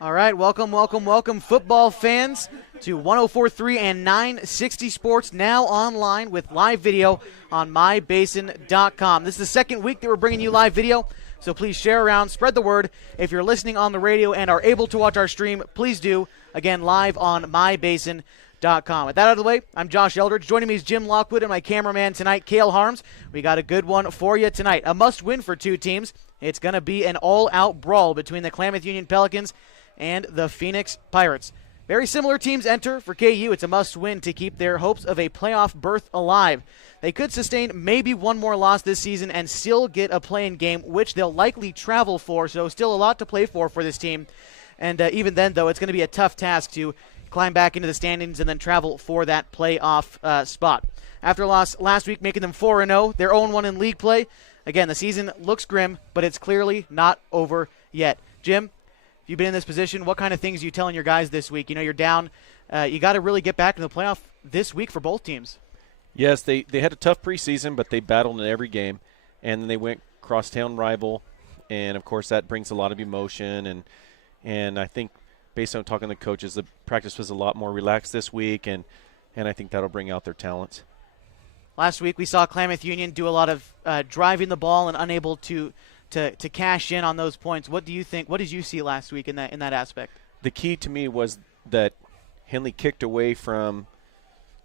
All right, welcome, football fans, to 104.3 and 960 Sports, now online with live video on mybasin.com. This is the second week that we're bringing you live video, so please share around, spread the word. If you're listening on the radio and are able to watch our stream, please do, again, live on mybasin.com. With that out of the way, I'm Josh Eldridge. Joining me is Jim Lockwood and my cameraman tonight, Cale Harms. We got a good one for you tonight. A must-win for two teams. It's going to be an all-out brawl between the Klamath Union Pelicans and the Phoenix Pirates. Very similar teams enter. For KU, it's a must-win to keep their hopes of a playoff berth alive. They could sustain maybe one more loss this season and still get a play-in game, which they'll likely travel for, so still a lot to play for this team. And even then, though, it's going to be a tough task to climb back into the standings and then travel for that playoff spot. After a loss last week, making them 4-0, they're 0-1 in league play. Again, the season looks grim, but it's clearly not over yet. Jim, you've been in this position. What kind of things are you telling your guys this week? You know, you're down. You got to really get back in the playoff this week for both teams. Yes, they had a tough preseason, but they battled in every game, and then they went crosstown rival, and of course that brings a lot of emotion. And I think, based on talking to the coaches, the practice was a lot more relaxed this week, and I think that'll bring out their talents. Last week we saw Klamath Union do a lot of driving the ball and unable to cash in on those points. What do you think? What did you see last week in that aspect? The key to me was that Henley kicked away from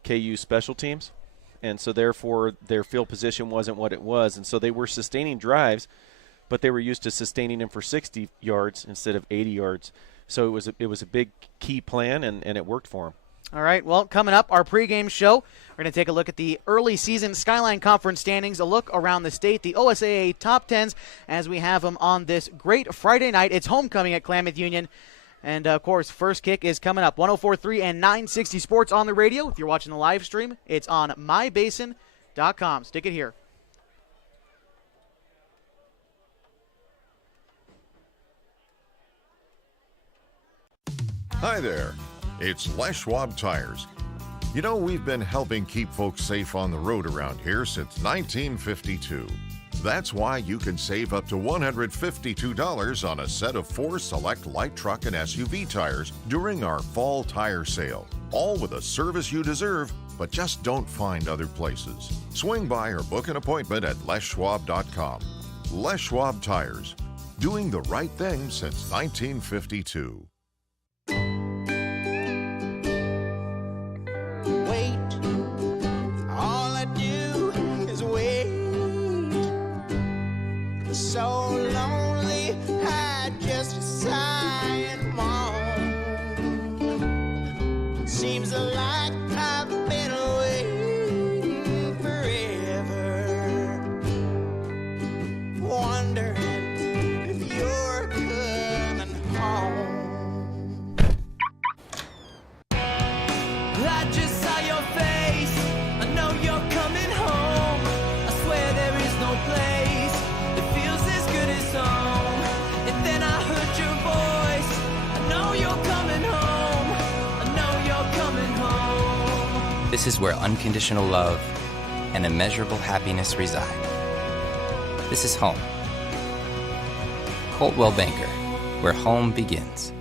KU special teams, and so therefore their field position wasn't what it was, and so they were sustaining drives, but they were used to sustaining them for 60 yards instead of 80 yards. So it was a big key plan, and it worked for them. All right, well, coming up, our pregame show, we're going to take a look at the early season Skyline Conference standings, a look around the state, the OSAA top 10s, as we have them on this great Friday night. It's homecoming at Klamath Union, and, of course, first kick is coming up. 104.3 and 960 Sports on the radio. If you're watching the live stream, it's on mybasin.com. Stick it here. Hi there. It's Les Schwab Tires. You know, we've been helping keep folks safe on the road around here since 1952. That's why you can save up to $152 on a set of 4 select light truck and SUV tires during our fall tire sale. All with a service you deserve, but just don't find other places. Swing by or book an appointment at leschwab.com. Les Schwab Tires. Doing the right thing since 1952. So lonely, I just sigh and moan. Seems like I've been waiting forever, wondering if you're coming home. I just saw your face, I know you're coming home. I swear there is no place home. And then I heard your voice. I know you're coming home. I know you're coming home. This is where unconditional love and immeasurable happiness reside. This is home. Coltwell Banker, where home begins.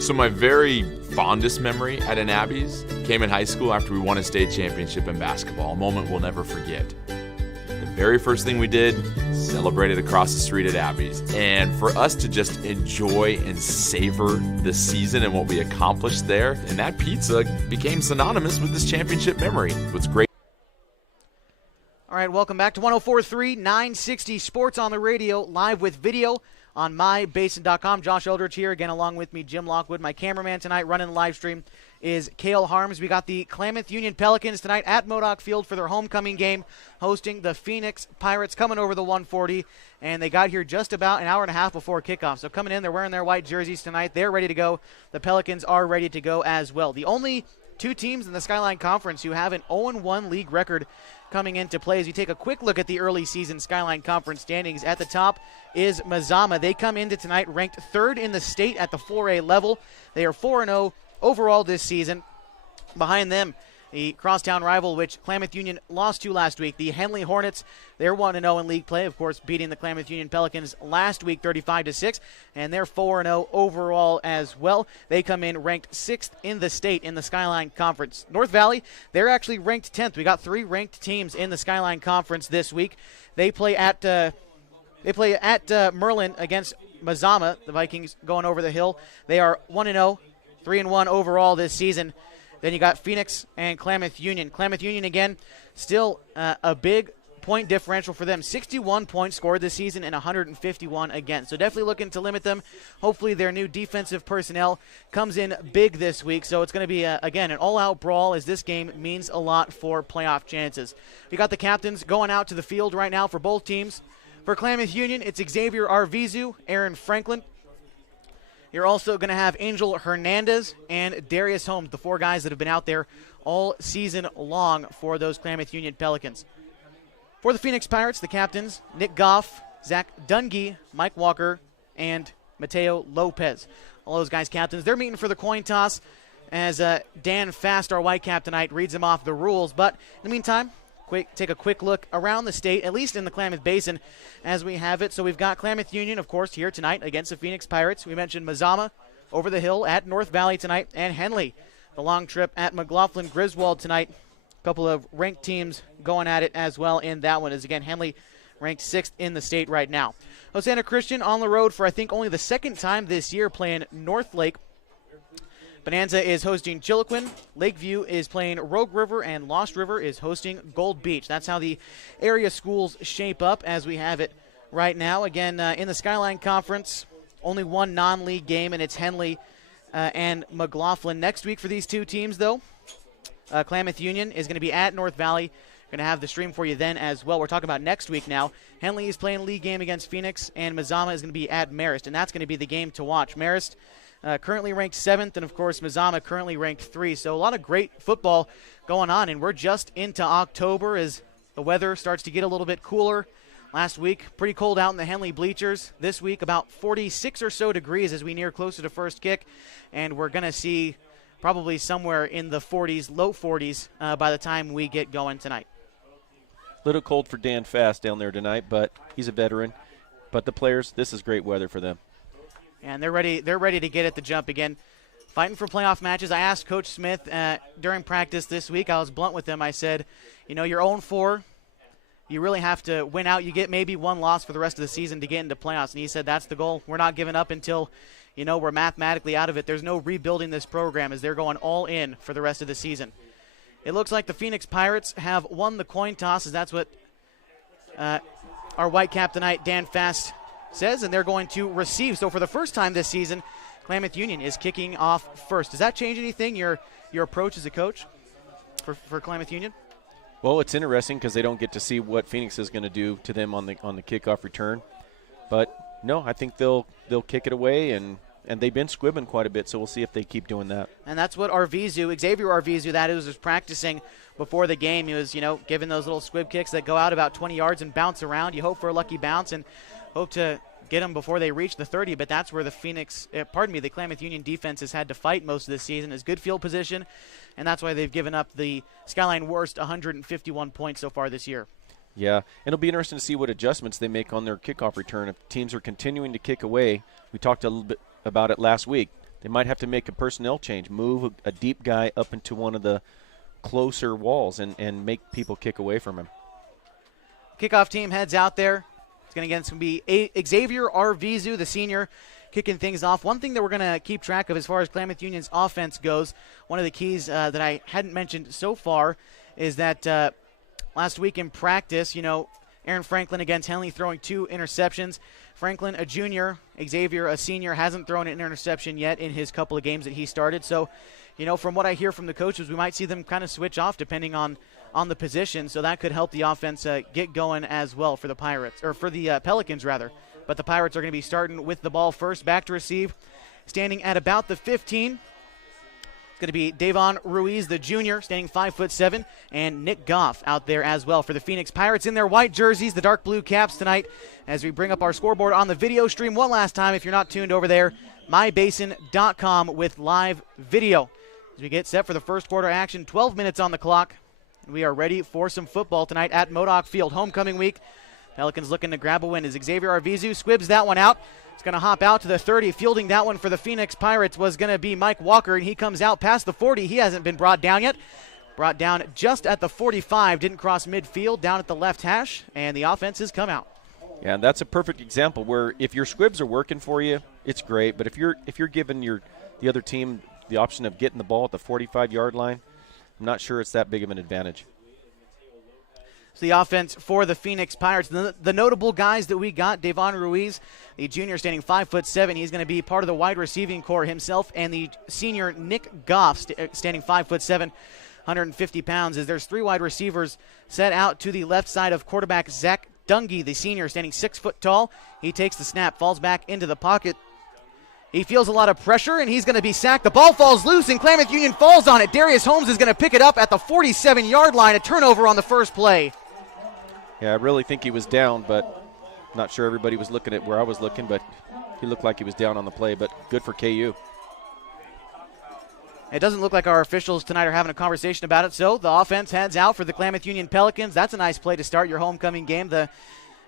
So my very fondest memory at an Abby's came in high school after we won a state championship in basketball, a moment we'll never forget. The very first thing we did, celebrated across the street at Abby's. And for us to just enjoy and savor the season and what we accomplished there, and that pizza became synonymous with this championship memory. It was great. All right, welcome back to 104.3 960 Sports on the radio, live with video on mybasin.com. Josh Eldridge here, again along with me, Jim Lockwood. My cameraman tonight running the live stream is Cale Harms. We got the Klamath Union Pelicans tonight at Modoc Field for their homecoming game, hosting the Phoenix Pirates, coming over the 140, and they got here just about an hour and a half before kickoff. So coming in, they're wearing their white jerseys tonight. They're ready to go. The Pelicans are ready to go as well. The only two teams in the Skyline Conference who have an 0-1 league record coming into play. As you take a quick look at the early season Skyline Conference standings, at the top is Mazama. They come into tonight ranked third in the state at the 4A level. They are 4-0 overall this season. Behind them the crosstown rival, which Klamath Union lost to last week. The Henley Hornets, they're 1-0 in league play, of course, beating the Klamath Union Pelicans last week 35-6, and they're 4-0 overall as well. They come in ranked 6th in the state in the Skyline Conference. North Valley, they're actually ranked 10th. We got 3 ranked teams in the Skyline Conference this week. They play at Merlin against Mazama. The Vikings going over the hill. They are 1-0, 3-1 overall this season. Then you got Phoenix and Klamath Union. Klamath Union, again, still a big point differential for them. 61 points scored this season and 151 against. So definitely looking to limit them. Hopefully their new defensive personnel comes in big this week. So it's going to be, again, an all-out brawl, as this game means a lot for playoff chances. We got the captains going out to the field right now for both teams. For Klamath Union, it's Xavier Arvizu, Aaron Franklin. You're also going to have Angel Hernandez and Darius Holmes, the 4 guys that have been out there all season long for those Klamath Union Pelicans. For the Phoenix Pirates, the captains, Nick Goff, Zach Dungy, Mike Walker, and Mateo Lopez. All those guys captains. They're meeting for the coin toss as Dan Fast, our white cap tonight, reads them off the rules. But in the meantime, take a quick look around the state, at least in the Klamath Basin, as we have it. So we've got Klamath Union, of course, here tonight against the Phoenix Pirates. We mentioned Mazama over the hill at North Valley tonight, and Henley, the long trip at McLaughlin Griswold tonight. A couple of ranked teams going at it as well in that one, as again, Henley ranked 6th in the state right now. Hosanna Christian on the road for, I think, only the 2nd time this year, playing North Lake. Bonanza is hosting Chiloquin, Lakeview is playing Rogue River, and Lost River is hosting Gold Beach. That's how the area schools shape up as we have it right now. Again, in the Skyline Conference, only one non-league game, and it's Henley and McLaughlin. Next week for these two teams, though, Klamath Union is going to be at North Valley. Going to have the stream for you then as well. We're talking about next week now. Henley is playing a league game against Phoenix, and Mazama is going to be at Marist, and that's going to be the game to watch. Marist currently ranked 7th, and of course Mazama currently ranked 3. So a lot of great football going on, and we're just into October as the weather starts to get a little bit cooler. Last week, pretty cold out in the Henley bleachers. This week, about 46 or so degrees as we near closer to first kick, and we're going to see probably somewhere in the 40s, low 40s by the time we get going tonight. Little cold for Dan Fast down there tonight, but he's a veteran. But the players, this is great weather for them. And they're ready to get at the jump again. Fighting for playoff matches. I asked Coach Smith during practice this week, I was blunt with him. I said, you're 0-4. You really have to win out. You get maybe one loss for the rest of the season to get into playoffs. And he said that's the goal. We're not giving up until, we're mathematically out of it. There's no rebuilding this program as they're going all in for the rest of the season. It looks like the Phoenix Pirates have won the coin toss, as that's what our white cap tonight, Dan Fast, says, and they're going to receive. So for the first time this season, Klamath Union is kicking off first. Does that change anything, your approach as a coach for Klamath Union? Well, it's interesting because they don't get to see what Phoenix is going to do to them on the kickoff return. But no, I think they'll kick it away, and they've been squibbing quite a bit, so we'll see if they keep doing that. And that's what Xavier Arvizu, that is, was practicing before the game. He was, giving those little squib kicks that go out about 20 yards and bounce around. You hope for a lucky bounce and hope to get them before they reach the 30, but that's where the the Klamath Union defense has had to fight most of this season, is good field position, and that's why they've given up the Skyline worst 151 points so far this year. Yeah, and it'll be interesting to see what adjustments they make on their kickoff return. If teams are continuing to kick away, we talked a little bit about it last week, they might have to make a personnel change, move a deep guy up into one of the closer walls and make people kick away from him. Kickoff team heads out there. It's going to be Xavier Arvizu, the senior, kicking things off. One thing that we're going to keep track of as far as Klamath Union's offense goes, one of the keys that I hadn't mentioned so far is that last week in practice, Aaron Franklin against Henley throwing 2 interceptions. Franklin, a junior, Xavier, a senior, hasn't thrown an interception yet in his couple of games that he started. So, from what I hear from the coaches, we might see them kind of switch off depending on the position. So that could help the offense get going as well for the Pirates, or for the Pelicans rather. But the Pirates are going to be starting with the ball first, back to receive, standing at about the 15. It's going to be Davon Ruiz, the junior, standing 5'7", and Nick Goff out there as well for the Phoenix Pirates in their white jerseys, the dark blue caps tonight, as we bring up our scoreboard on the video stream one last time. If you're not tuned over there, mybasin.com with live video. As we get set for the first quarter action, 12 minutes on the clock. We are ready for some football tonight at Modoc Field. Homecoming week. Pelicans looking to grab a win as Xavier Arvizu squibs that one out. It's going to hop out to the 30. Fielding that one for the Phoenix Pirates was going to be Mike Walker, and he comes out past the 40. He hasn't been brought down yet. Brought down just at the 45. Didn't cross midfield, down at the left hash, and the offense has come out. Yeah, and that's a perfect example where if your squibs are working for you, it's great. But if you're giving the other team the option of getting the ball at the 45-yard line, I'm not sure it's that big of an advantage. So the offense for the Phoenix Pirates. The notable guys that we got, Davon Ruiz, the junior standing 5'7". He's going to be part of the wide receiving core himself, and the senior Nick Goff standing 5'7", 150 pounds. As there's 3 wide receivers set out to the left side of quarterback Zach Dungy, the senior, standing 6 foot tall. He takes the snap, falls back into the pocket. He feels a lot of pressure, and he's going to be sacked. The ball falls loose, and Klamath Union falls on it. Darius Holmes is going to pick it up at the 47-yard line, a turnover on the first play. Yeah, I really think he was down, but not sure everybody was looking at where I was looking, but he looked like he was down on the play, but good for KU. It doesn't look like our officials tonight are having a conversation about it, so the offense heads out for the Klamath Union Pelicans. That's a nice play to start your homecoming game. The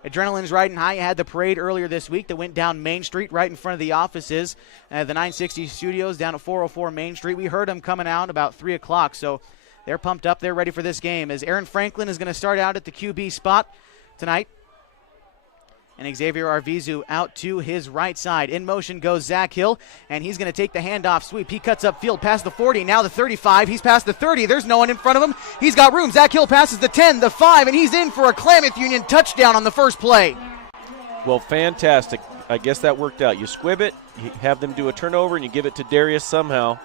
adrenaline's riding high. You had the parade earlier this week that went down Main Street right in front of the offices. The 960 studios down at 404 Main Street. We heard them coming out about 3 o'clock, so they're pumped up. They're ready for this game as Aaron Franklin is going to start out at the QB spot tonight. And Xavier Arvizu out to his right side. In motion goes Zach Hill, and he's going to take the handoff sweep. He cuts up field past the 40, now the 35. He's past the 30. There's no one in front of him. He's got room. Zach Hill passes the 10, the 5, and he's in for a Klamath Union touchdown on the first play. Well, fantastic. I guess that worked out. You squib it, you have them do a turnover, and you give it to Darius somehow.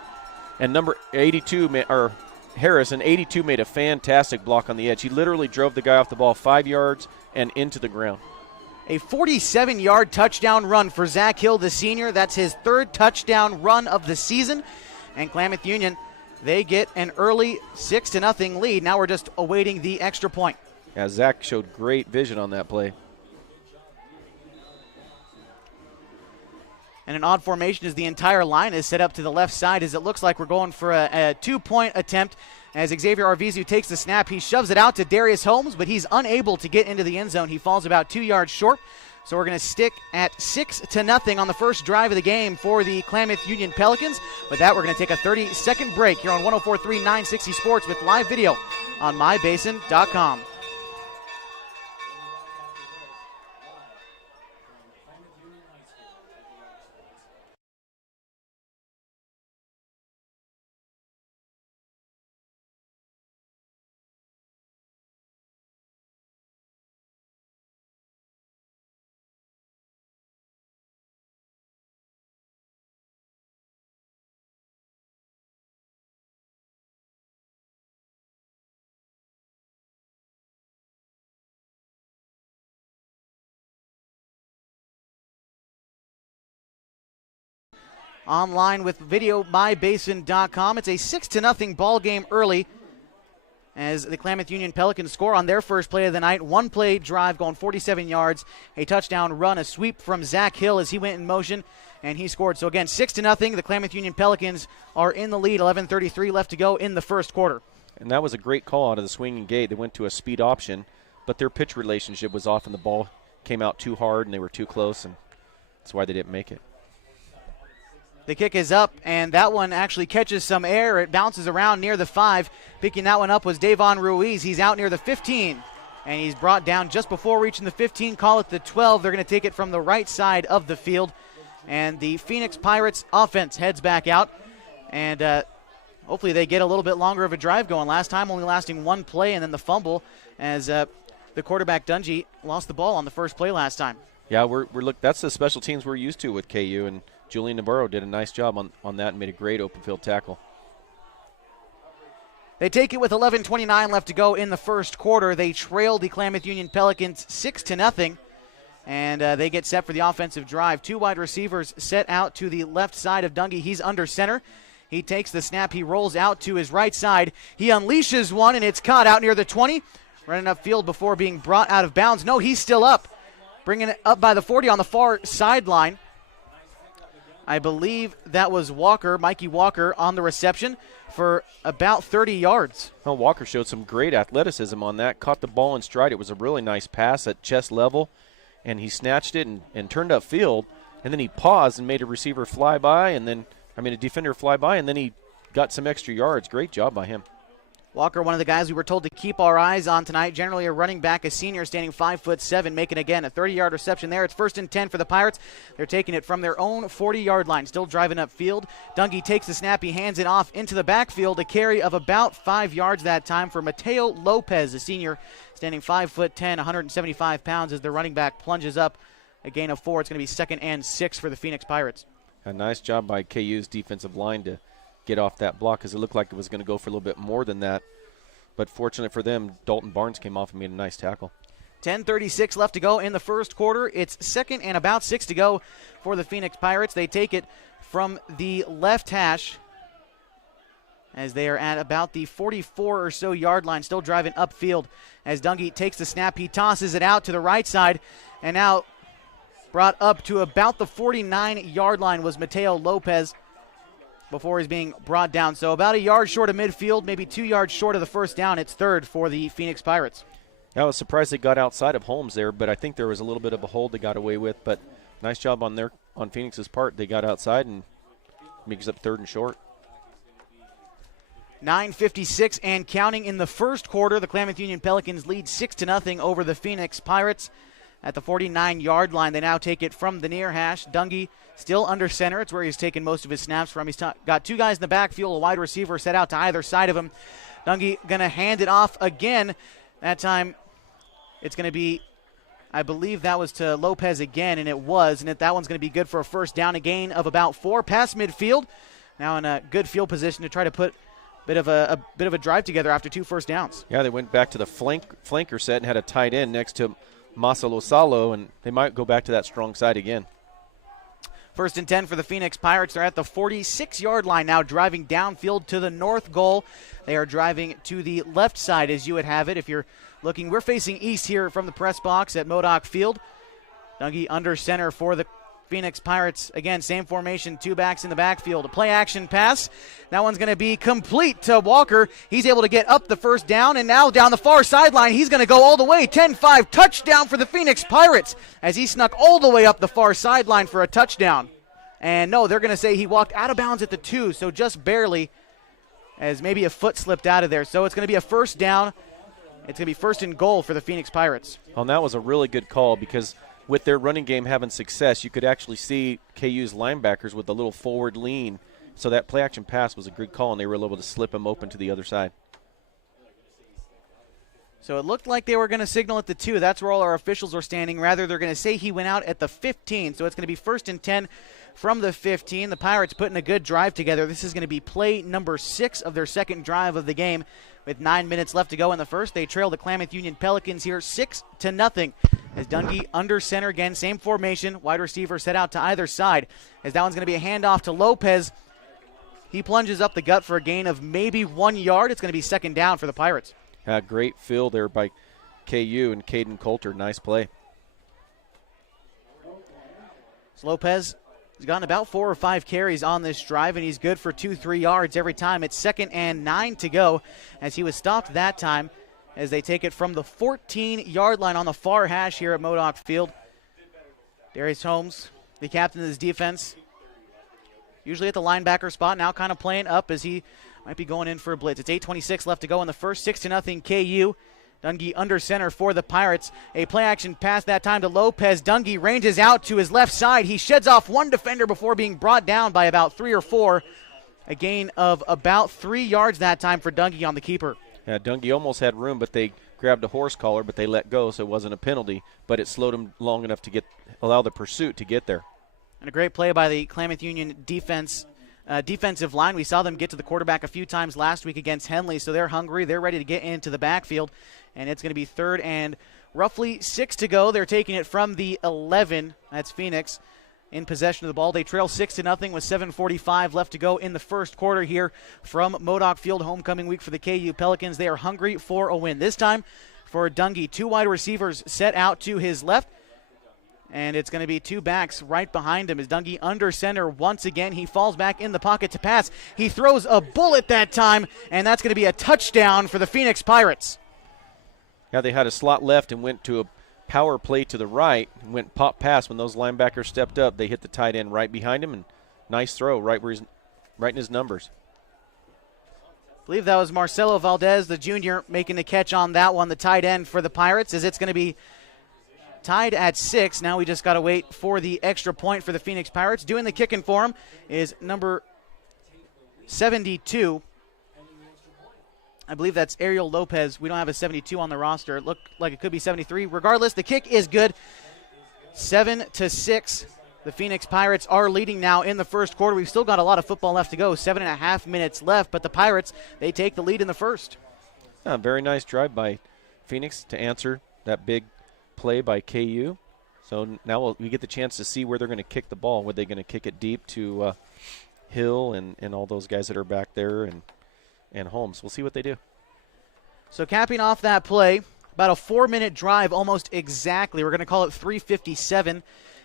And number 82, or Harrison, 82 made a fantastic block on the edge. He literally drove the guy off the ball 5 yards and into the ground. A 47-yard touchdown run for Zach Hill, the senior. That's his 3rd touchdown run of the season. And Klamath Union, they get an early 6-0 lead. Now we're just awaiting the extra point. Yeah, Zach showed great vision on that play. And an odd formation as the entire line is set up to the left side, as it looks like we're going for a 2-point attempt. As Xavier Arvizu takes the snap, he shoves it out to Darius Holmes, but he's unable to get into the end zone. He falls about 2 yards short. So we're going to stick at 6-0 on the first drive of the game for the Klamath Union Pelicans. With that, we're going to take a 30-second break here on 104.3 960 Sports with live video on mybasin.com. Online with video, mybasin.com. It's a 6-0 ball game early as the Klamath Union Pelicans score on their first play of the night. 1-play drive going 47 yards, a touchdown run, a sweep from Zach Hill as he went in motion, and he scored. So again, 6-0. The Klamath Union Pelicans are in the lead, 11:33 left to go in the first quarter. And that was a great call out of the swinging gate. They went to a speed option, but their pitch relationship was off and the ball came out too hard and they were too close, and that's why they didn't make it. The kick is up, and that one actually catches some air. It bounces around near the 5. Picking that one up was Davon Ruiz. He's out near the 15, and he's brought down just before reaching the 15. Call it the 12. They're going to take it from the right side of the field, and the Phoenix Pirates offense heads back out, and hopefully they get a little bit longer of a drive going. Last time only lasting 1 play, and then the fumble as the quarterback Dungy lost the ball on the first play last time. Yeah, that's the special teams we're used to with KU, and Julian Navarro did a nice job on that and made a great open field tackle. They take it with 11:29 left to go in the first quarter. They trail the Klamath Union Pelicans 6-0, and they get set for the offensive drive. 2 wide receivers set out to the left side of Dungy. He's under center. He takes the snap. He rolls out to his right side. He unleashes one, and it's caught out near the 20. Running upfield before being brought out of bounds. No, he's still up. Bringing it up by the 40 on the far sideline. I believe that was Walker, Mikey Walker, on the reception. for about 30 yards. Well, Walker showed some great athleticism on that, caught the ball in stride. It was a really nice pass at chest level, and he snatched it and turned upfield, and then he paused and made a receiver fly by, a defender fly by, and then he got some extra yards. Great job by him. Walker, one of the guys we were told to keep our eyes on tonight, generally a running back, a senior, standing 5'7", making again a 30-yard reception there. It's 1st and 10 for the Pirates. They're taking it from their own 40-yard line, still driving upfield. Dungy takes the snap, he hands it off into the backfield, a carry of about 5 yards that time for Mateo Lopez, a senior, standing 5'10", 175 pounds as the running back plunges up. A gain of 4. It's going to be 2nd and 6 for the Phoenix Pirates. A nice job by KU's defensive line to get off that block, because it looked like it was going to go for a little bit more than that. But fortunately for them, Dalton Barnes came off and made a nice tackle. 10:36 left to go in the first quarter. It's 2nd and about 6 to go for the Phoenix Pirates. They take it from the left hash as they are at about the 44 or so yard line, still driving upfield. As Dungy takes the snap, he tosses it out to the right side, and now brought up to about the 49-yard line was Mateo Lopez before he's being brought down. So about a yard short of midfield, maybe 2 yards short of the first down. It's 3rd for the Phoenix Pirates. I was surprised they got outside of Holmes there, but I think there was a little bit of a hold they got away with. But nice job on Phoenix's part. They got outside and makes up 3rd and short. 9:56 and counting in the first quarter. The Klamath Union Pelicans lead 6-0 over the Phoenix Pirates. At the 49-yard line, they now take it from the near hash. Dungy still under center. It's where he's taken most of his snaps from. He's got 2 guys in the backfield, a wide receiver set out to either side of him. Dungy going to hand it off again. That time it's going to be, I believe that was to Lopez again, and it was. And that one's going to be good for a first down, a gain of about 4 past midfield. Now in a good field position to try to put a bit of a drive together after 2 first downs. Yeah, they went back to the flanker set and had a tight end next to Masalo Salo, and they might go back to that strong side again. 1st and 10 for the Phoenix Pirates. They're at the 46-yard line now, driving downfield to the north goal. They are driving to the left side, as you would have it. If you're looking, we're facing east here from the press box at Modoc Field. Dungy under center for the Phoenix Pirates. Again, same formation, 2 backs in the backfield. A play-action pass. That one's going to be complete to Walker. He's able to get up the first down, and now down the far sideline, he's going to go all the way. 10-5 touchdown for the Phoenix Pirates as he snuck all the way up the far sideline for a touchdown. And no, they're going to say he walked out of bounds at the 2, so just barely, as maybe a foot slipped out of there. So it's going to be a first down. It's going to be 1st and goal for the Phoenix Pirates. Well, and that was a really good call, because with their running game having success, you could actually see KU's linebackers with a little forward lean. So that play-action pass was a good call, and they were able to slip him open to the other side. So it looked like they were going to signal at the 2. That's where all our officials were standing. Rather, they're going to say he went out at the 15. So it's going to be 1st and 10 from the 15. The Pirates putting a good drive together. This is going to be play number 6 of their second drive of the game. With 9 minutes left to go in the first, they trail the Klamath Union Pelicans here 6-0. As Dungy under center again, same formation, wide receiver set out to either side. As that one's going to be a handoff to Lopez. He plunges up the gut for a gain of maybe 1 yard. It's going to be 2nd down for the Pirates. Great fill there by KU and Caden Coulter. Nice play. So Lopez has gotten about 4 or 5 carries on this drive, and he's good for 2-3 yards every time. It's 2nd and 9 to go as he was stopped that time as they take it from the 14-yard line on the far hash here at Modoc Field. Darius Holmes, the captain of his defense, usually at the linebacker spot, now kind of playing up as he might be going in for a blitz. It's 8:26 left to go in the first. 6-0 KU. Dungy under center for the Pirates. A play-action pass that time to Lopez. Dungy ranges out to his left side. He sheds off one defender before being brought down by about 3 or 4. A gain of about 3 yards that time for Dungy on the keeper. Yeah, Dungy almost had room, but they grabbed a horse collar, but they let go, so it wasn't a penalty. But it slowed him long enough to allow the pursuit to get there. And a great play by the Klamath Union defensive line. We saw them get to the quarterback a few times last week against Henley, so they're hungry. They're ready to get into the backfield, and it's going to be 3rd and roughly 6 to go. They're taking it from the 11. That's Phoenix in possession of the ball. They trail 6-0 with 7:45 left to go in the first quarter here from Modoc Field, homecoming week for the KU Pelicans. They are hungry for a win. This time for Dungy, 2 wide receivers set out to his left. And it's going to be two backs right behind him as Dungy under center once again. He falls back in the pocket to pass. He throws a bullet that time, and that's going to be a touchdown for the Phoenix Pirates. Yeah, they had a slot left and went to a power play to the right, went pop pass. When those linebackers stepped up, they hit the tight end right behind him, and nice throw right where he's right in his numbers. I believe that was Marcelo Valdez, the junior, making the catch on that one, the tight end for the Pirates, as it's going to be tied at 6. Now we just got to wait for the extra point for the Phoenix Pirates. Doing the kicking for him is number 72. I believe that's Ariel Lopez. We don't have a 72 on the roster. It looked like it could be 73. Regardless, the kick is good. 7-6. The Phoenix Pirates are leading now in the first quarter. We've still got a lot of football left to go. 7.5 minutes left, but the Pirates, they take the lead in the first. Yeah, very nice drive by Phoenix to answer that big play by KU. So now we get the chance to see where they're going to kick the ball. Were they going to kick it deep to Hill and all those guys that are back there and Holmes? We'll see what they do. So capping off that play, about a 4-minute drive almost exactly. We're going to call it 3:57.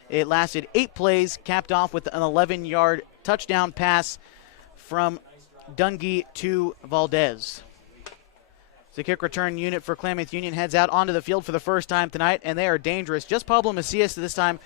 It lasted 8 plays, capped off with an 11-yard touchdown pass from Dungy to Valdez. The kick return unit for Klamath Union heads out onto the field for the first time tonight, and they are dangerous. Just Pablo Macias this time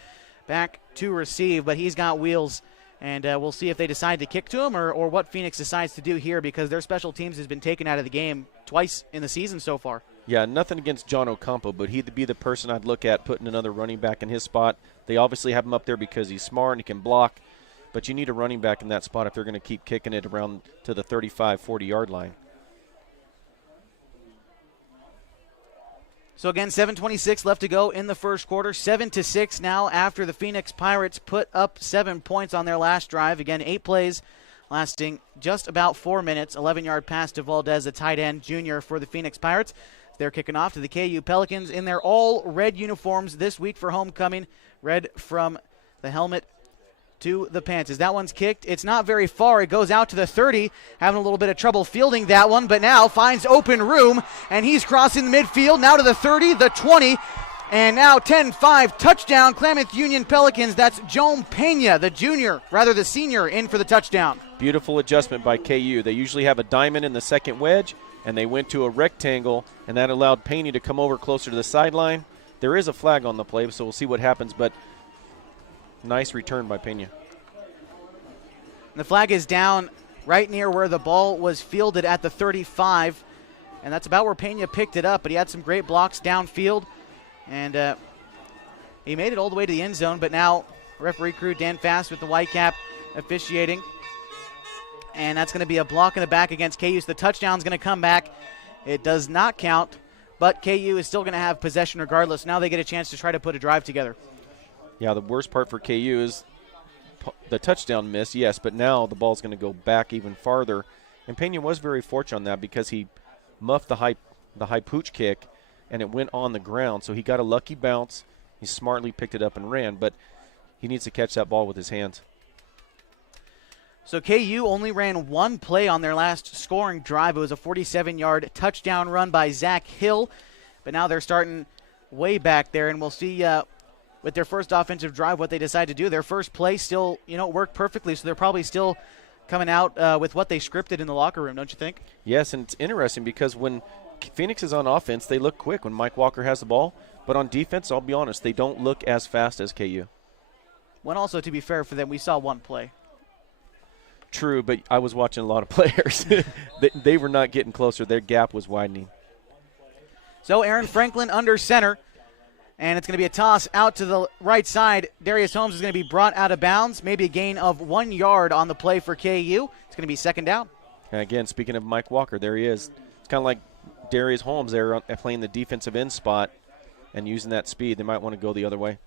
back to receive, but he's got wheels. And we'll see if they decide to kick to him or what Phoenix decides to do here, because their special teams has been taken out of the game twice in the season so far. Yeah, nothing against John Ocampo, but he'd be the person I'd look at putting another running back in his spot. They obviously have him up there because he's smart and he can block, but you need a running back in that spot if they're going to keep kicking it around to the 35, 40-yard line. So again, 7:26 left to go in the first quarter. 7-6 now after the Phoenix Pirates put up 7 points on their last drive. Again, 8 plays lasting just about 4 minutes. 11-yard pass to Valdez, a tight end junior for the Phoenix Pirates. They're kicking off to the KU Pelicans in their all-red uniforms this week for homecoming. Red from the helmet to the pants. As that one's kicked, it's not very far. It goes out to the 30, having a little bit of trouble fielding that one, but now finds open room, and he's crossing the midfield, now to the 30, the 20, and now 10-5, touchdown, Klamath Union Pelicans. That's Joan Pena, the senior, in for the touchdown. Beautiful adjustment by KU. They usually have a diamond in the second wedge, and they went to a rectangle, and that allowed Pena to come over closer to the sideline. There is a flag on the play, so we'll see what happens, but nice return by Pena. The flag is down right near where the ball was fielded at the 35, and that's about where Pena picked it up, but he had some great blocks downfield, and he made it all the way to the end zone, but now referee crew Dan Fast with the white cap officiating, and that's going to be a block in the back against KU, so the touchdown's going to come back. It does not count, but KU is still going to have possession regardless. Now they get a chance to try to put a drive together. Yeah, the worst part for KU is the touchdown miss, yes, but now the ball's going to go back even farther. And Pena was very fortunate on that because he muffed the high pooch kick, and it went on the ground. So he got a lucky bounce. He smartly picked it up and ran, but he needs to catch that ball with his hands. So KU only ran one play on their last scoring drive. It was a 47-yard touchdown run by Zach Hill, but now they're starting way back there, and we'll see with their first offensive drive what they decide to do. Their first play still, worked perfectly, so they're probably still coming out with what they scripted in the locker room, don't you think? Yes, and it's interesting because when Phoenix is on offense, they look quick when Mike Walker has the ball, but on defense, I'll be honest, they don't look as fast as KU. When also, to be fair for them, we saw one play. True, but I was watching a lot of players. they were not getting closer. Their gap was widening. So Aaron Franklin under center, and it's going to be a toss out to the right side. Darius Holmes is going to be brought out of bounds, maybe a gain of 1 yard on the play for KU. It's going to be second down. And again, speaking of Mike Walker, there he is. It's kind of like Darius Holmes there playing the defensive end spot and using that speed. They might want to go the other way.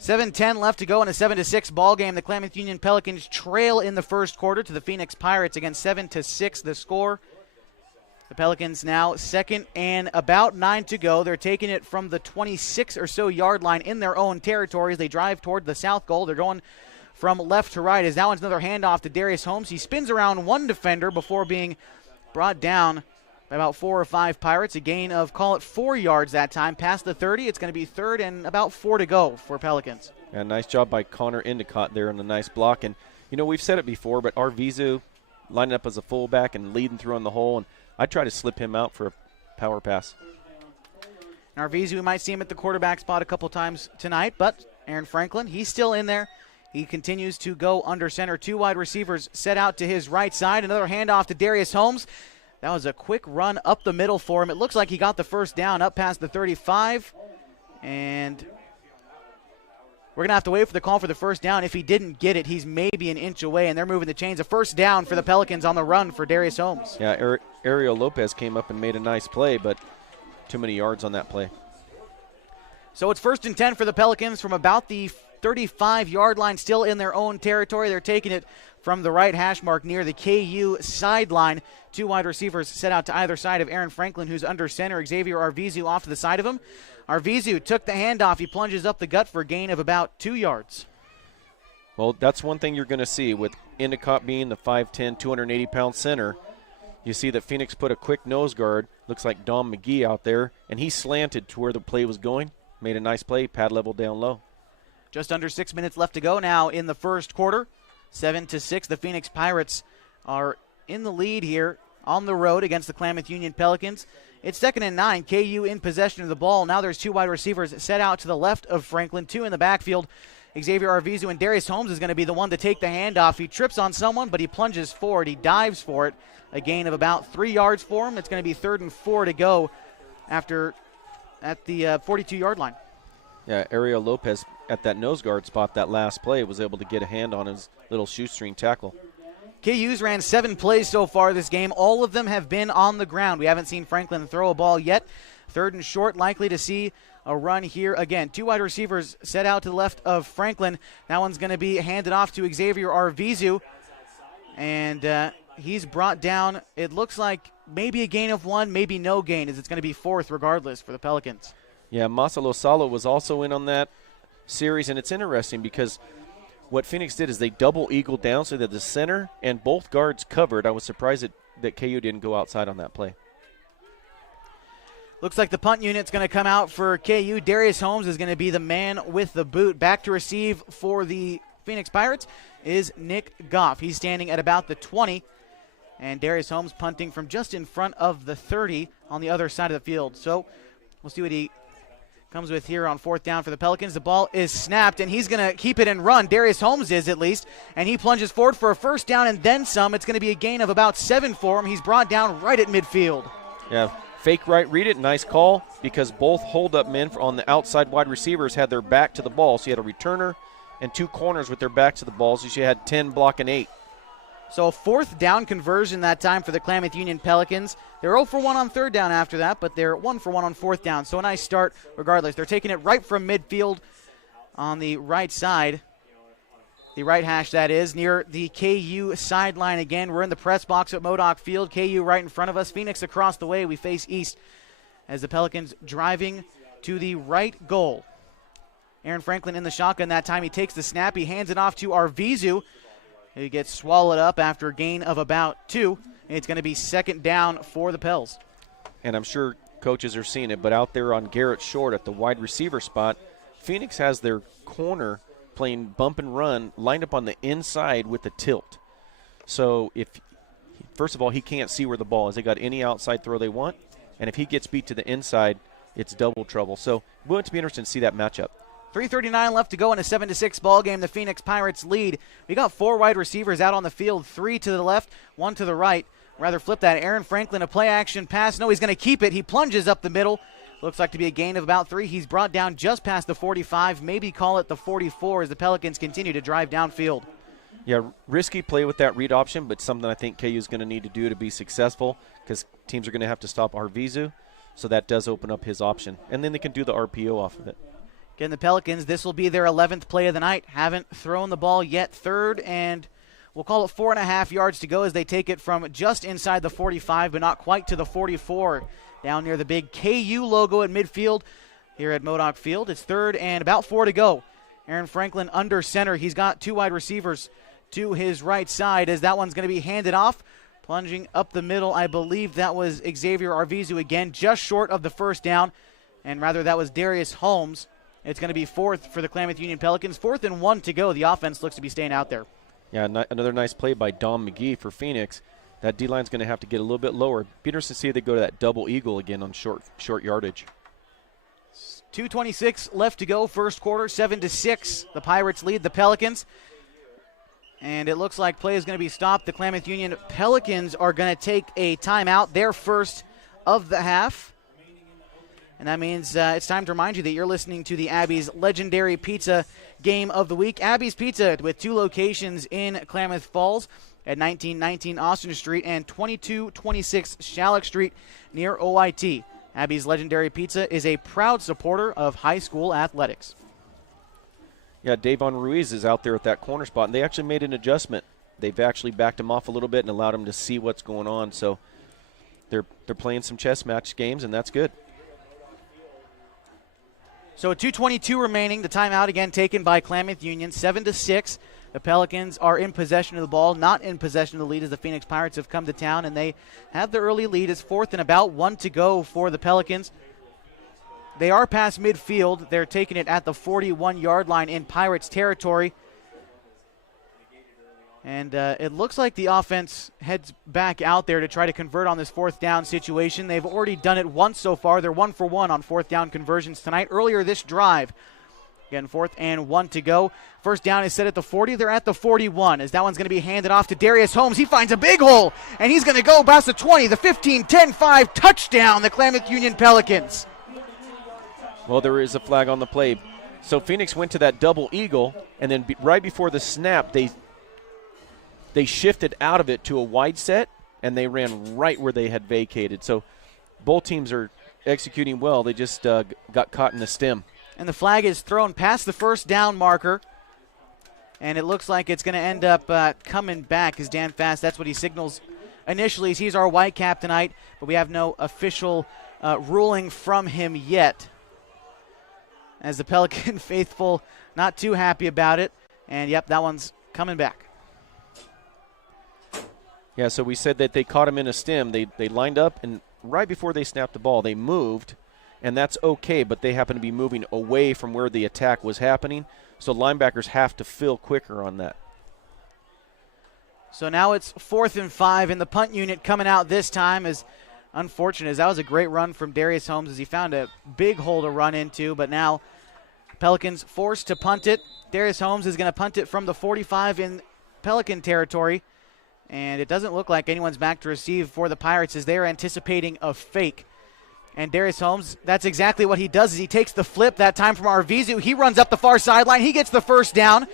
7:10 left to go in a 7-6 ball game. The Klamath Union Pelicans trail in the first quarter to the Phoenix Pirates. Again, 7-6 the score. The Pelicans now second and about 9 to go. They're taking it from the 26 or so yard line in their own territory as they drive toward the south goal. They're going from left to right as that one's another handoff to Darius Holmes. He spins around one defender before being brought down by about 4 or 5 Pirates. A gain of, call it 4 yards that time. Past the 30, it's going to be third and about 4 to go for Pelicans. Yeah, nice job by Connor Endicott there on the nice block. And, we've said it before, but Arvizu lining up as a fullback and leading through on the hole, and I try to slip him out for a power pass. And Arvizu, we might see him at the quarterback spot a couple times tonight, but Aaron Franklin, he's still in there. He continues to go under center. 2 wide receivers set out to his right side. Another handoff to Darius Holmes. That was a quick run up the middle for him. It looks like he got the first down up past the 35. And we're going to have to wait for the call for the first down. If he didn't get it, he's maybe an inch away, and they're moving the chains. A first down for the Pelicans on the run for Darius Holmes. Yeah, Ariel Lopez came up and made a nice play, but too many yards on that play. So it's 1st and 10 for the Pelicans from about the 35-yard line, still in their own territory. They're taking it from the right hash mark near the KU sideline. 2 wide receivers set out to either side of Aaron Franklin, who's under center. Xavier Arvizu off to the side of him. Arvizu took the handoff. He plunges up the gut for a gain of about 2 yards. Well, that's one thing you're going to see with Endicott being the 5'10", 280-pound center. You see that Phoenix put a quick nose guard, looks like Dom McGee out there, and he slanted to where the play was going. Made a nice play, pad level down low. Just under 6 minutes left to go now in the first quarter. 7-6, the Phoenix Pirates are in the lead here on the road against the Klamath Union Pelicans. It's 2nd and 9, KU in possession of the ball. Now there's 2 wide receivers set out to the left of Franklin, 2 in the backfield. Xavier Arvizu, and Darius Holmes is going to be the one to take the handoff. He trips on someone, but he plunges forward. He dives for it. A gain of about 3 yards for him. It's going to be 3rd and 4 to go at the 42-yard line. Yeah, Ariel Lopez at that nose guard spot that last play was able to get a hand on his little shoestring tackle. KU's ran 7 plays so far this game. All of them have been on the ground. We haven't seen Franklin throw a ball yet. 3rd and short, likely to see a run here again. 2 wide receivers set out to the left of Franklin. That one's going to be handed off to Xavier Arvizu. And he's brought down, it looks like maybe a gain of 1, maybe no gain, as it's going to be 4th regardless for the Pelicans. Yeah, Masalo Salo was also in on that series, and it's interesting because what Phoenix did is they double eagle down so that the center and both guards covered. I was surprised that KU didn't go outside on that play. Looks like the punt unit's going to come out for KU. Darius Holmes is going to be the man with the boot. Back to receive for the Phoenix Pirates is Nick Goff. He's standing at about the 20, and Darius Holmes punting from just in front of the 30 on the other side of the field. So we'll see what he comes with here on 4th down for the Pelicans. The ball is snapped, and he's going to keep it and run. Darius Holmes is, at least, and he plunges forward for a first down and then some. It's going to be a gain of about 7 for him. He's brought down right at midfield. Yeah, fake right, read it. Nice call because both hold-up men on the outside wide receivers had their back to the ball. So you had a returner and 2 corners with their backs to the ball. So you had 10 blocking 8. So a 4th down conversion that time for the Klamath Union Pelicans. They're 0 for 1 on 3rd down after that, but they're 1 for 1 on 4th down. So a nice start regardless. They're taking it right from midfield on the right side. The right hash, that is, near the KU sideline again. We're in the press box at Modoc Field. KU right in front of us. Phoenix across the way. We face east as the Pelicans driving to the right goal. Aaron Franklin in the shotgun that time. He takes the snap. He hands it off to Arvizu. He gets swallowed up after a gain of about 2. It's going to be 2nd down for the Pels. And I'm sure coaches are seeing it, but out there on Garrett Short at the wide receiver spot, Phoenix has their corner playing bump and run lined up on the inside with the tilt. So first of all, he can't see where the ball is. They got any outside throw they want, and if he gets beat to the inside, it's double trouble. So we'll have to be interested to see that matchup. 3:39 left to go in a 7-6 ball game. The Phoenix Pirates lead. We got 4 wide receivers out on the field, 3 to the left, 1 to the right. Rather flip that. Aaron Franklin, a play action pass. No, he's going to keep it. He plunges up the middle. Looks like to be a gain of about 3. He's brought down just past the 45, maybe call it the 44 as the Pelicans continue to drive downfield. Yeah, risky play with that read option, but something I think KU is going to need to do to be successful because teams are going to have to stop Arvizu, so that does open up his option. And then they can do the RPO off of it. Again, the Pelicans, this will be their 11th play of the night. Haven't thrown the ball yet. 3rd and we'll call it 4.5 yards to go as they take it from just inside the 45, but not quite to the 44. Down near the big KU logo at midfield here at Modoc Field. It's 3rd and about 4 to go. Aaron Franklin under center. He's got 2 wide receivers to his right side as that one's going to be handed off Plunging up the middle, I believe that was Xavier Arvizu again, just short of the first down. And rather, that was Darius Holmes. It's going to be 4th for the Klamath Union Pelicans. 4th and 1 to go. The offense looks to be staying out there. Yeah, another nice play by Dom McGee for Phoenix. That D-line's going to have to get a little bit lower. Be interested to see if they go to that double eagle again on short yardage. 2:26 left to go, first quarter, 7-6. The Pirates lead the Pelicans. And it looks like play is going to be stopped. The Klamath Union Pelicans are going to take a timeout, their first of the half. And that means it's time to remind you that you're listening to the Abby's legendary pizza game of the week. Abby's Pizza with 2 locations in Klamath Falls at 1919 Austin Street and 2226 Shalleck Street near OIT. Abby's Legendary Pizza is a proud supporter of high school athletics. Yeah, Davon Ruiz is out there at that corner spot, and they actually made an adjustment. They've actually backed him off a little bit and allowed him to see what's going on. So they're playing some chess match games, and that's good. So 2:22 remaining. The timeout again taken by Klamath Union, 7-6. The Pelicans are in possession of the ball, not in possession of the lead as the Phoenix Pirates have come to town, and they have the early lead. It's 4th and about 1 to go for the Pelicans. They are past midfield. They're taking it at the 41-yard line in Pirates territory. And it looks like the offense heads back out there to try to convert on this 4th down situation. They've already done it once so far. They're 1 for 1 on 4th down conversions tonight. Earlier this drive, again, 4th and 1 to go. First down is set at the 40. They're at the 41 as that one's going to be handed off to Darius Holmes. He finds a big hole, and he's going to go past the 20, the 15, 10, 5, touchdown, the Klamath Union Pelicans. Well, there is a flag on the play. So Phoenix went to that double eagle, and then right before the snap, they shifted out of it to a wide set, and they ran right where they had vacated. So both teams are executing well. They just got caught in the stem. And the flag is thrown past the first down marker. And it looks like it's going to end up coming back as Dan Fast. That's what he signals initially. He's our white cap tonight, but we have no official ruling from him yet. As the Pelican faithful, not too happy about it. And, yep, that one's coming back. Yeah, so we said that they caught him in a stem. They lined up, and right before they snapped the ball, they moved, and that's okay, but they happen to be moving away from where the attack was happening, so linebackers have to fill quicker on that. So now it's 4th and 5, and the punt unit coming out this time is unfortunate, as that was a great run from Darius Holmes as he found a big hole to run into, but now Pelicans forced to punt it. Darius Holmes is going to punt it from the 45 in Pelican territory. And it doesn't look like anyone's back to receive for the Pirates as they're anticipating a fake. And Darius Holmes, that's exactly what he does is he takes the flip that time from Arvizu. He runs up the far sideline. He gets the first down.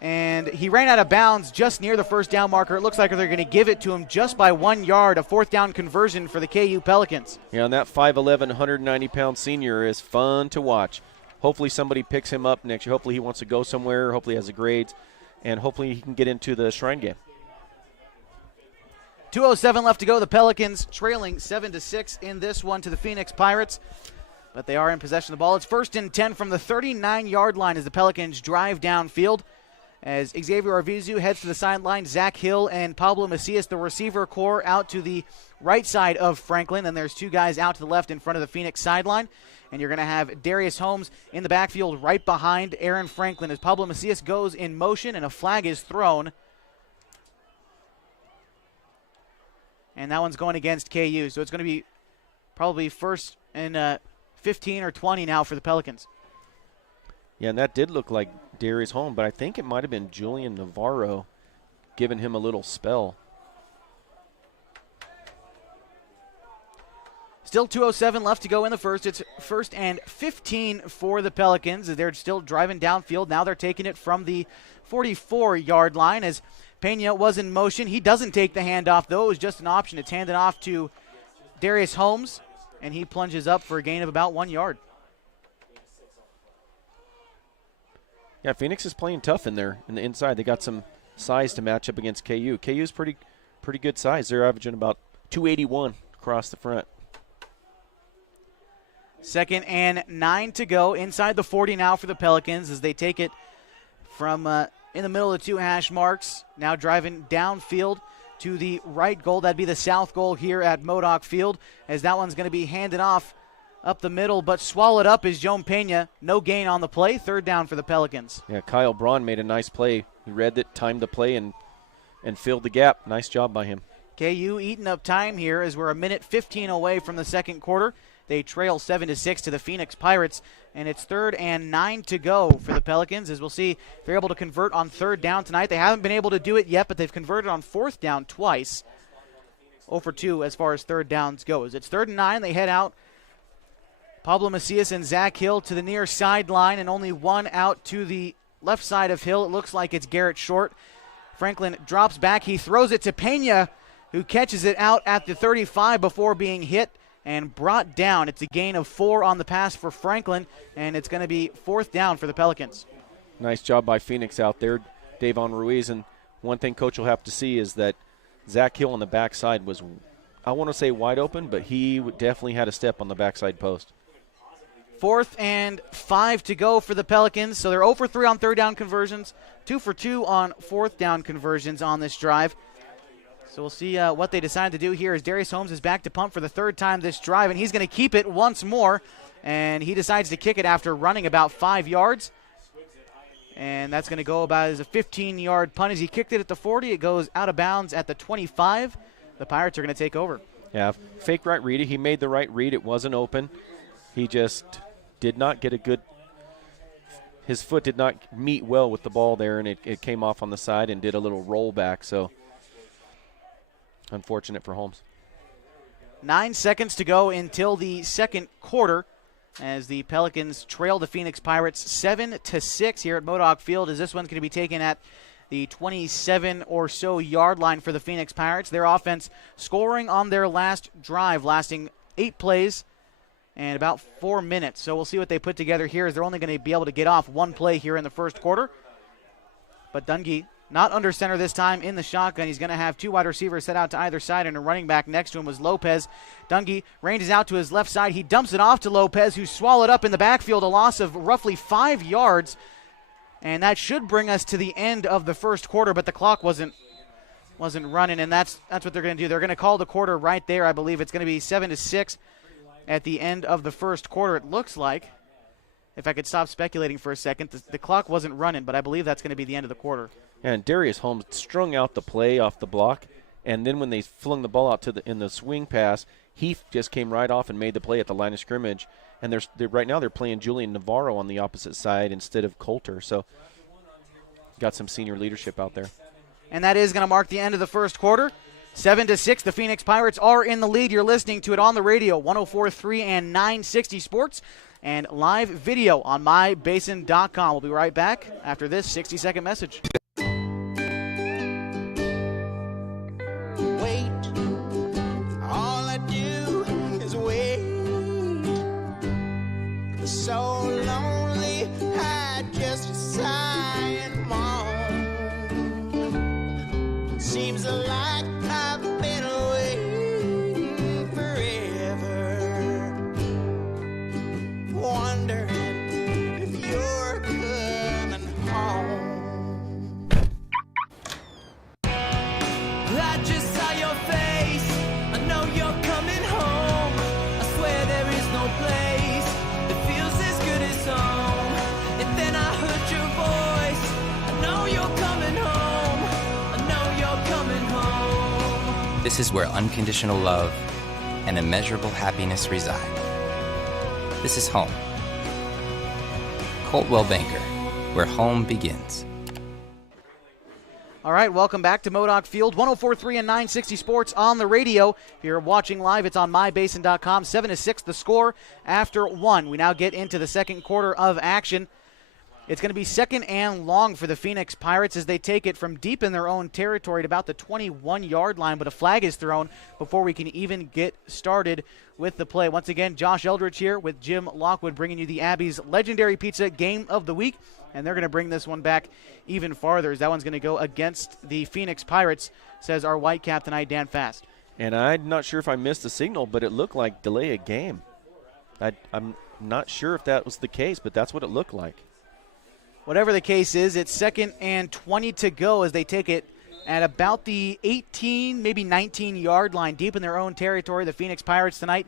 And he ran out of bounds just near the first down marker. It looks like they're going to give it to him just by 1 yard, a 4th down conversion for the KU Pelicans. Yeah, and that 5'11", 190-pound senior is fun to watch. Hopefully somebody picks him up next year. Hopefully he wants to go somewhere. Hopefully he has the grades. And hopefully he can get into the Shrine game. 2:07 left to go. The Pelicans trailing 7-6 in this one to the Phoenix Pirates. But they are in possession of the ball. It's 1st and 10 from the 39-yard line as the Pelicans drive downfield. As Xavier Arvizu heads to the sideline, Zach Hill and Pablo Macias, the receiver core, out to the right side of Franklin. And there's 2 guys out to the left in front of the Phoenix sideline. And you're going to have Darius Holmes in the backfield right behind Aaron Franklin as Pablo Macias goes in motion and a flag is thrown. And that one's going against KU. So it's going to be probably 1st and 15 or 20 now for the Pelicans. Yeah, and that did look like Darius Holmes, but I think it might have been Julian Navarro giving him a little spell. Still 2:07 left to go in the first. It's 1st and 15 for the Pelicans as they're still driving downfield. Now they're taking it from the 44-yard line as Pena was in motion. He doesn't take the handoff, though. It was just an option. It's handed off to Darius Holmes, and he plunges up for a gain of about 1 yard. Yeah, Phoenix is playing tough in there in the inside. They got some size to match up against KU. KU's pretty good size. They're averaging about 281 across the front. 2nd and 9 to go. Inside the 40 now for the Pelicans as they take it from in the middle of the 2 hash marks. Now driving downfield to the right goal. That'd be the south goal here at Modoc Field, as that one's going to be handed off up the middle, but swallowed up is Joan Pena. No gain on the play. Third down for the Pelicans. Yeah, Kyle Braun made a nice play. He read it, timed the play, and filled the gap. Nice job by him. KU eating up time here as we're a minute 15 away from the second quarter. They trail 7-6 to the Phoenix Pirates, and it's 3rd and 9 to go for the Pelicans, as we'll see if they're able to convert on 3rd down tonight. They haven't been able to do it yet, but they've converted on 4th down twice. 0 for 2 as far as 3rd downs goes. It's 3rd and 9. They head out. Pablo Macias and Zach Hill to the near sideline, and only one out to the left side of Hill. It looks like it's Garrett Short. Franklin drops back. He throws it to Pena, who catches it out at the 35 before being hit and brought down. It's a gain of 4 on the pass for Franklin, and it's going to be 4th down for the Pelicans. Nice job by Phoenix out there, Davon Ruiz. And one thing Coach will have to see is that Zach Hill on the backside was, I want to say wide open, but he definitely had a step on the backside post. 4th and 5 to go for the Pelicans. So they're 0 for 3 on 3rd down conversions, 2 for 2 on 4th down conversions on this drive. So we'll see what they decide to do here as Darius Holmes is back to punt for the 3rd time this drive, and he's going to keep it once more. And he decides to kick it after running about 5 yards. And that's going to go about as a 15-yard punt. As he kicked it at the 40, it goes out of bounds at the 25. The Pirates are going to take over. Yeah, fake right read. He made the right read. It wasn't open. He just did not get a good – his foot did not meet well with the ball there, and it came off on the side and did a little roll back. So unfortunate for Holmes. 9 seconds to go until the second quarter as the Pelicans trail the Phoenix Pirates 7-6 here at Modoc Field, as this one's going to be taken at the 27 or so yard line for the Phoenix Pirates. Their offense scoring on their last drive, lasting 8 plays and about 4 minutes. So we'll see what they put together here, as they're only going to be able to get off 1 play here in the first quarter. But Dungy not under center this time in the shotgun. He's going to have 2 wide receivers set out to either side, and a running back next to him was Lopez. Dungy ranges out to his left side. He dumps it off to Lopez, who's swallowed up in the backfield, a loss of roughly 5 yards. And that should bring us to the end of the first quarter, but the clock wasn't running, and that's what they're going to do. They're going to call the quarter right there. I believe it's going to be 7-6 at the end of the first quarter, it looks like. If I could stop speculating for a second, the clock wasn't running, but I believe that's going to be the end of the quarter. And Darius Holmes strung out the play off the block, and then when they flung the ball out in the swing pass, he just came right off and made the play at the line of scrimmage. And right now they're playing Julian Navarro on the opposite side instead of Coulter. So got some senior leadership out there. And that is going to mark the end of the first quarter. 7-6, the Phoenix Pirates are in the lead. You're listening to it on the radio, 104.3 and 960 Sports, and live video on mybasin.com. We'll be right back after this 60-second message. So lonely, I just sigh and moan. Seems like I've been away forever, wondering if you're coming home. I just saw your face, I know you're coming home. I swear there is no place home. And then I heard your voice, I know you're coming home, I know you're coming home. This is where unconditional love and immeasurable happiness reside. This is home. Coltwell Banker, where home begins. All right, welcome back to Modoc Field, 104.3 and 960 Sports on the radio. If you're watching live, it's on mybasin.com. 7-6 the score after 1. We now get into the second quarter of action. It's going to be 2nd and long for the Phoenix Pirates as they take it from deep in their own territory at about the 21-yard line, but a flag is thrown before we can even get started with the play. Once again, Josh Eldridge here with Jim Lockwood bringing you the Abby's Legendary Pizza Game of the Week, and they're going to bring this one back even farther as that one's going to go against the Phoenix Pirates, says our white cap tonight, Dan Fast. And I'm not sure if I missed the signal, but it looked like delay a game. I'm not sure if that was the case, but that's what it looked like. Whatever the case is, it's 2nd and 20 to go as they take it at about the 18, maybe 19-yard line, deep in their own territory. The Phoenix Pirates tonight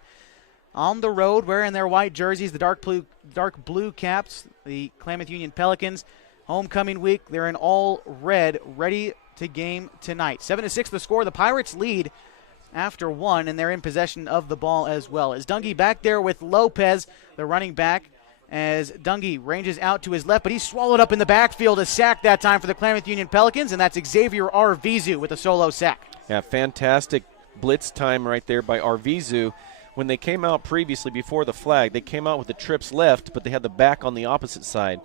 on the road, wearing their white jerseys, the dark blue caps, the Klamath Union Pelicans. Homecoming week, they're in all red, ready to game tonight. 7-6 the score. The Pirates lead after one, and they're in possession of the ball as well. As Dungy back there with Lopez, the running back, as Dungy ranges out to his left, but he's swallowed up in the backfield. A sack that time for the Klamath Union Pelicans, and that's Xavier Arvizu with a solo sack. Yeah, fantastic blitz time right there by Arvizu. When they came out previously before the flag, they came out with the trips left, but they had the back on the opposite side.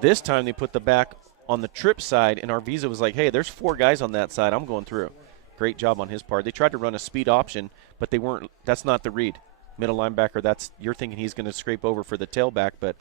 This time they put the back on the trip side, and Arvizu was like, hey, there's 4 guys on that side. I'm going through. Great job on his part. They tried to run a speed option, but they weren't. That's not the read. Middle linebacker, you're thinking he's going to scrape over for the tailback, but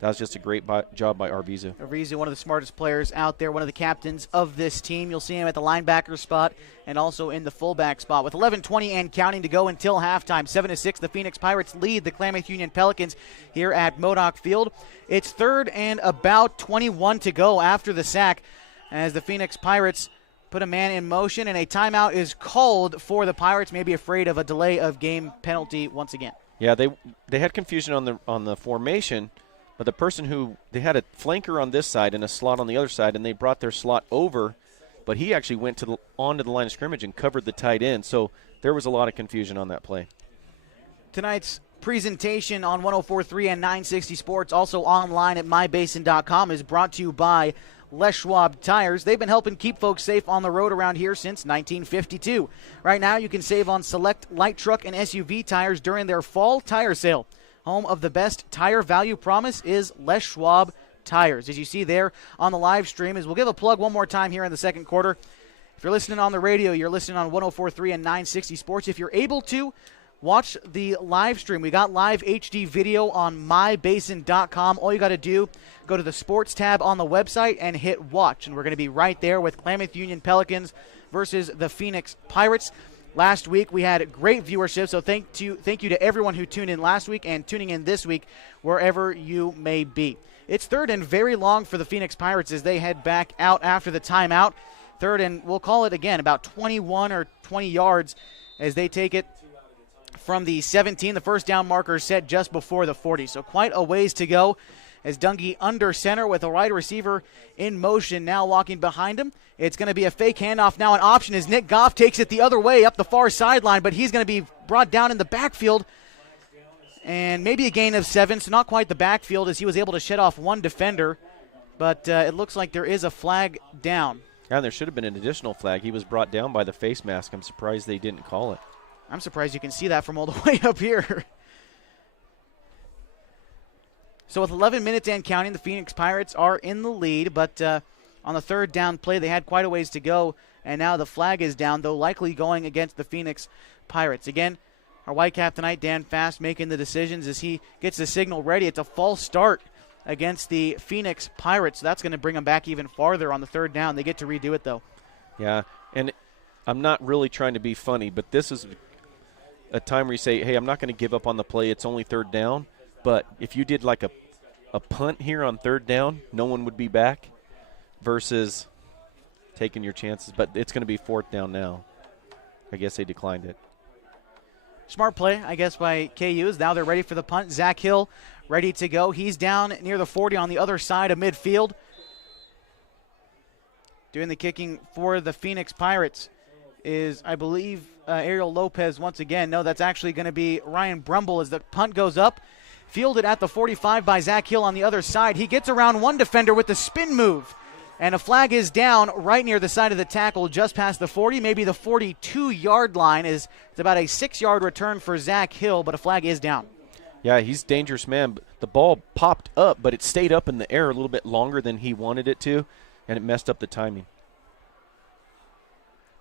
that was just a great job by Arvizu. Arvizu, one of the smartest players out there, one of the captains of this team. You'll see him at the linebacker spot and also in the fullback spot. With 11:20 and counting to go until halftime, 7-6, the Phoenix Pirates lead the Klamath Union Pelicans here at Modoc Field. It's 3rd and about 21 to go after the sack as the Phoenix Pirates put a man in motion, and a timeout is called for the Pirates, maybe afraid of a delay of game penalty once again. Yeah, they had confusion on the formation, but the person they had a flanker on this side and a slot on the other side, and they brought their slot over, but he actually went onto the line of scrimmage and covered the tight end, so there was a lot of confusion on that play. Tonight's presentation on 104.3 and 960 Sports, also online at mybasin.com, is brought to you by Les Schwab Tires. They've been helping keep folks safe on the road around here since 1952. Right now, you can save on select light truck and SUV tires during their fall tire sale. Home of the best tire value promise is Les Schwab Tires. As you see there on the live stream, we'll give a plug one more time here in the second quarter. If you're listening on the radio, you're listening on 104.3 and 960 Sports. If you're able to, watch the live stream. We got live HD video on mybasin.com. All you got to do, go to the sports tab on the website and hit watch. And we're going to be right there with Klamath Union Pelicans versus the Phoenix Pirates. Last week we had great viewership, so thank you to everyone who tuned in last week and tuning in this week wherever you may be. It's 3rd and very long for the Phoenix Pirates as they head back out after the timeout. 3rd and we'll call it again about 21 or 20 yards as they take it from the 17. The first down marker set just before the 40, so quite a ways to go as Dungy under center with a wide receiver in motion now walking behind him. It's going to be a fake handoff now. An option is Nick Goff takes it the other way up the far sideline, but he's going to be brought down in the backfield and maybe a gain of 7, so not quite the backfield as he was able to shed off one defender, but it looks like there is a flag down. Yeah, there should have been an additional flag. He was brought down by the face mask. I'm surprised they didn't call it. I'm surprised you can see that from all the way up here. So with 11 minutes and counting, the Phoenix Pirates are in the lead, but on the 3rd down play, they had quite a ways to go, and now the flag is down, though likely going against the Phoenix Pirates. Again, our Whitecap tonight, Dan Fast, making the decisions as he gets the signal ready. It's a false start against the Phoenix Pirates, so that's going to bring them back even farther on the 3rd down. They get to redo it, though. Yeah, and I'm not really trying to be funny, but this is a time where you say, hey, I'm not going to give up on the play. It's only 3rd down. But if you did like a punt here on 3rd down, no one would be back versus taking your chances. But it's going to be 4th down now. I guess they declined it. Smart play, I guess, by KU. Now they're ready for the punt. Zach Hill ready to go. He's down near the 40 on the other side of midfield. Doing the kicking for the Phoenix Pirates is, I believe, Ariel Lopez once again. No, that's actually going to be Ryan Brumble as the punt goes up. Fielded at the 45 by Zach Hill on the other side. He gets around one defender with the spin move. And a flag is down right near the side of the tackle, just past the 40, maybe the 42-yard line. It's about a 6-yard return for Zach Hill, but a flag is down. Yeah, he's a dangerous man. The ball popped up, but it stayed up in the air a little bit longer than he wanted it to, and it messed up the timing.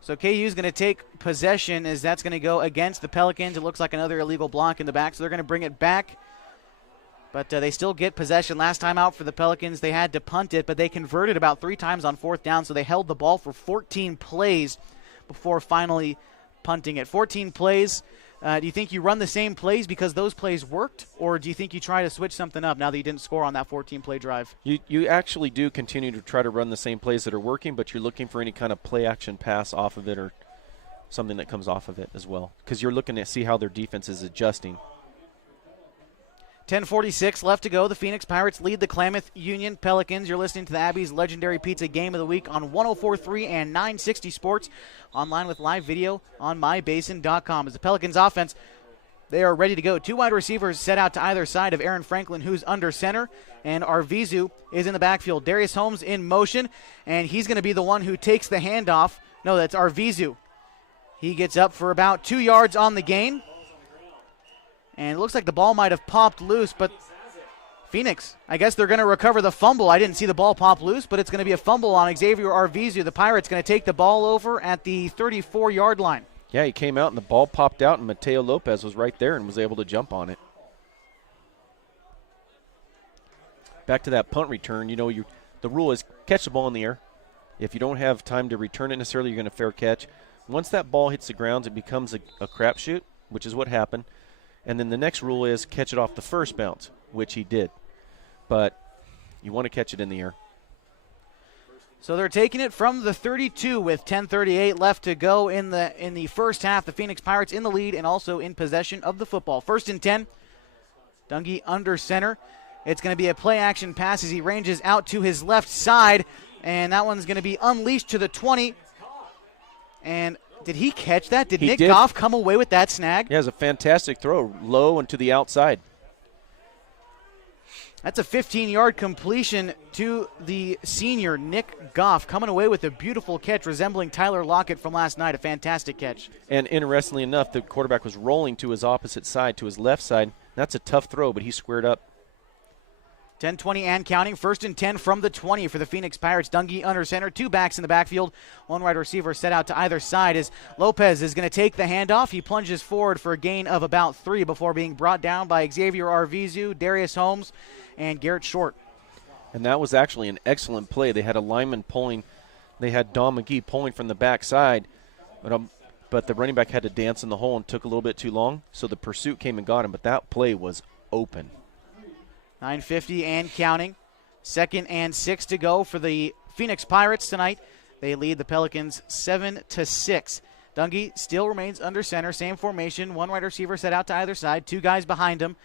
So KU is going to take possession as that's going to go against the Pelicans. It looks like another illegal block in the back, so they're going to bring it back. But they still get possession. Last time out for the Pelicans, they had to punt it, but they converted about 3 times on 4th down, so they held the ball for 14 plays before finally punting it. 14 plays Do you think you run the same plays because those plays worked, or do you think you try to switch something up now that you didn't score on that 14-play drive? You actually do continue to try to run the same plays that are working, but you're looking for any kind of play-action pass off of it or something that comes off of it as well, because you're looking to see how their defense is adjusting. 10:46 left to go. The Phoenix Pirates lead the Klamath Union Pelicans. You're listening to the Abby's Legendary Pizza Game of the Week on 104.3 and 960 Sports, online with live video on mybasin.com. As the Pelicans offense, they are ready to go. 2 wide receivers set out to either side of Aaron Franklin, who's under center, and Arvizu is in the backfield. Darius Holmes in motion, and he's going to be the one who takes the handoff. No, that's Arvizu. He gets up for about 2 yards on the gain. And it looks like the ball might have popped loose, but Phoenix, I guess they're going to recover the fumble. I didn't see the ball pop loose, but it's going to be a fumble on Xavier Arvizu. The Pirates going to take the ball over at the 34-yard line. Yeah, he came out and the ball popped out, and Mateo Lopez was right there and was able to jump on it. Back to that punt return, the rule is catch the ball in the air. If you don't have time to return it necessarily, you're going to fair catch. Once that ball hits the ground, it becomes a crapshoot, which is what happened. And then the next rule is catch it off the first bounce, which he did. But you want to catch it in the air. So they're taking it from the 32 with 10:38 left to go in the first half. The Phoenix Pirates in the lead and also in possession of the football. 1st and 10. Dungy under center. It's going to be a play-action pass as he ranges out to his left side. And that one's going to be unleashed to the 20. And did he catch that? Did Nick Goff come away with that snag? Yeah, it was a fantastic throw, low and to the outside. That's a 15-yard completion to the senior, Nick Goff, coming away with a beautiful catch resembling Tyler Lockett from last night. A fantastic catch. And interestingly enough, the quarterback was rolling to his opposite side, to his left side. That's a tough throw, but he squared up. 10-20 and counting. 1st and 10 from the 20 for the Phoenix Pirates. Dungy under center. 2 backs in the backfield. 1 wide receiver set out to either side as Lopez is going to take the handoff. He plunges forward for a gain of about 3 before being brought down by Xavier Arvizu, Darius Holmes, and Garrett Short. And that was actually an excellent play. They had a lineman pulling. They had Don McGee pulling from the backside, but the running back had to dance in the hole and took a little bit too long, so the pursuit came and got him, but that play was open. 9:50 and counting. 2nd and 6 to go for the Phoenix Pirates tonight. They lead the Pelicans 7-6. Dungy still remains under center. Same formation. 1 wide receiver set out to either side. 2 guys behind him.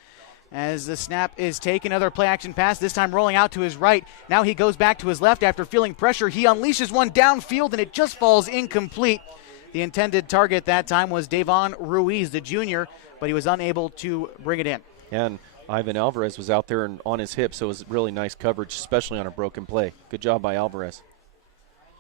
As the snap is taken, another play-action pass, this time rolling out to his right. Now he goes back to his left after feeling pressure. He unleashes one downfield, and it just falls incomplete. The intended target that time was Davon Ruiz, the junior, but he was unable to bring it in. And Ivan Alvarez was out there and on his hip, so it was really nice coverage, especially on a broken play. Good job by Alvarez.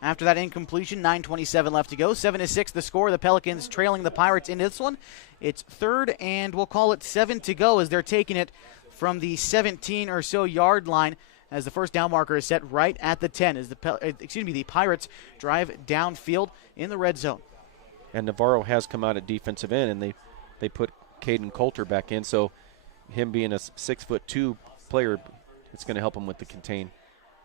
After that incompletion, 9:27 left to go. 7-6 the score. The Pelicans trailing the Pirates in this one. It's 3rd and we'll call it 7 to go as they're taking it from the 17 or so yard line as the first down marker is set right at the 10 as the Pirates drive downfield in the red zone. And Navarro has come out at defensive end, and they put Caden Coulter back in, so him being a 6'2" player, it's going to help him with the contain.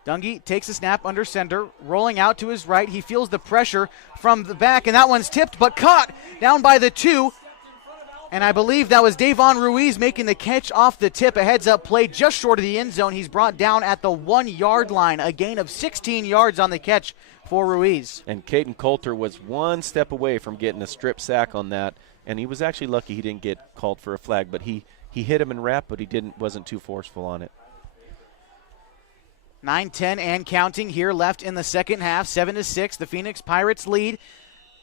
Dungy takes a snap under center, rolling out to his right. He feels the pressure from the back, and that one's tipped but caught down by the 2. And I believe that was Davon Ruiz making the catch off the tip. A heads-up play just short of the end zone. He's brought down at the 1-yard line, a gain of 16 yards on the catch for Ruiz. And Caden Coulter was 1 step away from getting a strip sack on that, and he was actually lucky he didn't get called for a flag, but he hit him in wrap, but wasn't too forceful on it. 9:10 and counting here left in the second half. 7-6, the Phoenix Pirates lead.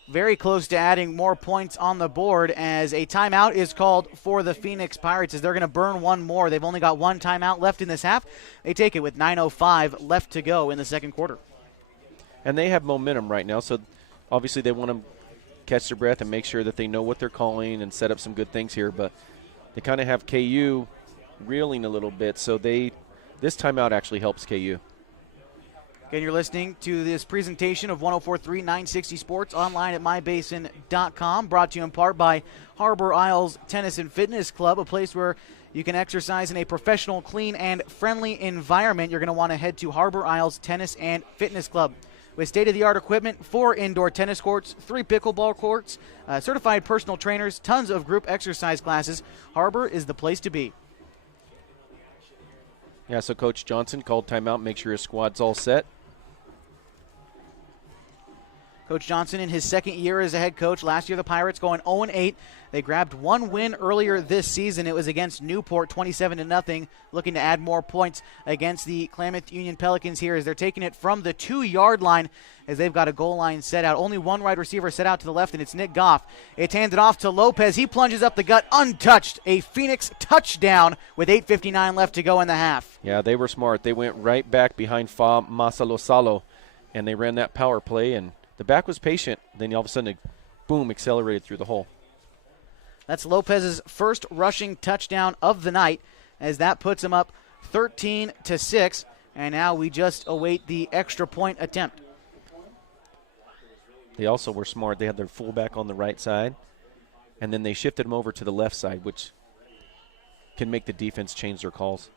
Very close to adding more points on the board as a timeout is called for the Phoenix Pirates as they're going to burn 1 more. They've only got 1 timeout left in this half. They take it with 9:05 left to go in the second quarter. And they have momentum right now, so obviously they want to catch their breath and make sure that they know what they're calling and set up some good things here, but they kind of have KU reeling a little bit, so this timeout actually helps KU. Again, you're listening to this presentation of 104.3 960 Sports online at mybasin.com, brought to you in part by Harbor Isles Tennis and Fitness Club, a place where you can exercise in a professional, clean, and friendly environment. You're going to want to head to Harbor Isles Tennis and Fitness Club. with state-of-the-art equipment, 4 indoor tennis courts, 3 pickleball courts, certified personal trainers, tons of group exercise classes. Harbor is the place to be. Yeah, so Coach Johnson called timeout, make sure his squad's all set. Coach Johnson in his second year as a head coach. Last year the Pirates going 0-8. They grabbed one win earlier this season. It was against Newport, 27-0, looking to add more points against the Klamath Union Pelicans here as they're taking it from the 2-yard line as they've got a goal line set out. Only one wide receiver set out to the left, and it's Nick Goff. It's handed off to Lopez. He plunges up the gut untouched. A Phoenix touchdown with 8:59 left to go in the half. Yeah, they were smart. They went right back behind Fa Masalosalo, and they ran that power play, and the back was patient. Then all of a sudden, boom, accelerated through the hole. That's Lopez's first rushing touchdown of the night as that puts him up 13-6. And now we just await the extra point attempt. They also were smart. They had their fullback on the right side, and then they shifted him over to the left side, which can make the defense change their calls.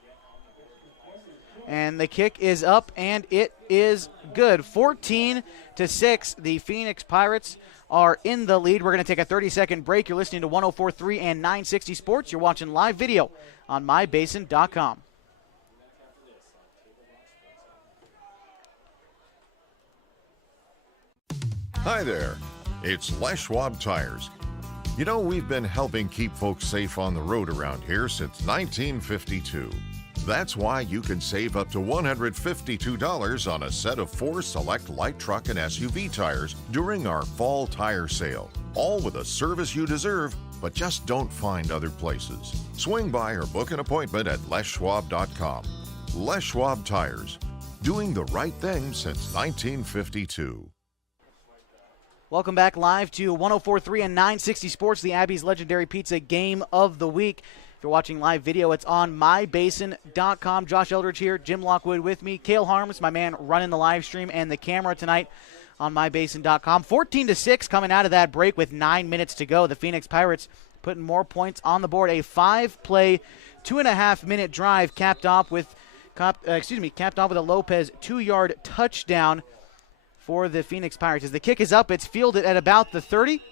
And the kick is up, and it is good. 14-6. The Phoenix Pirates are in the lead. We're going to take a 30-second break. You're listening to 104.3 and 960 Sports. You're watching live video on mybasin.com. Hi there, it's Les Schwab Tires. You know, we've been helping keep folks safe on the road around here since 1952. That's why you can save up to $152 on a set of 4 select light truck and SUV tires during our fall tire sale. All with a service you deserve, but just don't find other places. Swing by or book an appointment at leschwab.com. Les Schwab Tires, doing the right thing since 1952. Welcome back live to 104.3 and 960 Sports, the Abby's Legendary Pizza Game of the Week. If you're watching live video, it's on mybasin.com. Josh Eldridge here, Jim Lockwood with me. Cale Harms, my man, running the live stream and the camera tonight on mybasin.com. 14-6 coming out of that break with 9 minutes to go. The Phoenix Pirates putting more points on the board. A 5-play, 2.5-minute drive capped off with a Lopez 2-yard touchdown for the Phoenix Pirates. As the kick is up, it's fielded at about the 30.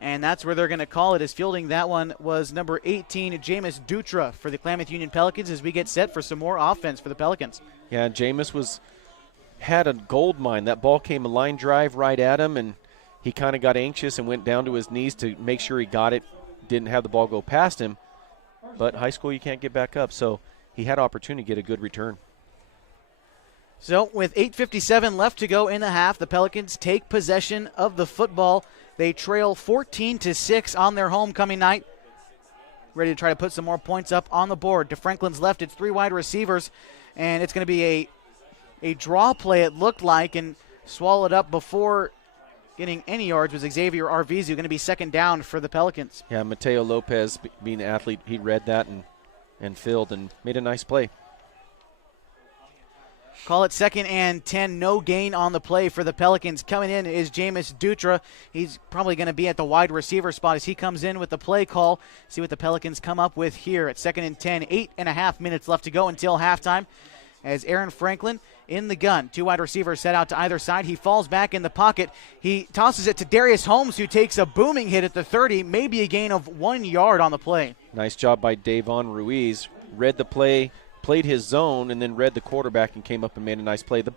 And that's where they're going to call it. As fielding that one was number 18, Jameis Dutra for the Klamath Union Pelicans as we get set for some more offense for the Pelicans. Yeah, Jameis had a gold mine. That ball came a line drive right at him, and he kind of got anxious and went down to his knees to make sure he got it, didn't have the ball go past him. But high school, you can't get back up, so he had opportunity to get a good return. So with 8:57 left to go in the half, the Pelicans take possession of the football. They trail 14-6 on their homecoming night. Ready to try to put some more points up on the board. To Franklin's left, it's 3 wide receivers, and it's going to be a draw play, it looked like, and swallowed up before getting any yards was Xavier Arvizu, going to be second down for the Pelicans. Yeah, Mateo Lopez, being an athlete, he read that and filled and made a nice play. Call it 2nd and 10, no gain on the play for the Pelicans. Coming in is Jameis Dutra. He's probably going to be at the wide receiver spot as he comes in with the play call. See what the Pelicans come up with here at 2nd and 10. 8.5 minutes left to go until halftime. As Aaron Franklin in the gun. 2 wide receivers set out to either side. He falls back in the pocket. He tosses it to Darius Holmes, who takes a booming hit at the 30, maybe a gain of 1 yard on the play. Nice job by Davon Ruiz. Read the play, played his zone, and then read the quarterback and came up and made a nice play. It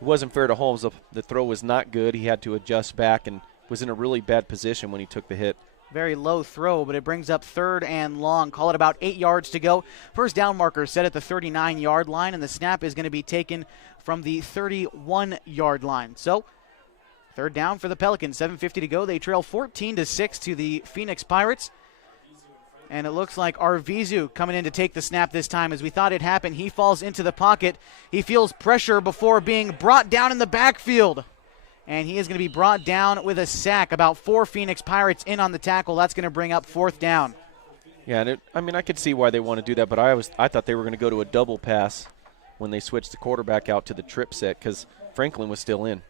wasn't fair to Holmes. The throw was not good. He had to adjust back and was in a really bad position when he took the hit. Very low throw, but it brings up 3rd and long. Call it about 8 yards to go. First down marker set at the 39-yard line, and the snap is going to be taken from the 31-yard line. So 3rd down for the Pelicans. 7:50 to go. They trail 14-6 to the Phoenix Pirates. And it looks like Arvizu coming in to take the snap this time. As we thought it happened, he falls into the pocket. He feels pressure before being brought down in the backfield. And he is going to be brought down with a sack. About 4 Phoenix Pirates in on the tackle. That's going to bring up 4th down. Yeah, and I could see why they want to do that, but I thought they were going to go to a double pass when they switched the quarterback out to the trip set because Franklin was still in.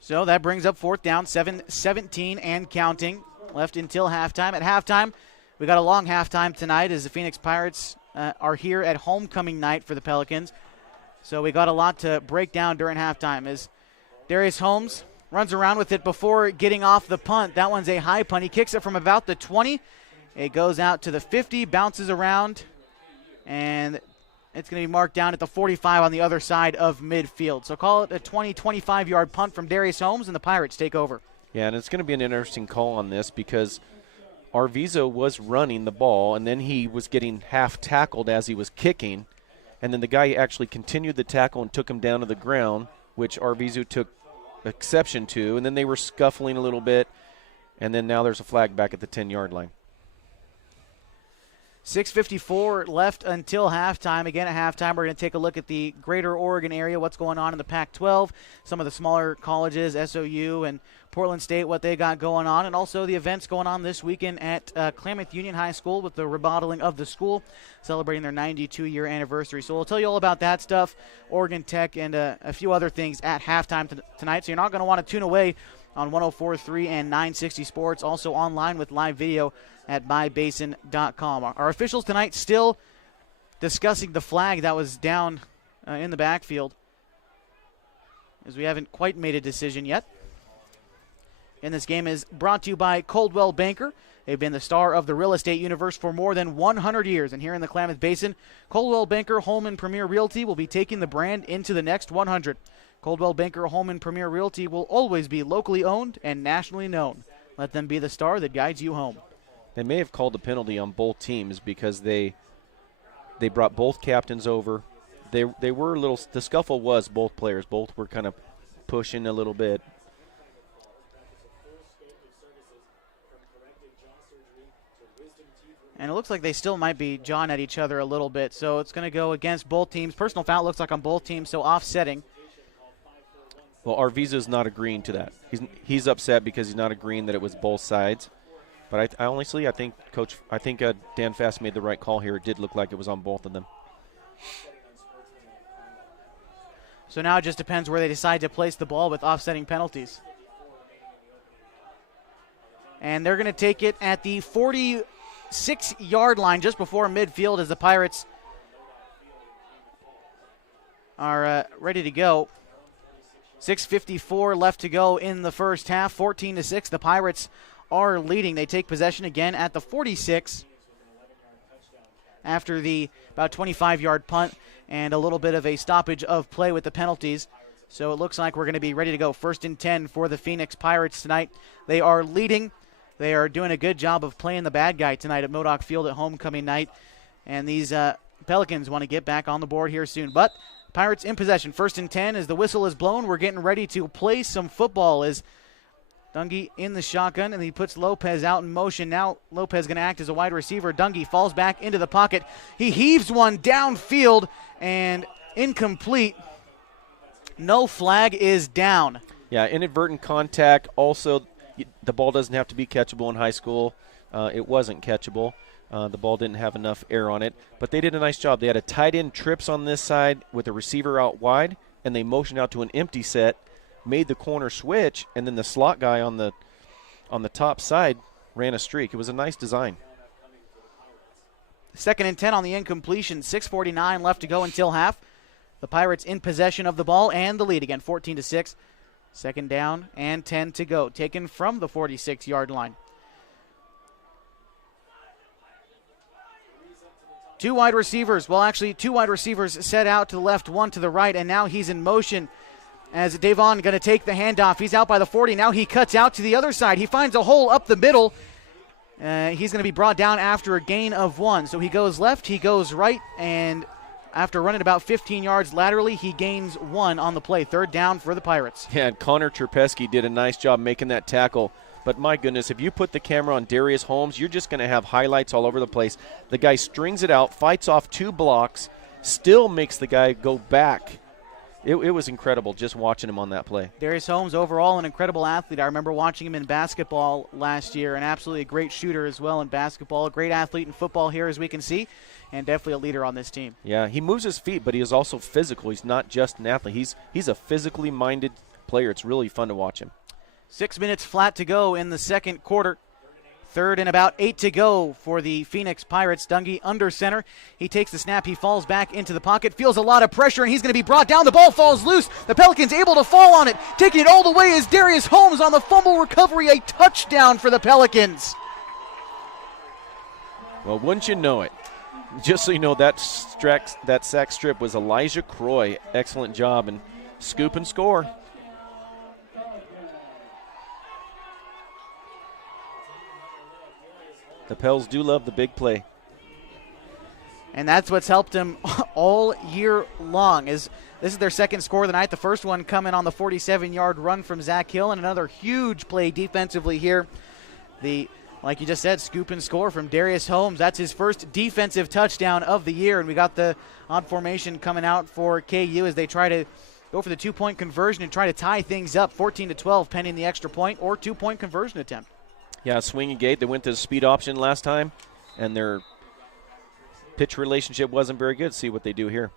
So that brings up 4th down, 7-17 and counting. Left until halftime. At halftime, we got a long halftime tonight as the Phoenix Pirates are here at homecoming night for the Pelicans. So we got a lot to break down during halftime as Darius Holmes runs around with it before getting off the punt. That one's a high punt. He kicks it from about the 20. It goes out to the 50, bounces around, and it's going to be marked down at the 45 on the other side of midfield. So call it a 20, 25-yard punt from Darius Holmes, and the Pirates take over. Yeah, and it's going to be an interesting call on this because Arvizo was running the ball, and then he was getting half tackled as he was kicking, and then the guy actually continued the tackle and took him down to the ground, which Arvizo took exception to, and then they were scuffling a little bit, and then now there's a flag back at the 10-yard line. 6:54 left until halftime. Again, at halftime, we're going to take a look at the greater Oregon area, what's going on in the Pac-12, some of the smaller colleges, SOU and Portland State, what they got going on, and also the events going on this weekend at Klamath Union High School with the remodeling of the school, celebrating their 92-year anniversary. So we'll tell you all about that stuff, Oregon Tech, and a few other things at halftime tonight. So you're not going to want to tune away on 104.3 and 960 Sports, also online with live video at mybasin.com. Our officials tonight still discussing the flag that was down in the backfield, as we haven't quite made a decision yet. And this game is brought to you by Coldwell Banker. They've been the star of the real estate universe for more than 100 years. And here in the Klamath Basin, Coldwell Banker Home and Premier Realty will be taking the brand into the next 100. Coldwell Banker Home and Premier Realty will always be locally owned and nationally known. Let them be the star that guides you home. They may have called a penalty on both teams because they brought both captains over. They were a little – the scuffle was both players. Both were kind of pushing a little bit. And it looks like they still might be jawing at each other a little bit. So it's going to go against both teams. Personal foul looks like on both teams, so offsetting. Well, Arvizo's not agreeing to that. He's upset because he's not agreeing that it was both sides. But I honestly, I think Dan Fast made the right call here. It did look like it was on both of them. So now it just depends where they decide to place the ball with offsetting penalties. And they're going to take it at the 46-yard line just before midfield as the Pirates are ready to go. 6:54 left to go in the first half. 14-6, the Pirates are leading. They take possession again at the 46 after the about 25-yard punt and a little bit of a stoppage of play with the penalties. So it looks like we're going to be ready to go. 1st and 10 for the Phoenix Pirates tonight. They are leading. They are doing a good job of playing the bad guy tonight at Modoc Field at homecoming night. And these Pelicans want to get back on the board here soon. But Pirates in possession. 1st and 10 as the whistle is blown. We're getting ready to play some football as Dungy in the shotgun, and he puts Lopez out in motion. Now Lopez going to act as a wide receiver. Dungy falls back into the pocket. He heaves one downfield and incomplete. No flag is down. Yeah, inadvertent contact. Also, the ball doesn't have to be catchable in high school. It wasn't catchable. The ball didn't have enough air on it. But they did a nice job. They had a tight end trips on this side with a receiver out wide, and they motioned out to an empty set, made the corner switch, and then the slot guy on the top side ran a streak. It was a nice design. 2nd and 10 on the incompletion. 6:49 left to go until half. The Pirates in possession of the ball and the lead again, 14-6. 2nd down and 10 to go, taken from the 46-yard line. Two wide receivers set out to the left, one to the right, and now he's in motion as Davon going to take the handoff. He's out by the 40. Now he cuts out to the other side. He finds a hole up the middle. He's going to be brought down after a gain of 1. So he goes left, he goes right, and after running about 15 yards laterally, he gains 1 on the play. 3rd down for the Pirates. Yeah, and Connor Terpeski did a nice job making that tackle. But my goodness, if you put the camera on Darius Holmes, you're just going to have highlights all over the place. The guy strings it out, fights off 2 blocks, still makes the guy go back. It was incredible just watching him on that play. Darius Holmes, overall, an incredible athlete. I remember watching him in basketball last year, and absolutely a great shooter as well in basketball. A great athlete in football here, as we can see, and definitely a leader on this team. Yeah, he moves his feet, but he is also physical. He's not just an athlete. He's a physically minded player. It's really fun to watch him. 6 minutes flat to go in the second quarter. Third and about 8 to go for the Phoenix Pirates. Dungy under center. He takes the snap. He falls back into the pocket. Feels a lot of pressure, and he's going to be brought down. The ball falls loose. The Pelicans able to fall on it. Taking it all the way is Darius Holmes on the fumble recovery. A touchdown for the Pelicans. Well, wouldn't you know it? Just so you know, that sack strip was Elijah Croy. Excellent job, and scoop and score. The Pels do love the big play. And that's what's helped them all year long. This is their second score of the night. The first one coming on the 47-yard run from Zach Hill, and another huge play defensively here. Like you just said, scoop and score from Darius Holmes. That's his first defensive touchdown of the year, and we got the odd formation coming out for KU as they try to go for the two-point conversion and try to tie things up, 14-12, pending the extra point or two-point conversion attempt. Yeah, swing and gate. They went to the speed option last time, and their pitch relationship wasn't very good. See what they do here.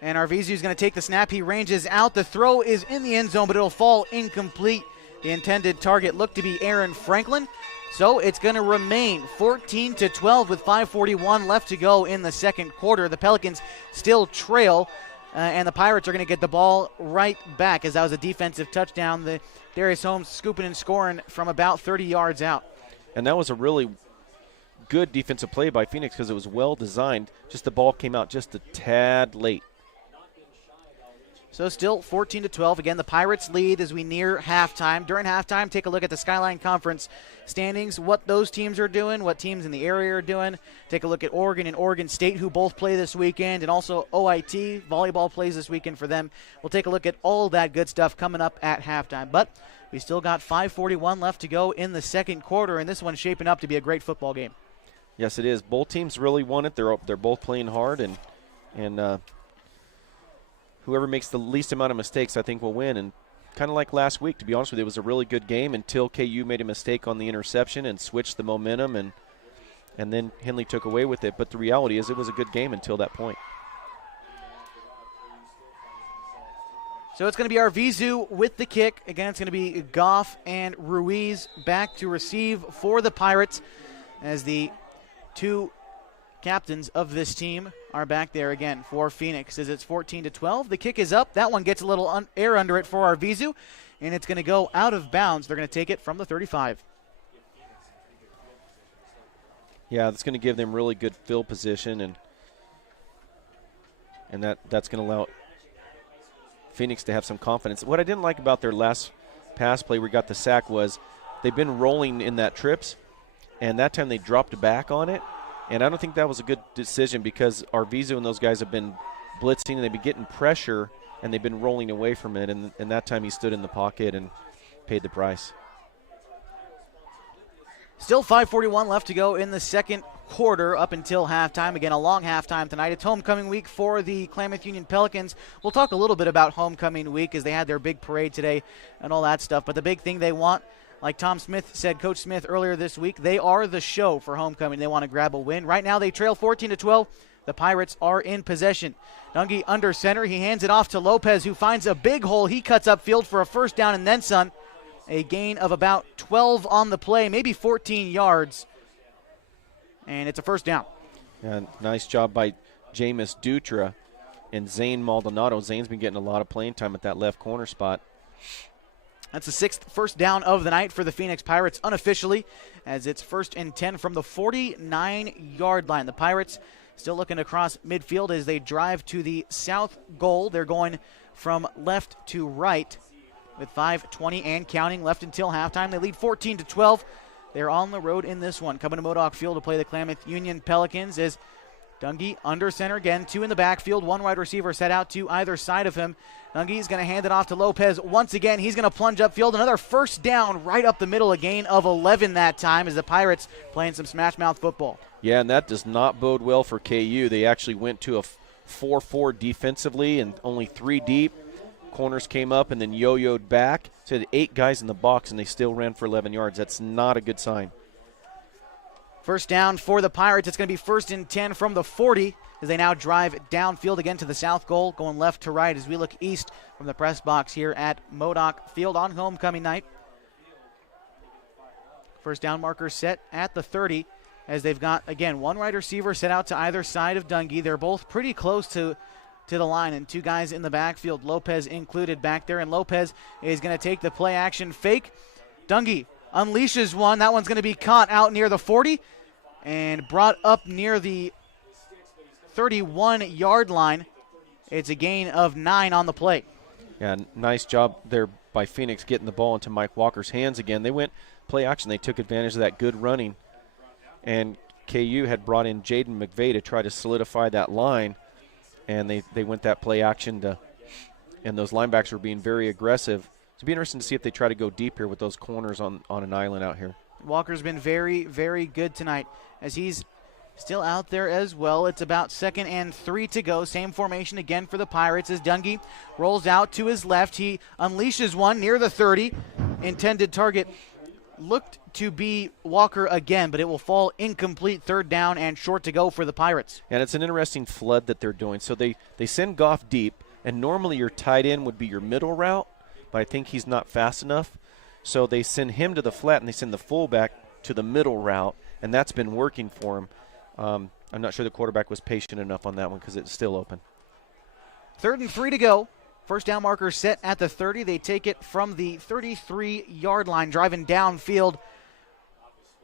And Arvizu is going to take the snap. He ranges out. The throw is in the end zone, but it'll fall incomplete. The intended target looked to be Aaron Franklin. So it's going to remain 14-12 with 5:41 left to go in the second quarter. The Pelicans still trail, and the Pirates are going to get the ball right back as that was a defensive touchdown. The Darius Holmes scooping and scoring from about 30 yards out. And that was a really good defensive play by Phoenix because it was well designed. Just the ball came out just a tad late. So still 14-12. Again, the Pirates lead as we near halftime. During halftime, take a look at the Skyline Conference standings, what those teams are doing, what teams in the area are doing. Take a look at Oregon and Oregon State, who both play this weekend, and also OIT, volleyball plays this weekend for them. We'll take a look at all that good stuff coming up at halftime. But we still got 5:41 left to go in the second quarter, and this one's shaping up to be a great football game. Yes, it is. Both teams really want it. They're both playing hard, and whoever makes the least amount of mistakes, I think, will win. And kind of like last week, to be honest with you, it was a really good game until KU made a mistake on the interception and switched the momentum, and then Henley took away with it. But the reality is it was a good game until that point. So it's going to be Arvizu with the kick. Again, it's going to be Goff and Ruiz back to receive for the Pirates as the two captains of this team are back there again for Phoenix as it's 14-12. The kick is up. That one gets a little air under it for Arvizu, and it's going to go out of bounds. They're going to take it from the 35. Yeah, that's going to give them really good field position, and that's going to allow Phoenix to have some confidence. What I didn't like about their last pass play where we got the sack was they've been rolling in that trips, and that time they dropped back on it. And I don't think that was a good decision because Arvizu and those guys have been blitzing and they've been getting pressure and they've been rolling away from it. And that time he stood in the pocket and paid the price. Still 5:41 left to go in the second quarter up until halftime. Again, a long halftime tonight. It's homecoming week for the Klamath Union Pelicans. We'll talk a little bit about homecoming week as they had their big parade today and all that stuff. But the big thing they want, like Tom Smith said, Coach Smith earlier this week, they are the show for homecoming. They want to grab a win. Right now they trail 14-12. The Pirates are in possession. Dungy under center. He hands it off to Lopez, who finds a big hole. He cuts upfield for a first down and then some. A gain of about 12 on the play, maybe 14 yards. And it's a first down. Yeah, nice job by Jameis Dutra and Zane Maldonado. Zane's been getting a lot of playing time at that left corner spot. That's the sixth first down of the night for the Phoenix Pirates unofficially, as it's 1st and 10 from the 49-yard line. The Pirates still looking across midfield as they drive to the south goal. They're going from left to right with 5:20 and counting left until halftime. They lead 14-12. They're on the road in this one. Coming to Modoc Field to play the Klamath Union Pelicans is Dungy under center again, two in the backfield, one wide receiver set out to either side of him. Dungy's going to hand it off to Lopez once again. He's going to plunge upfield. Another first down right up the middle, a gain of 11 that time as the Pirates playing some smash mouth football. Yeah, and that does not bode well for KU. They actually went to a 4-4 defensively and only 3 deep. Corners came up and then yo-yoed back. So they had 8 guys in the box and they still ran for 11 yards. That's not a good sign. First down for the Pirates. It's going to be 1st and 10 from the 40 as they now drive downfield again to the south goal, going left to right as we look east from the press box here at Modoc Field on homecoming night. First down marker set at the 30 as they've got, again, one wide receiver set out to either side of Dungy. They're both pretty close to the line, and two guys in the backfield, Lopez included back there, and Lopez is going to take the play action fake. Dungy unleashes one. That one's going to be caught out near the 40 and brought up near the 31-yard line. It's a gain of 9 on the play. Yeah, nice job there by Phoenix getting the ball into Mike Walker's hands again. They went play action. They took advantage of that good running, and KU had brought in Jaden McVeigh to try to solidify that line, and they went that play action and those linebackers were being very aggressive. It'll be interesting to see if they try to go deep here with those corners on an island out here. Walker's been very, very good tonight as he's still out there as well. It's about 2nd and 3 to go. Same formation again for the Pirates as Dungy rolls out to his left. He unleashes one near the 30. Intended target looked to be Walker again, but it will fall incomplete. 3rd down and short to go for the Pirates. And it's an interesting flood that they're doing. So they send Goff deep, and normally your tight end would be your middle route, but I think he's not fast enough. So they send him to the flat, and they send the fullback to the middle route, and that's been working for him. I'm not sure the quarterback was patient enough on that one because it's still open. 3rd and 3 to go. First down marker set at the 30. They take it from the 33-yard line, driving downfield.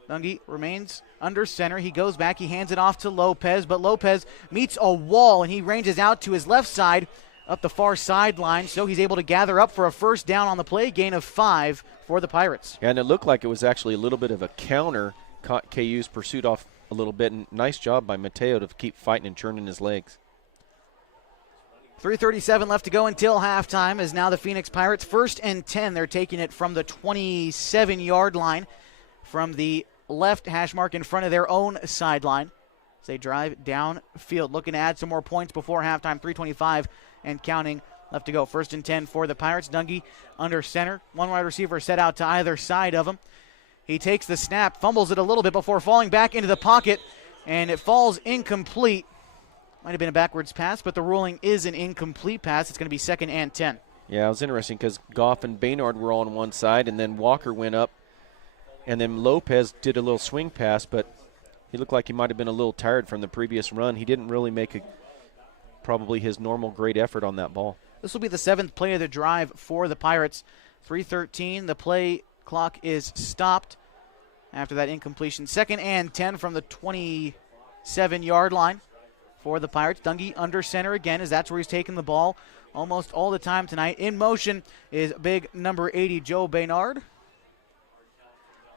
Dungy remains under center. He goes back. He hands it off to Lopez, but Lopez meets a wall, and he ranges out to his left side up the far sideline, so he's able to gather up for a first down on the play, gain of 5 for the Pirates. And it looked like it was actually a little bit of a counter. Caught KU's pursuit off a little bit, and nice job by Mateo to keep fighting and churning his legs. 3:37 left to go until halftime as now the Phoenix Pirates 1st and 10. They're taking it from the 27-yard line from the left hash mark in front of their own sideline as they drive downfield, looking to add some more points before halftime. 3:25 and counting left to go. 1st and 10 for the Pirates. Dungy under center. One wide receiver set out to either side of him. He takes the snap, fumbles it a little bit before falling back into the pocket, and it falls incomplete. Might have been a backwards pass, but the ruling is an incomplete pass. It's going to be 2nd and 10. Yeah, it was interesting because Goff and Baynard were on one side, and then Walker went up, and then Lopez did a little swing pass, but he looked like he might have been a little tired from the previous run. He didn't really make probably his normal great effort on that ball. This will be the 7th play of the drive for the Pirates. 3:13, the play clock is stopped after that incompletion. 2nd and 10 from the 27-yard line for the Pirates. Dungy under center again as that's where he's taking the ball almost all the time tonight. In motion is big number 80, Joe Baynard.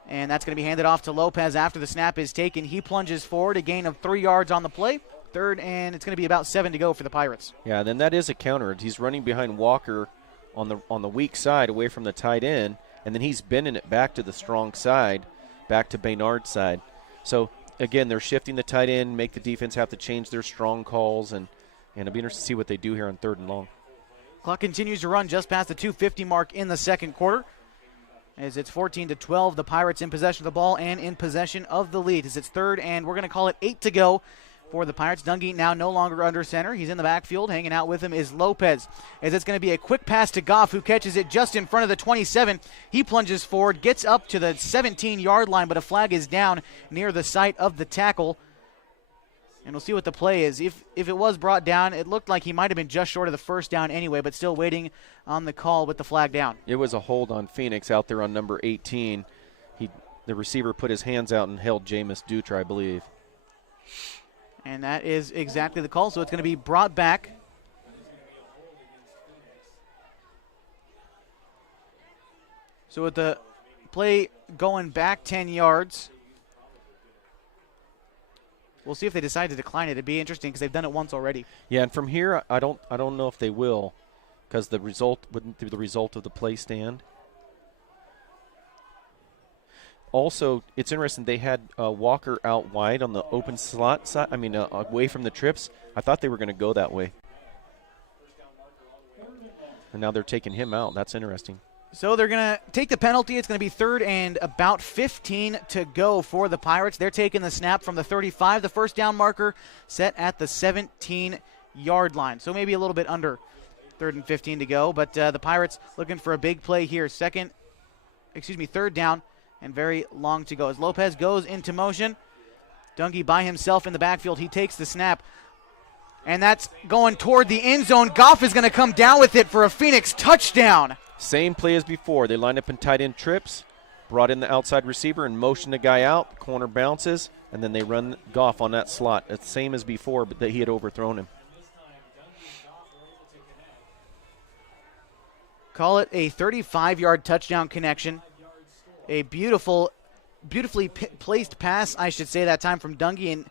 And that's going to be handed off to Lopez after the snap is taken. He plunges forward, a gain of 3 yards on the play. 3rd, and it's going to be about 7 to go for the Pirates. Yeah, then that is a counter. He's running behind Walker on the weak side away from the tight end, and then he's bending it back to the strong side, back to Baynard's side. So, again, they're shifting the tight end, make the defense have to change their strong calls, and it'll be interesting to see what they do here on 3rd and long. Clock continues to run just past the 2:50 mark in the second quarter. As it's 14-12, the Pirates in possession of the ball and in possession of the lead. As it's 3rd, and we're going to call it 8 to go for the Pirates. Dungy now no longer under center. He's in the backfield. Hanging out with him is Lopez. As it's going to be a quick pass to Goff, who catches it just in front of the 27. He plunges forward, gets up to the 17-yard line, but a flag is down near the site of the tackle. And we'll see what the play is. If it was brought down, it looked like he might have been just short of the first down anyway, but still waiting on the call with the flag down. It was a hold on Phoenix out there on number 18. The receiver put his hands out and held Jameis Dutra, I believe. And that is exactly the call, so it's going to be brought back. So with the play going back 10 yards, we'll see if they decide to decline it. It'd be interesting because they've done it once already. Yeah, and from here, I don't know if they will, because the result wouldn't be the result of the play stand. Also, it's interesting, they had Walker out wide on the open slot side, away from the trips. I thought they were going to go that way. And now they're taking him out. That's interesting. So they're going to take the penalty. It's going to be 3rd and about 15 to go for the Pirates. They're taking the snap from the 35. The first down marker set at the 17-yard line. So maybe a little bit under 3rd and 15 to go. But the Pirates looking for a big play here. 3rd down and very long to go. As Lopez goes into motion, Dungy by himself in the backfield. He takes the snap, and that's going toward the end zone. Goff is going to come down with it for a Phoenix touchdown. Same play as before. They lined up in tight end trips, brought in the outside receiver and motioned the guy out. Corner bounces, and then they run Goff on that slot. It's the same as before, but that he had overthrown him. Call it a 35-yard touchdown connection. A beautifully placed pass, I should say, that time from Dungy, and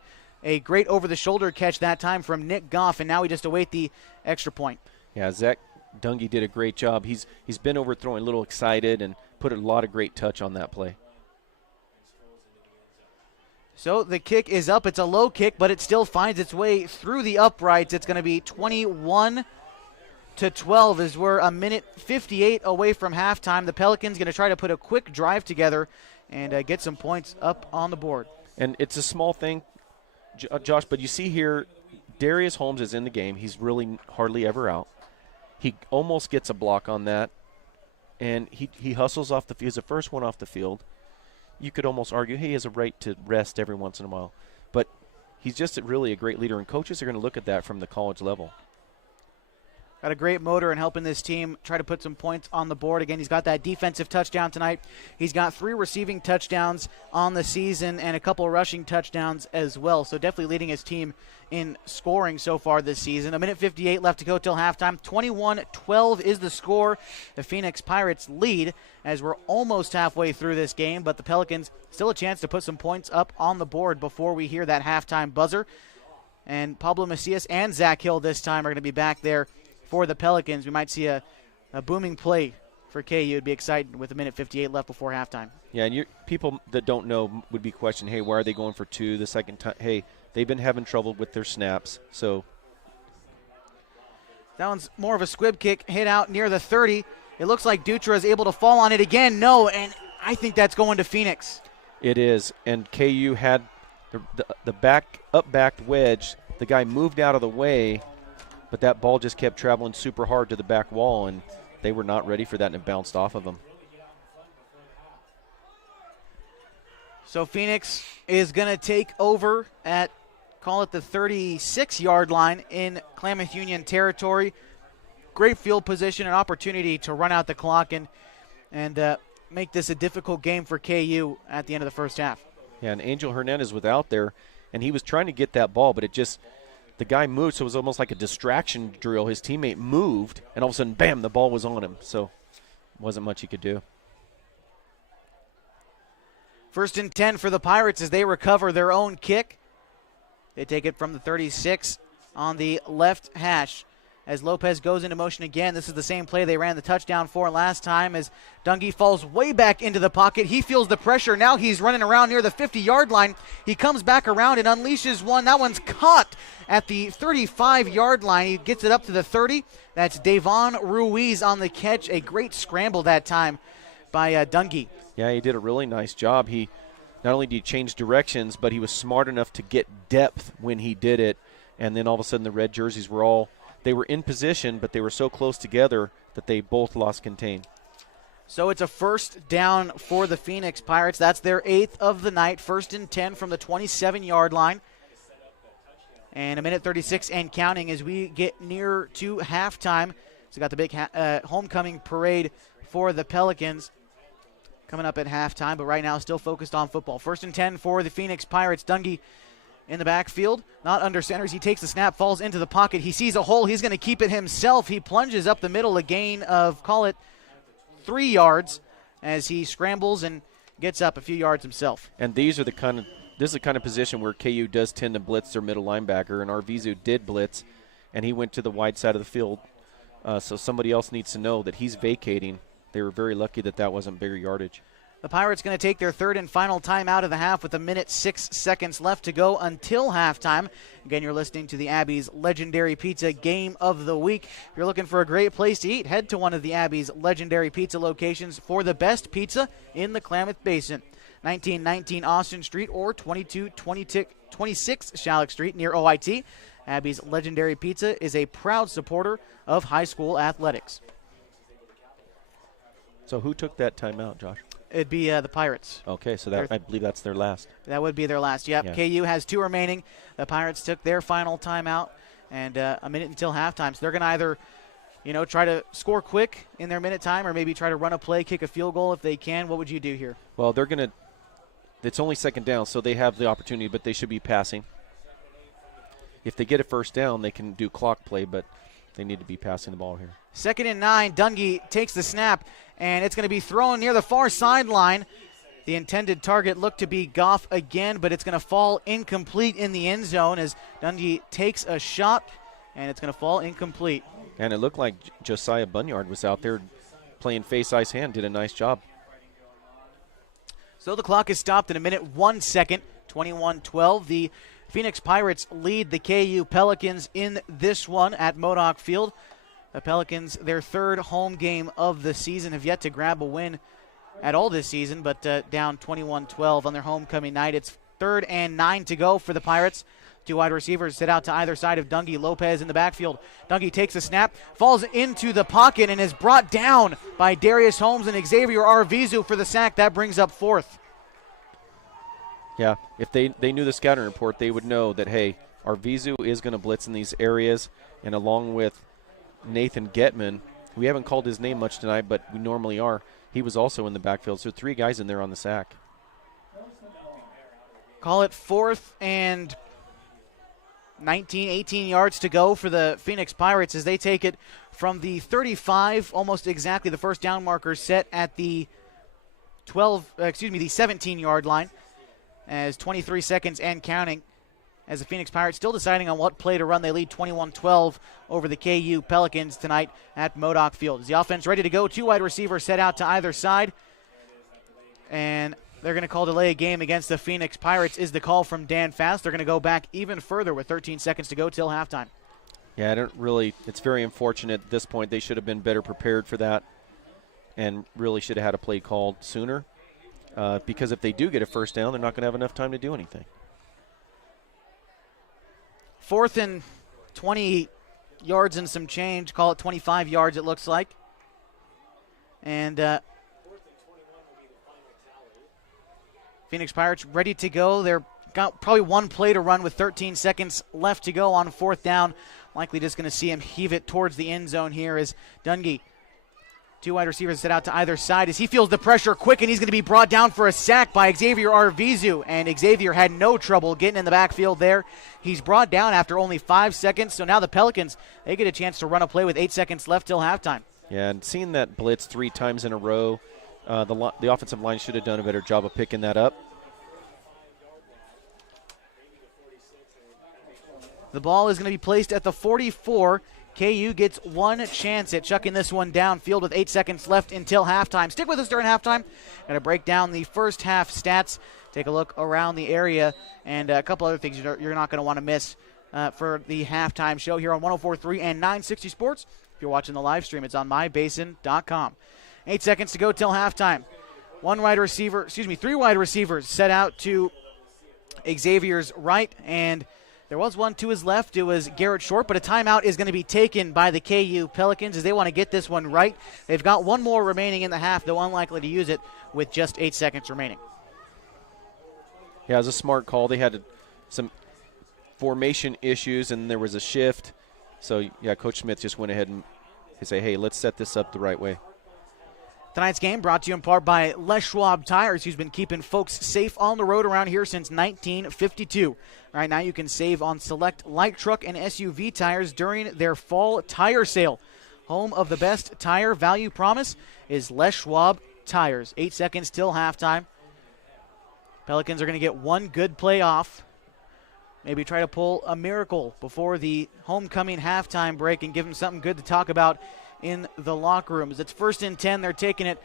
a great over-the-shoulder catch that time from Nick Goff, and now we just await the extra point. Yeah, Zach Dungy did a great job. He's been overthrowing, a little excited, and put a lot of great touch on that play. So the kick is up. It's a low kick, but it still finds its way through the uprights. It's going to be 21-12 as we're a minute 58 away from halftime. The Pelicans going to try to put a quick drive together and get some points up on the board. And it's a small thing, Josh, but you see here, Darius Holmes is in the game. He's really hardly ever out. He almost gets a block on that, and he hustles off the field. He's the first one off the field. You could almost argue, hey, he has a right to rest every once in a while. But he's just really a great leader, and coaches are going to look at that from the college level. Got a great motor in helping this team try to put some points on the board. Again, he's got that defensive touchdown tonight. He's got 3 receiving touchdowns on the season and a couple rushing touchdowns as well. So definitely leading his team in scoring so far this season. A minute 58 left to go till halftime. 21-12 is the score. The Phoenix Pirates lead as we're almost halfway through this game, but the Pelicans still a chance to put some points up on the board before we hear that halftime buzzer. And Pablo Macias and Zach Hill this time are going to be back there for the Pelicans. We might see a booming play for KU. It'd be exciting with a minute 58 left before halftime. Yeah, and people that don't know would be questioning, hey, why are they going for 2 the second time? Hey, they've been having trouble with their snaps. So that one's more of a squib kick, hit out near the 30. It looks like Dutra is able to fall on it again. No, and I think that's going to Phoenix. It is, and KU had the backed wedge. The guy moved out of the way, but that ball just kept traveling super hard to the back wall, and they were not ready for that, and it bounced off of them. So Phoenix is going to take over at, call it the 36-yard line in Klamath Union territory. Great field position, an opportunity to run out the clock and make this a difficult game for KU at the end of the first half. Yeah, and Angel Hernandez was out there, and he was trying to get that ball, but the guy moved, so it was almost like a distraction drill. His teammate moved, and all of a sudden, bam, the ball was on him. So wasn't much he could do. 1st and 10 for the Pirates as they recover their own kick. They take it from the 36 on the left hash. As Lopez goes into motion again, this is the same play they ran the touchdown for last time as Dungy falls way back into the pocket. He feels the pressure. Now he's running around near the 50-yard line. He comes back around and unleashes one. That one's caught at the 35-yard line. He gets it up to the 30. That's Davon Ruiz on the catch. A great scramble that time by Dungy. Yeah, he did a really nice job. He not only did he change directions, but he was smart enough to get depth when he did it. And then all of a sudden the red jerseys were they were in position, but they were so close together that they both lost contain. So it's a 1st down for the Phoenix Pirates. That's their 8th of the night. 1st and 10 from the 27-yard line. And a minute 36 and counting as we get near to halftime. So got the big homecoming parade for the Pelicans coming up at halftime, but right now still focused on football. 1st and 10 for the Phoenix Pirates. Dungy in the backfield, not under centers. He takes the snap, falls into the pocket. He sees a hole. He's going to keep it himself. He plunges up the middle, a gain of, call it, 3 yards as he scrambles and gets up a few yards himself. And this is the kind of position where KU does tend to blitz their middle linebacker, and Arvizu did blitz, and he went to the wide side of the field. So somebody else needs to know that he's vacating. They were very lucky that wasn't bigger yardage. The Pirates going to take their 3rd and final time out of the half with a minute 6 seconds left to go until halftime. Again, you're listening to the Abby's Legendary Pizza Game of the Week. If you're looking for a great place to eat, head to one of the Abby's Legendary Pizza locations for the best pizza in the Klamath Basin. 1919 Austin Street or 2226 Shalleck Street near OIT. Abby's Legendary Pizza is a proud supporter of high school athletics. So who took that timeout, Josh? It'd be the Pirates. Okay, so I believe that's their last. That would be their last. Yep. Yeah. KU has 2 remaining. The Pirates took their final timeout, and a minute until halftime. So they're going to either, try to score quick in their minute time, or maybe try to run a play, kick a field goal if they can. What would you do here? Well, they're going to. It's only second down, so they have the opportunity, but they should be passing. If they get a first down, they can do clock play, but they need to be passing the ball here. 2nd and 9. Dungy takes the snap, and it's going to be thrown near the far sideline. The intended target looked to be Goff again, but it's going to fall incomplete in the end zone as Dungy takes a shot, and it's going to fall incomplete. And it looked like Josiah Bunyard was out there playing face, ice, hand, did a nice job. So the clock is stopped in a minute, 1 second, 21-12. The Phoenix Pirates lead the KU Pelicans in this one at Modoc Field. The Pelicans, their 3rd home game of the season, have yet to grab a win at all this season, but down 21-12 on their homecoming night. It's 3rd and 9 to go for the Pirates. 2 wide receivers sit out to either side of Dungy. Lopez in the backfield. Dungy takes a snap, falls into the pocket, and is brought down by Darius Holmes and Xavier Arvizu for the sack. That brings up 4th. Yeah, if they knew the scouting report, they would know that, hey, Arvizu is going to blitz in these areas, and along with Nathan Getman, we haven't called his name much tonight, but we normally are, he was also in the backfield, so 3 guys in there on the sack. Call it 4th and 19, 18 yards to go for the Phoenix Pirates as they take it from the 35, almost exactly the first down marker set at the the 17-yard line, as 23 seconds and counting, as the Phoenix Pirates still deciding on what play to run. They lead 21-12 over the KU Pelicans tonight at Modoc Field. Is the offense ready to go? 2 wide receivers set out to either side, and they're going to call delay a game against the Phoenix Pirates is the call from Dan Fast. They're going to go back even further with 13 seconds to go till halftime. Yeah, it's very unfortunate at this point. They should have been better prepared for that and really should have had a play called sooner. Because if they do get a first down, they're not going to have enough time to do anything. 4th and 20 yards and some change. Call it 25 yards, it looks like. And Phoenix Pirates ready to go. They're got probably 1 play to run with 13 seconds left to go on 4th down. Likely just going to see him heave it towards the end zone here as Dungy. 2 wide receivers set out to either side as he feels the pressure quick, and he's going to be brought down for a sack by Xavier Arvizu. And Xavier had no trouble getting in the backfield there. He's brought down after only 5 seconds. So now the Pelicans, they get a chance to run a play with 8 seconds left till halftime. Yeah, and seeing that blitz 3 times in a row, the offensive line should have done a better job of picking that up. The ball is going to be placed at the 44. KU gets 1 chance at chucking this one downfield with 8 seconds left until halftime. Stick with us during halftime. Going to break down the first half stats, take a look around the area, and a couple other things you're not going to want to miss for the halftime show here on 104.3 and 960 Sports. If you're watching the live stream, it's on mybasin.com. 8 seconds to go till halftime. 3 wide receivers set out to Xavier's right, and there was one to his left. It was Garrett Short, but a timeout is going to be taken by the KU Pelicans as they want to get this one right. They've got 1 more remaining in the half, though unlikely to use it with just 8 seconds remaining. Yeah, it was a smart call. They had some formation issues, and there was a shift. So, yeah, Coach Smith just went ahead and said, hey, let's set this up the right way. Tonight's game brought to you in part by Les Schwab Tires, who's been keeping folks safe on the road around here since 1952. Right now you can save on select light truck and SUV tires during their fall tire sale. Home of the best tire value promise is Les Schwab Tires. 8 seconds till halftime. Pelicans are going to get 1 good play off. Maybe try to pull a miracle before the homecoming halftime break and give them something good to talk about in the locker rooms. It's 1st and 10. They're taking it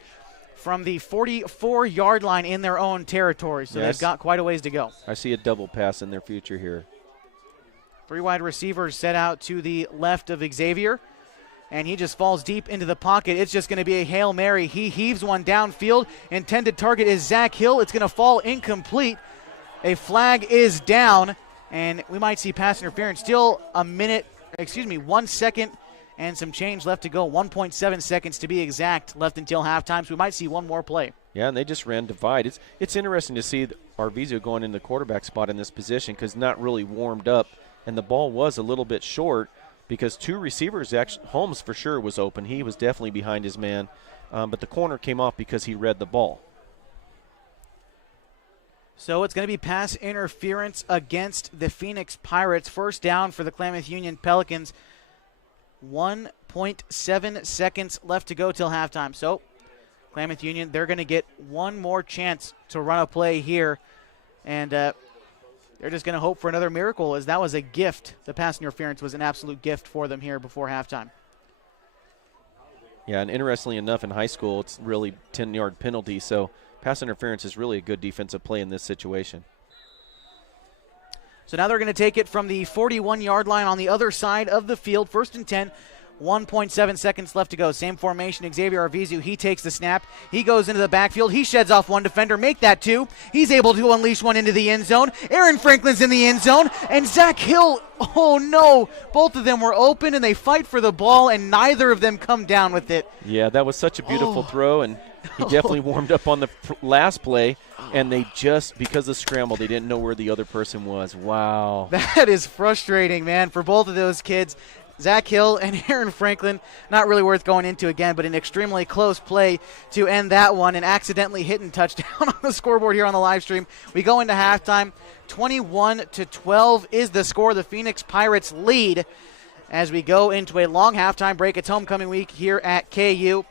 from the 44-yard line in their own territory, so yes, they've got quite a ways to go. I see a double pass in their future here. 3 wide receivers set out to the left of Xavier, and he just falls deep into the pocket. It's just going to be a Hail Mary. He heaves one downfield. Intended target is Zach Hill. It's going to fall incomplete. A flag is down, and we might see pass interference. Still 1 second and some change left to go. 1.7 seconds to be exact left until halftime, so we might see 1 more play. Yeah, and they just ran divide. It's interesting to see Arvizo going in the quarterback spot in this position because not really warmed up, and the ball was a little bit short because two receivers, actually, Holmes for sure was open. He was definitely behind his man, but the corner came off because he read the ball. So it's going to be pass interference against the Phoenix Pirates. First down for the Klamath Union Pelicans. 1.7 seconds left to go till halftime. So Klamath Union, they're going to get one more chance to run a play here. And they're just going to hope for another miracle, as that was a gift. The pass interference was an absolute gift for them here before halftime. Yeah, and interestingly enough, in high school, it's really 10-yard penalty. So pass interference is really a good defensive play in this situation. So now they're going to take it from the 41-yard line on the other side of the field. First and 10. 1.7 seconds left to go. Same formation. Xavier Arvizu, he takes the snap. He goes into the backfield. He sheds off one defender. Make that two. He's able to unleash one into the end zone. Aaron Franklin's in the end zone. And Zach Hill, oh no. Both of them were open, and they fight for the ball, and neither of them come down with it. Yeah, that was such a beautiful throw, and he definitely warmed up on the last play, and they just, because of scramble, they didn't know where the other person was. Wow. That is frustrating, man, for both of those kids. Zach Hill and Aaron Franklin, not really worth going into again, but an extremely close play to end that one, and accidentally hitting touchdown on the scoreboard here on the live stream. We go into halftime. 21-12 is the score. The Phoenix Pirates lead as we go into a long halftime break. It's homecoming week here at KU.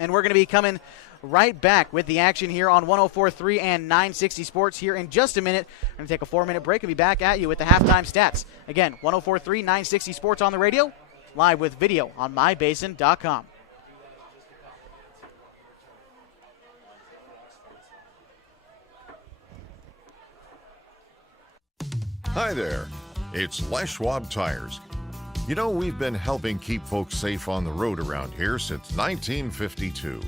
And we're going to be coming right back with the action here on 104.3 and 960 Sports here in just a minute. We're going to take a 4-minute break and be back at you with the halftime stats. Again, 104.3, 960 Sports on the radio, live with video on mybasin.com. Hi there, it's Les Schwab Tires. You know, we've been helping keep folks safe on the road around here since 1952.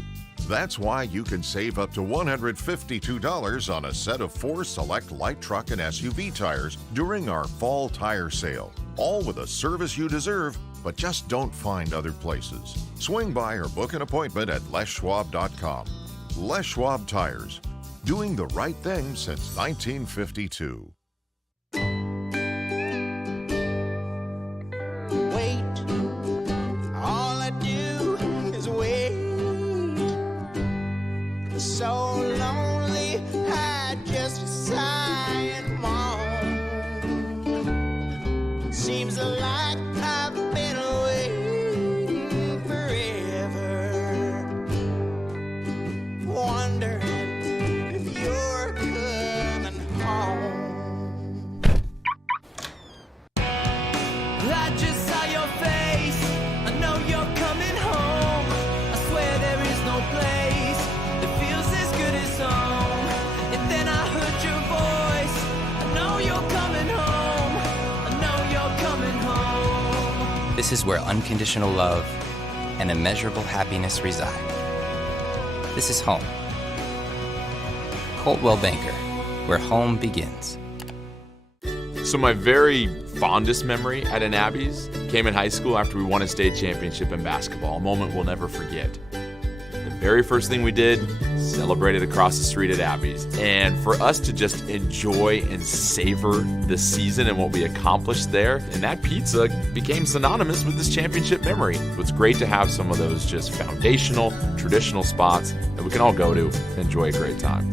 That's why you can save up to $152 on a set of 4 select light truck and SUV tires during our fall tire sale. All with a service you deserve, but just don't find other places. Swing by or book an appointment at leschwab.com. Les Schwab Tires, doing the right thing since 1952. So lonely, I just sigh and moan. Seems like I've been away forever, wondering if you're coming home. I just saw your face. I know you're coming home. I swear there is no place that feels as good as home. And then I heard your voice. I know you're coming home. I know you're coming home. This is where unconditional love and immeasurable happiness reside. This is home. Coltwell Banker, where home begins. So my very fondest memory at an Abby's came in high school after we won a state championship in basketball, a moment we'll never forget. The very first thing we did, celebrated across the street at Abby's. And for us to just enjoy and savor the season and what we accomplished there, and that pizza became synonymous with this championship memory. It's great to have some of those just foundational, traditional spots that we can all go to and enjoy a great time.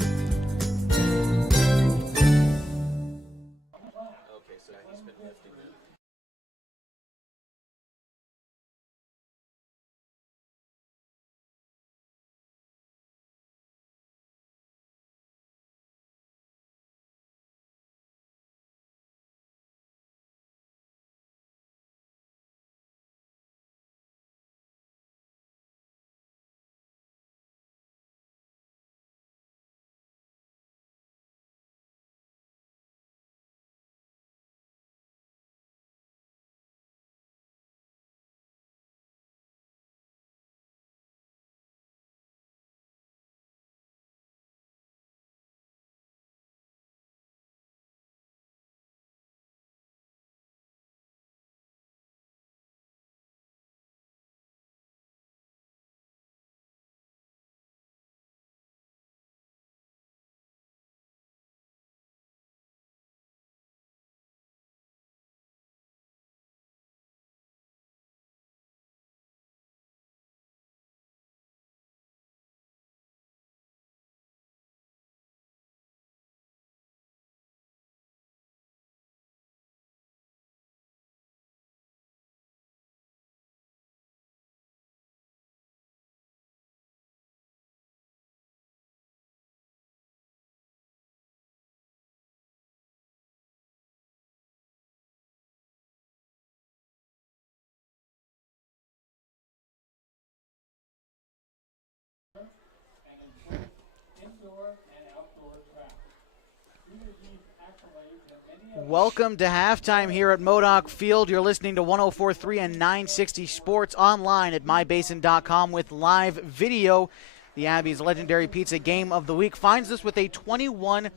Welcome to halftime here at Modoc Field. You're listening to 104.3 and 960 Sports online at mybasin.com with live video. The Abby's legendary pizza game of the week finds us with a 21-12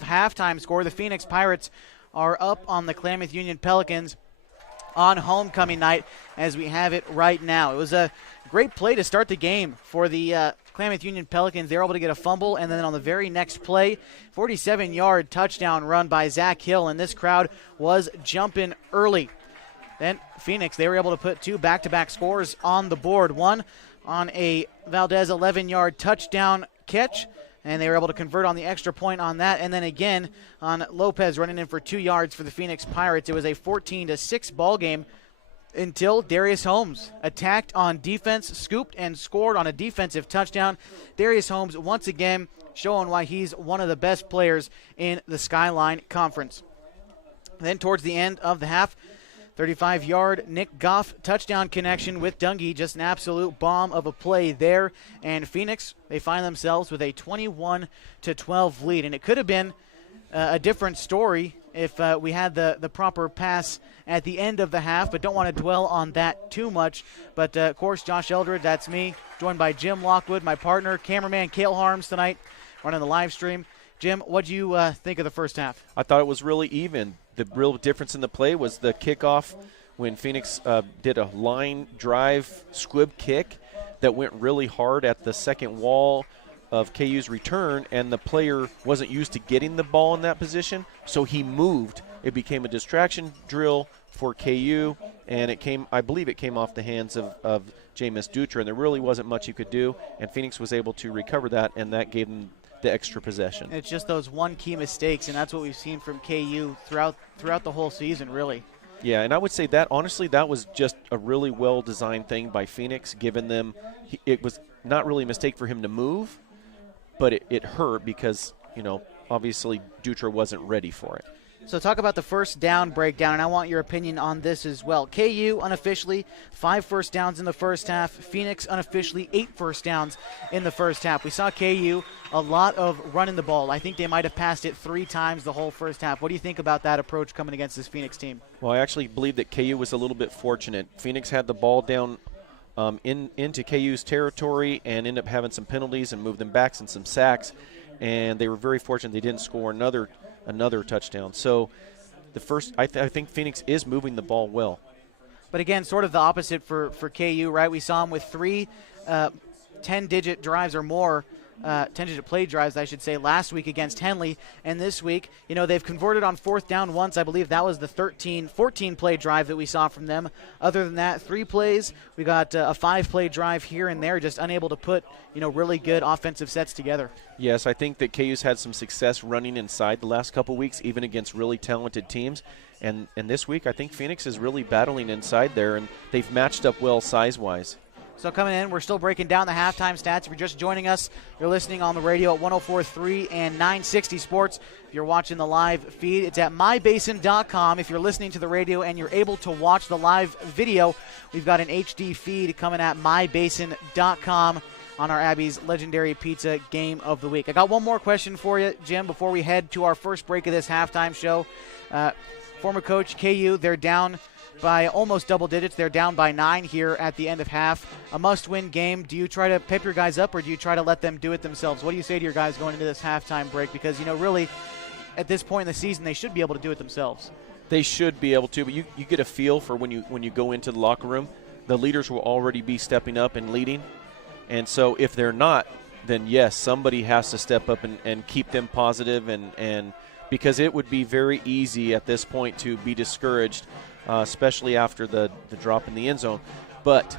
halftime score. The Phoenix Pirates are up on the Klamath Union Pelicans on homecoming night as we have it right now. It was a great play to start the game for the Klamath Union Pelicans. They were able to get a fumble, and then on the very next play, 47-yard touchdown run by Zach Hill, and this crowd was jumping early. Then Phoenix, they were able to put two back-to-back scores on the board. One on a Valdez 11-yard touchdown catch, and they were able to convert on the extra point on that. And then again on Lopez running in for 2 yards for the Phoenix Pirates. It was a 14-6 ball game until Darius Holmes attacked on defense, scooped and scored on a defensive touchdown. Darius Holmes once again showing why he's one of the best players in the Skyline Conference. Then towards the end of the half, 35-yard Nick Goff touchdown connection with Dungy. Just an absolute bomb of a play there. And Phoenix, they find themselves with a 21-12 lead. And it could have been a different story if we had the proper pass at the end of the half, but don't want to dwell on that too much. But, of course, Josh Eldred, that's me, joined by Jim Lockwood, my partner, cameraman Cale Harms tonight, running the live stream. Jim, what do you think of the first half? I thought it was really even. The real difference in the play was the kickoff when Phoenix did a line drive squib kick that went really hard at the second wall of KU's return, and the player wasn't used to getting the ball in that position, so he moved. It became a distraction drill for KU, and I believe it came off the hands of Jameis Dutra, and there really wasn't much you could do, and Phoenix was able to recover that, and that gave them the extra possession. It's just those one key mistakes, and that's what we've seen from KU throughout the whole season, really. Yeah, and I would say that, honestly, that was just a really well-designed thing by Phoenix, given them – it was not really a mistake for him to move, but it hurt because, obviously Dutra wasn't ready for it. So talk about the first down breakdown, and I want your opinion on this as well. KU unofficially 5 first downs in the first half. Phoenix unofficially 8 first downs in the first half. We saw KU a lot of running the ball. I think they might have passed it 3 times the whole first half. What do you think about that approach coming against this Phoenix team? Well, I actually believe that KU was a little bit fortunate. Phoenix had the ball down into KU's territory and ended up having some penalties and moved them back and some sacks, and they were very fortunate they didn't score another touchdown. So I think Phoenix is moving the ball well. But again, sort of the opposite for KU, right? We saw them with 3 10-digit drives or more, 10-digit play drives, I should say, last week against Henley. And this week, they've converted on 4th down once. I believe that was the 14 play drive that we saw from them. Other than that, 3 plays. We got a 5-play drive here and there, just unable to put, really good offensive sets together. Yes, I think that KU's had some success running inside the last couple weeks, even against really talented teams. And this week, I think Phoenix is really battling inside there, and they've matched up well size-wise. So coming in, we're still breaking down the halftime stats. If you're just joining us, you're listening on the radio at 104.3 and 960 Sports. If you're watching the live feed, it's at mybasin.com. If you're listening to the radio and you're able to watch the live video, we've got an HD feed coming at mybasin.com on our Abby's legendary pizza game of the week. I got one more question for you, Jim, before we head to our first break of this halftime show. Former coach KU, they're down by almost double digits. They're down by 9 here at the end of half. A must-win game. Do you try to pep your guys up, or do you try to let them do it themselves? What do you say to your guys going into this halftime break? Because, really, at this point in the season, they should be able to do it themselves. They should be able to, but you get a feel for when you go into the locker room. The leaders will already be stepping up and leading. And so if they're not, then, yes, somebody has to step up and keep them positive, and because it would be very easy at this point to be discouraged, especially after the drop in the end zone. But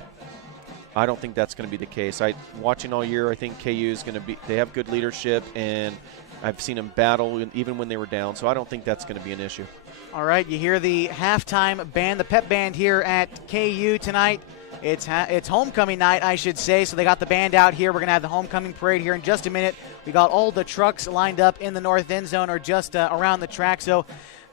I don't think that's going to be the case. Watching all year, I think KU is going to be – they have good leadership, and I've seen them battle even when they were down. So I don't think that's going to be an issue. All right, you hear the halftime band, the pep band here at KU tonight. It's homecoming night, I should say, so they got the band out here. We're going to have the homecoming parade here in just a minute. We got all the trucks lined up in the north end zone or just around the track. So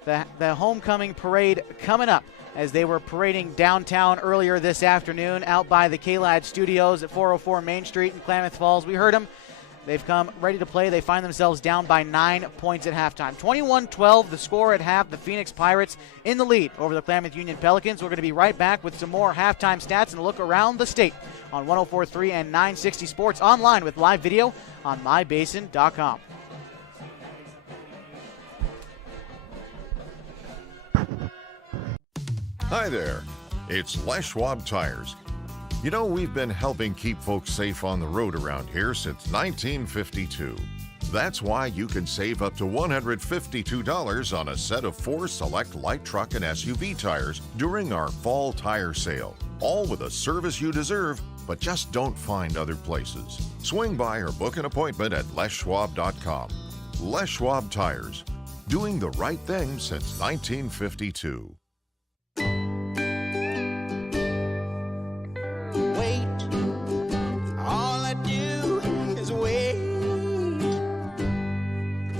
the homecoming parade coming up as they were parading downtown earlier this afternoon out by the KLAD Studios at 404 Main Street in Klamath Falls. We heard them They've come ready to play. They find themselves down by 9 points at halftime. 21-12, the score at half. The Phoenix Pirates in the lead over the Klamath Union Pelicans. We're going to be right back with some more halftime stats and a look around the state on 104.3 and 960 Sports, online with live video on mybasin.com. Hi there, it's Les Schwab Tires. You know, we've been helping keep folks safe on the road around here since 1952. That's why you can save up to $152 on a set of 4 select light truck and SUV tires during our fall tire sale. All with a service you deserve, but just don't find other places. Swing by or book an appointment at leschwab.com. Les Schwab Tires, doing the right thing since 1952. Wait, all I do is wait.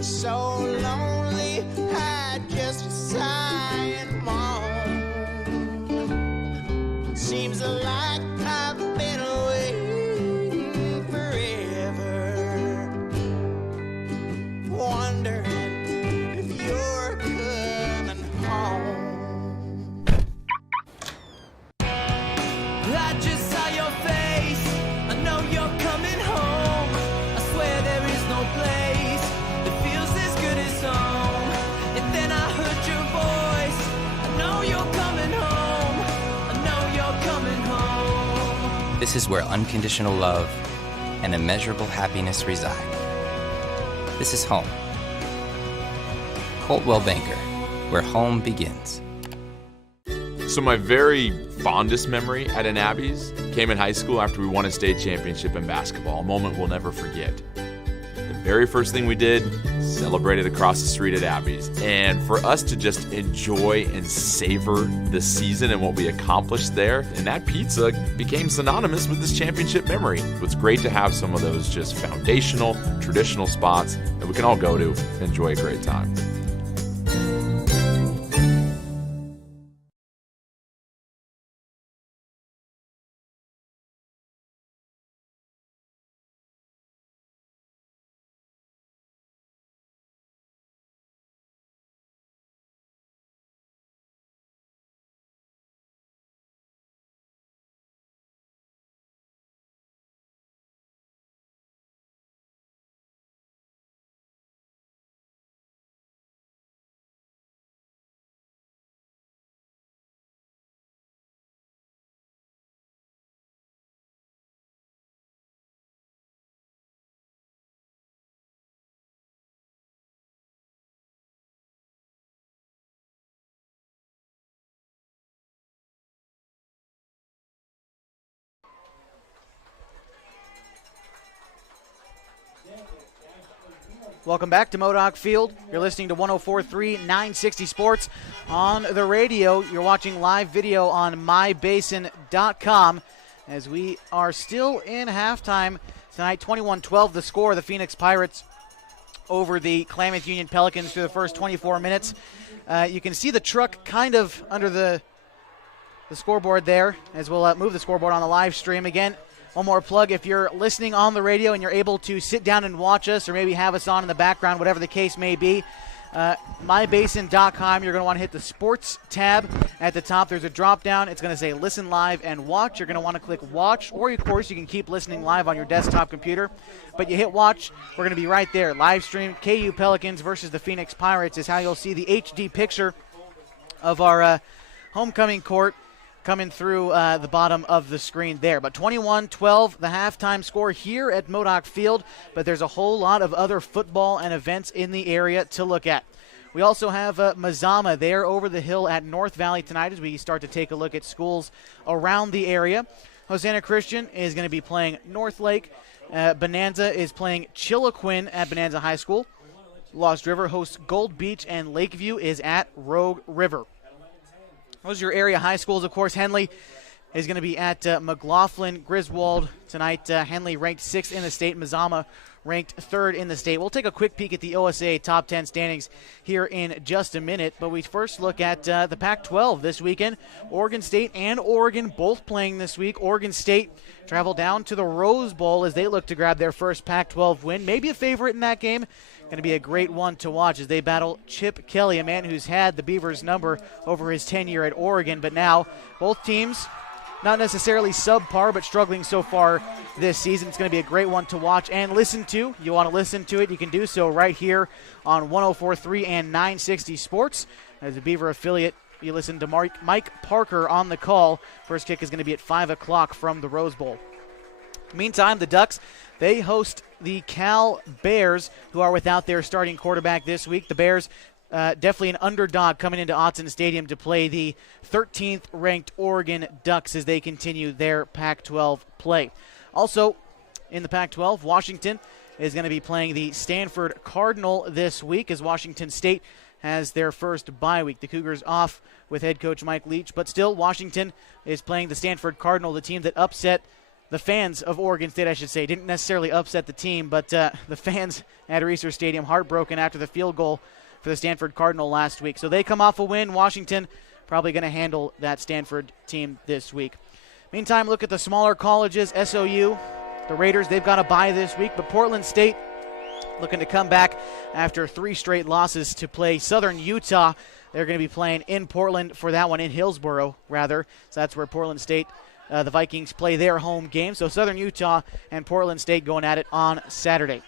So lonely, I just sigh and moan. Seems like I've been waiting forever, wondering if you're coming home. I just saw your face. I know you're coming home. I swear there is no place that feels as good as home. And then I heard your voice. I know you're coming home. I know you're coming home. This is where unconditional love and immeasurable happiness reside. This is home. Coltwell Banker, where home begins. So my very fondest memory at an Abby's came in high school after we won a state championship in basketball, a moment we'll never forget. The very first thing we did, celebrated across the street at Abby's. And for us to just enjoy and savor the season and what we accomplished there, and that pizza became synonymous with this championship memory. It's great to have some of those just foundational, traditional spots that we can all go to and enjoy a great time. Welcome back to Modoc Field. You're listening to 104.3 960 Sports on the radio. You're watching live video on mybasin.com as we are still in halftime tonight. 21-12 the score. The Phoenix Pirates over the Klamath Union Pelicans through the first 24 minutes. You can see the truck kind of under the scoreboard there as we'll move the scoreboard on the live stream. Again, one more plug, if you're listening on the radio and you're able to sit down and watch us or maybe have us on in the background, whatever the case may be, mybasin.com, you're going to want to hit the sports tab at the top. There's a drop down. It's going to say listen live and watch. You're going to want to click watch, or of course you can keep listening live on your desktop computer. But you hit watch, we're going to be right there. Live stream, KU Pelicans versus the Phoenix Pirates is how you'll see the HD picture of our homecoming court coming through the bottom of the screen there. But 21-12, the halftime score here at Modoc Field, but there's a whole lot of other football and events in the area to look at. We also have Mazama there over the hill at North Valley tonight as we start to take a look at schools around the area. Hosanna Christian is going to be playing North Lake. Bonanza is playing Chiloquin at Bonanza High School. Lost River hosts Gold Beach, and Lakeview is at Rogue River. Those are your area high schools. Of course, Henley is going to be at McLaughlin Griswold tonight. Henley ranked 6th in the state. Mazama ranked 3rd in the state. We'll take a quick peek at the OSA top 10 standings here in just a minute, but we first look at the Pac-12 this weekend. Oregon State and Oregon both playing this week. Oregon State travel down to the Rose Bowl as they look to grab their first Pac-12 win. Maybe a favorite in that game. Going to be a great one to watch as they battle Chip Kelly, a man who's had the Beavers' number over his tenure at Oregon, but now both teams not necessarily subpar, but struggling so far this season. It's going to be a great one to watch and listen to. You want to listen to it, you can do so right here on 104.3 and 960 Sports. As a Beaver affiliate, you listen to Mike Parker on the call. First kick is going to be at 5 o'clock from the Rose Bowl. Meantime, the Ducks, they host the Cal Bears, who are without their starting quarterback this week. The Bears definitely an underdog coming into Autzen Stadium to play the 13th ranked Oregon Ducks as they continue their Pac-12 play. Also in the Pac-12, Washington is going to be playing the Stanford Cardinal this week as Washington State has their first bye week. The Cougars off with head coach Mike Leach, but still Washington is playing the Stanford Cardinal, the team that upset the fans of Oregon State, I should say. Didn't necessarily upset the team, but the fans at Reser Stadium heartbroken after the field goal for the Stanford Cardinal last week. So they come off a win. Washington probably going to handle that Stanford team this week. Meantime, look at the smaller colleges. SOU, the Raiders, they've got a bye this week, but Portland State looking to come back after 3 straight losses to play Southern Utah. They're going to be playing in Portland for that one, in Hillsboro, rather. So that's where Portland State, the Vikings, play their home game. So Southern Utah and Portland State going at it on Saturday.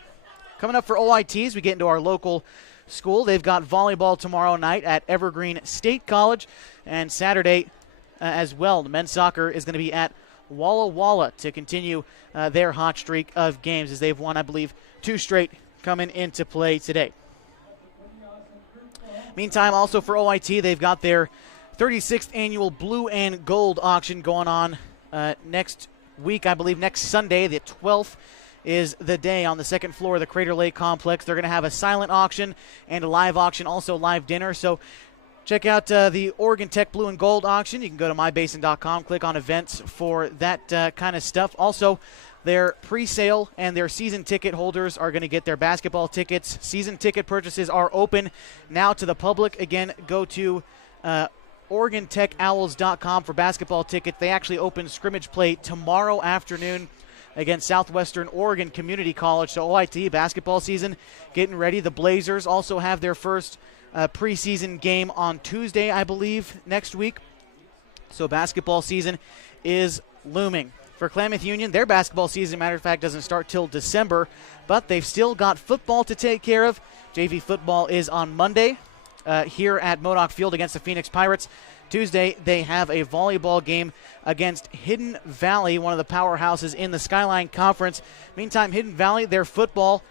Coming up for OITs, we get into our local school. They've got volleyball tomorrow night at Evergreen State College, and Saturday as well. The men's soccer is going to be at Walla Walla to continue their hot streak of games as they've won, I believe, 2 straight coming into play today. Meantime, also for OIT, they've got their 36th annual Blue and Gold auction going on next week, I believe next Sunday, the 12th. Is the day on the second floor of the Crater Lake Complex. They're going to have a silent auction and a live auction, also live dinner. So check out the Oregon Tech Blue and Gold auction. You can go to mybasin.com, click on events for that kind of stuff. Also, their pre-sale and their season ticket holders are going to get their basketball tickets. Season ticket purchases are open now to the public. Again, go to OregonTechOwls.com for basketball tickets. They actually open scrimmage play tomorrow afternoon against Southwestern Oregon Community College. So OIT basketball season getting ready. The Blazers also have their first preseason game on Tuesday, I believe, next week. So basketball season is looming. For Klamath Union, their basketball season, matter of fact, doesn't start till December, but they've still got football to take care of. JV football is on Monday here at Modoc Field against the Phoenix Pirates. Tuesday, they have a volleyball game against Hidden Valley, one of the powerhouses in the Skyline Conference. Meantime, Hidden Valley, their football,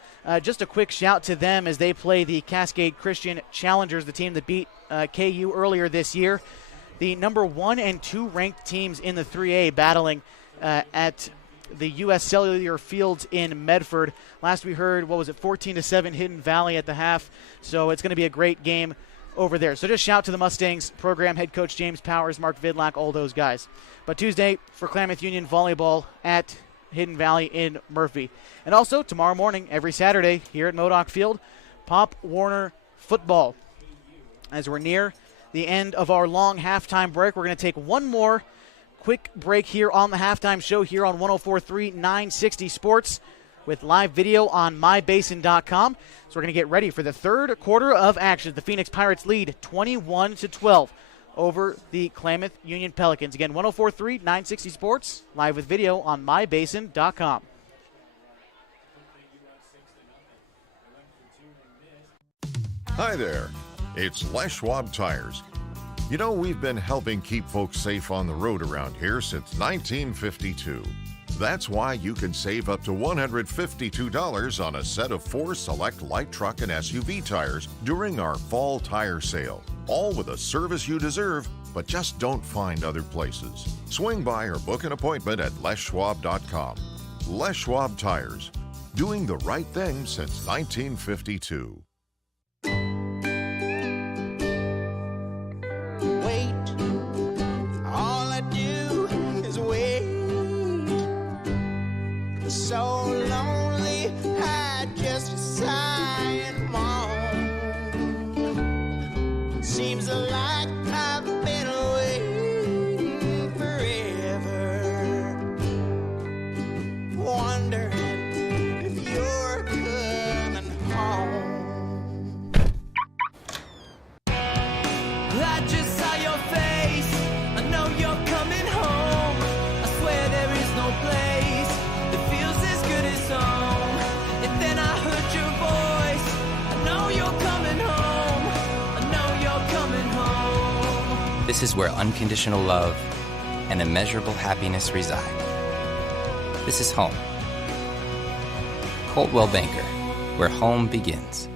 just a quick shout to them as they play the Cascade Christian Challengers, the team that beat KU earlier this year. The number 1 and 2 ranked teams in the 3A battling at the U.S. Cellular Fields in Medford. Last we heard, 14-7 Hidden Valley at the half. So it's going to be a great game over there. So just shout to the Mustangs program, head coach James Powers, Mark Vidlac, all those guys. But Tuesday for Klamath Union volleyball at Hidden Valley in Murphy. And also tomorrow morning, every Saturday here at Modoc Field, Pop Warner football. As we're near the end of our long halftime break, we're going to take one more quick break here on the halftime show here on 104.3 960 Sports with live video on mybasin.com. So we're going to get ready for the third quarter of action. The Phoenix Pirates lead 21-12 over the Klamath Union Pelicans. Again, 104.3 960 Sports, live with video on mybasin.com. Hi there, it's Les Schwab Tires. You know, we've been helping keep folks safe on the road around here since 1952. That's why you can save up to $152 on a set of 4 select light truck and SUV tires during our fall tire sale. All with a service you deserve, but just don't find other places. Swing by or book an appointment at leschwab.com. Les Schwab Tires, doing the right thing since 1952. So lonely, I cry and moan. Seems like I've been waiting forever, wondering if you're coming home. I just saw your face. I know you're coming home. I swear there is no place that feels as good as home. And then I heard your voice. I know you're coming home. I know you're coming home. This is where unconditional love and immeasurable happiness reside. This is home. Coldwell Banker, where home begins.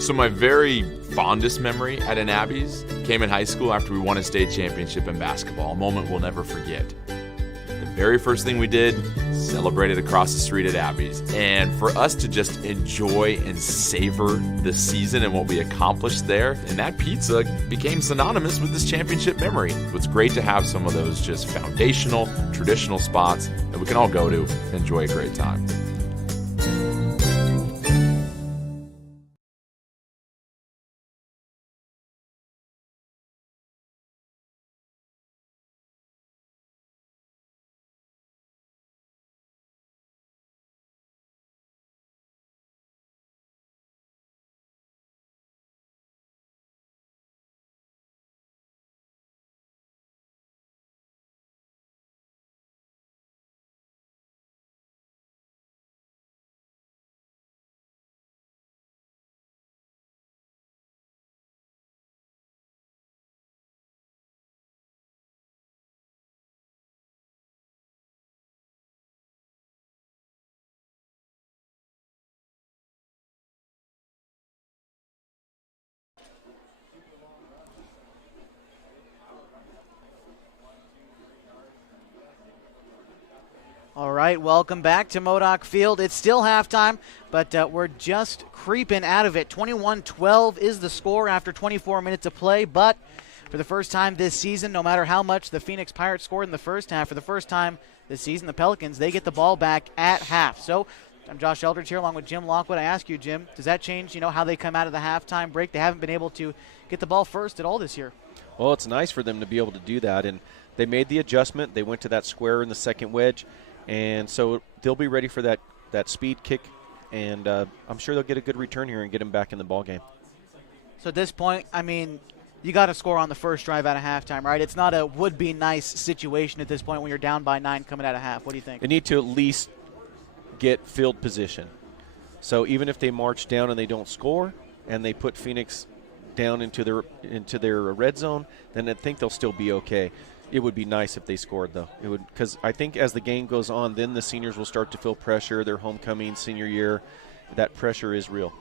So my very fondest memory at an Abby's came in high school after we won a state championship in basketball, a moment we'll never forget. The very first thing we did, celebrated across the street at Abby's. And for us to just enjoy and savor the season and what we accomplished there, and that pizza became synonymous with this championship memory. It's great to have some of those just foundational, traditional spots that we can all go to and enjoy a great time. All right, welcome back to Modoc Field. It's still halftime, but we're just creeping out of it. 21-12 is the score after 24 minutes of play, but for the first time this season, no matter how much the Phoenix Pirates scored in the first half, for the first time this season, the Pelicans, they get the ball back at half. So I'm Josh Eldridge here along with Jim Lockwood. I ask you, Jim, does that change, how they come out of the halftime break? They haven't been able to get the ball first at all this year. Well, it's nice for them to be able to do that, and they made the adjustment. They went to that square in the second wedge, and so they'll be ready for that speed kick, and I'm sure they'll get a good return here and get them back in the ball game. So at this point, you got to score on the first drive out of halftime, right? It's not a would-be nice situation at this point when you're down by 9 coming out of half. What do you think? They need to at least get field position. So even if they march down and they don't score and they put Phoenix down into their red zone, then I think they'll still be okay. It would be nice if they scored, though. It would, because I think as the game goes on, then the seniors will start to feel pressure. Their homecoming senior year, that pressure is real.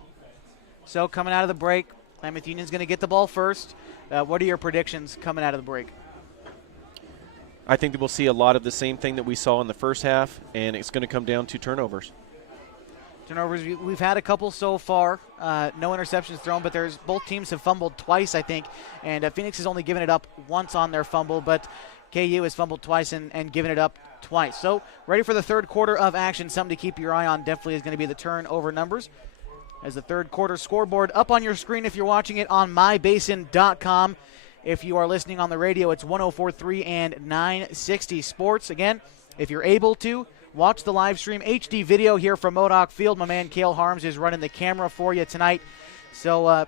So coming out of the break, Klamath Union's going to get the ball first. What are your predictions coming out of the break? I think that we'll see a lot of the same thing that we saw in the first half, and it's going to come down to turnovers. Turnovers, we've had a couple so far. No interceptions thrown, but both teams have fumbled twice, I think. And Phoenix has only given it up once on their fumble, but KU has fumbled twice and given it up twice. So ready for the third quarter of action. Something to keep your eye on definitely is going to be the turnover numbers. As the third quarter scoreboard up on your screen if you're watching it on mybasin.com. If you are listening on the radio, it's 104.3 and 960 Sports. Again, if you're able to, watch the live stream HD video here from Modoc Field. My man Cale Harms is running the camera for you tonight. So,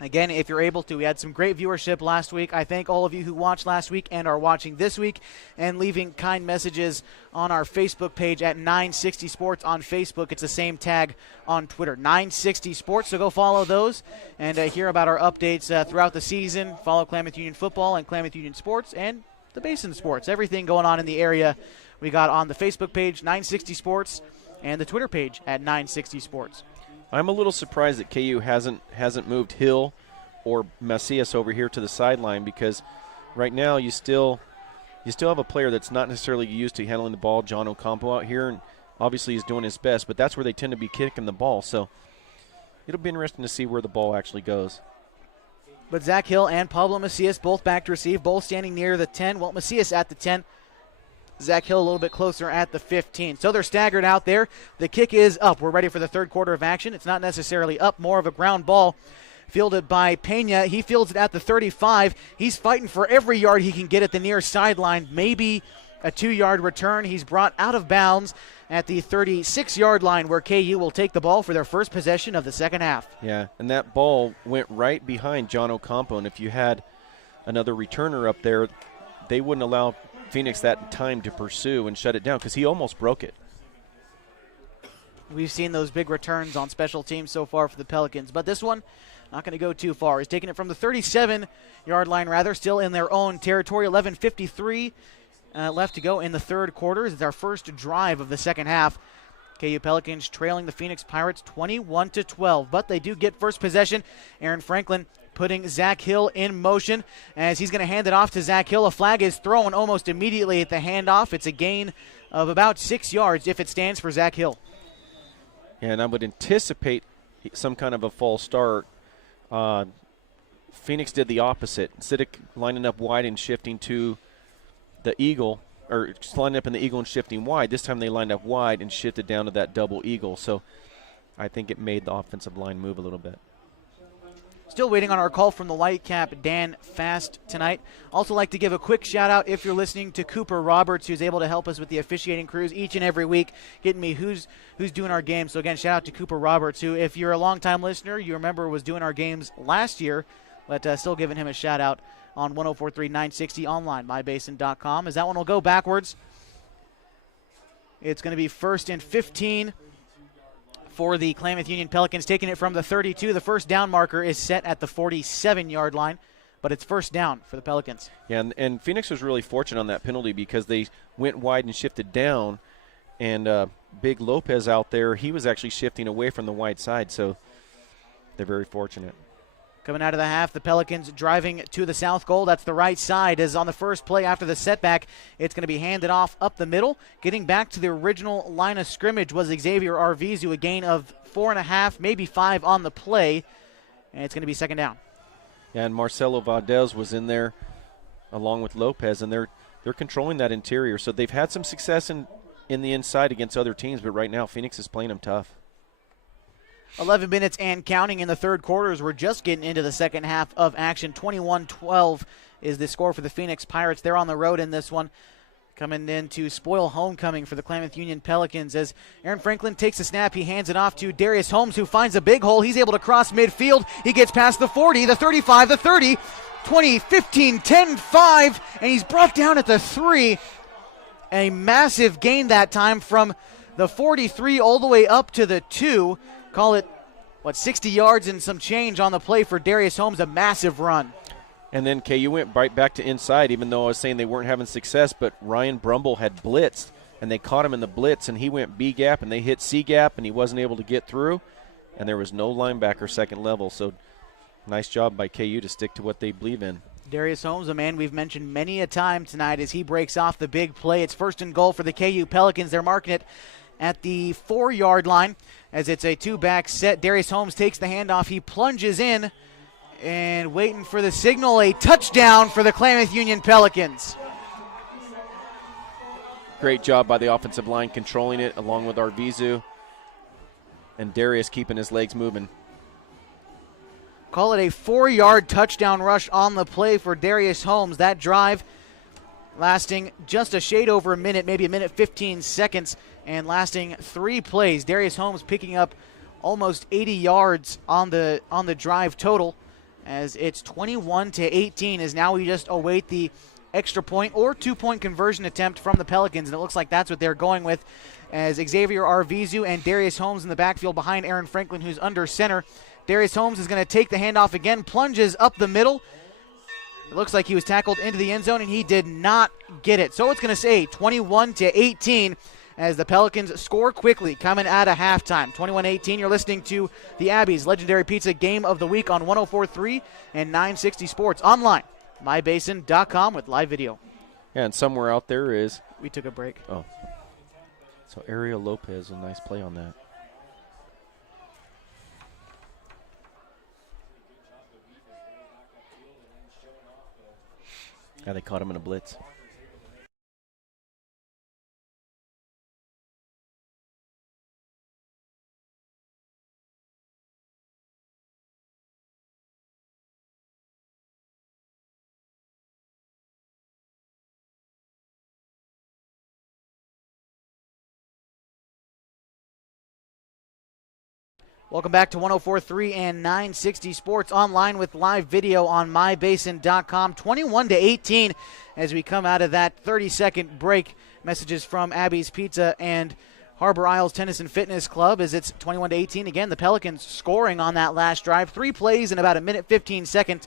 again, if you're able to, we had some great viewership last week. I thank all of you who watched last week and are watching this week and leaving kind messages on our Facebook page at 960 Sports on Facebook. It's the same tag on Twitter, 960 Sports. So go follow those and hear about our updates throughout the season. Follow Klamath Union football and Klamath Union sports and the Basin sports. Everything going on in the area we got on the Facebook page, 960 Sports, and the Twitter page at 960 Sports. I'm a little surprised that KU hasn't moved Hill or Macias over here to the sideline, because right now you still have a player that's not necessarily used to handling the ball, John Ocampo, out here, and obviously he's doing his best, but that's where they tend to be kicking the ball. So it'll be interesting to see where the ball actually goes. But Zach Hill and Pablo Macias both back to receive, both standing near the 10. Well, Macias at the 10. Zach Hill a little bit closer at the 15. So they're staggered out there. The kick is up. We're ready for the third quarter of action. It's not necessarily up, more of a ground ball fielded by Pena. He fields it at the 35. He's fighting for every yard he can get at the near sideline. Maybe a 2-yard return. He's brought out of bounds at the 36-yard line, where KU will take the ball for their first possession of the second half. Yeah, and that ball went right behind John Ocampo, and if you had another returner up there, they wouldn't allow Phoenix that time to pursue and shut it down because he almost broke it. We've seen those big returns on special teams so far for the Pelicans, but this one not going to go too far. He's taking it from the 37-yard line, still in their own territory. 11:53 left to go in the third quarter. It's our first drive of the second half. KU Pelicans trailing the Phoenix Pirates 21-12, but they do get first possession. Aaron Franklin putting Zach Hill in motion as he's going to hand it off to Zach Hill. A flag is thrown almost immediately at the handoff. It's a gain of about 6 yards if it stands for Zach Hill. And I would anticipate some kind of a false start. Phoenix did the opposite. Instead of lining up wide and shifting to the Eagle, or just lining up in the Eagle and shifting wide, this time they lined up wide and shifted down to that double Eagle. So I think it made the offensive line move a little bit. Still waiting on our call from the Whitecap, Dan Fast, tonight. Also like to give a quick shout-out if you're listening to Cooper Roberts, who's able to help us with the officiating crews each and every week, getting me who's doing our games. So, again, shout-out to Cooper Roberts, who, if you're a longtime listener, you remember was doing our games last year, but still giving him a shout-out on 104.3 960 online, mybasin.com, as that one will go backwards. It's going to be 1st and 15 for the Klamath Union Pelicans, taking it from the 32. The first down marker is set at the 47-yard line, but it's first down for the Pelicans. Yeah, and Phoenix was really fortunate on that penalty because they went wide and shifted down, and Big Lopez out there, he was actually shifting away from the wide side, so they're very fortunate. Coming out of the half, the Pelicans driving to the south goal. That's the right side. As on the first play after the setback, it's going to be handed off up the middle. Getting back to the original line of scrimmage was Xavier Arvizu, a gain of 4.5, maybe 5 on the play, and it's going to be second down. Yeah, and Marcelo Valdez was in there along with Lopez, and they're controlling that interior. So they've had some success in the inside against other teams, but right now Phoenix is playing them tough. 11 minutes and counting in the third quarter as we're just getting into the second half of action. 21-12 is the score for the Phoenix Pirates. They're on the road in this one, coming in to spoil homecoming for the Klamath Union Pelicans. As Aaron Franklin takes the snap, he hands it off to Darius Holmes, who finds a big hole. He's able to cross midfield. He gets past the 40, the 35, the 30, 20, 15, 10, 5, and he's brought down at the 3. A massive gain that time from the 43 all the way up to the 2. Call it, 60 yards and some change on the play for Darius Holmes, a massive run. And then KU went right back to inside, even though I was saying they weren't having success, but Ryan Brumble had blitzed, and they caught him in the blitz, and he went B-gap, and they hit C-gap, and he wasn't able to get through, and there was no linebacker second level. So nice job by KU to stick to what they believe in. Darius Holmes, a man we've mentioned many a time tonight, as he breaks off the big play. It's first and goal for the KU Pelicans. They're marking it at the 4-yard line as it's a 2-back set. Darius Holmes takes the handoff. He plunges in and waiting for the signal. A touchdown for the Klamath Union Pelicans. Great job by the offensive line controlling it along with Arvizu, and Darius keeping his legs moving. Call it a 4-yard touchdown rush on the play for Darius Holmes. That drive lasting just a shade over a minute, maybe a minute 15 seconds, and lasting 3 plays. Darius Holmes picking up almost 80 yards on the drive total, as it's 21-18, as now we just await the extra point or 2-point conversion attempt from the Pelicans, and it looks like that's what they're going with, as Xavier Arvizu and Darius Holmes in the backfield behind Aaron Franklin, who's under center. Darius Holmes is going to take the handoff again, plunges up the middle. It looks like he was tackled into the end zone, and he did not get it. So it's going to say 21-18 as the Pelicans score quickly coming out of halftime. 21-18, you're listening to the Abbeys Legendary Pizza Game of the Week on 104.3 and 960 Sports. Online, mybasin.com with live video. Yeah, and somewhere out there is... We took a break. Oh. So Ariel Lopez, a nice play on that. Yeah, they caught him in a blitz. Welcome back to 104.3 and 960 Sports, online with live video on mybasin.com. 21-18 as we come out of that 30-second break. Messages from Abby's Pizza and Harbor Isles Tennis and Fitness Club as it's 21-18. Again, the Pelicans scoring on that last drive. 3 plays in about a minute 15 seconds,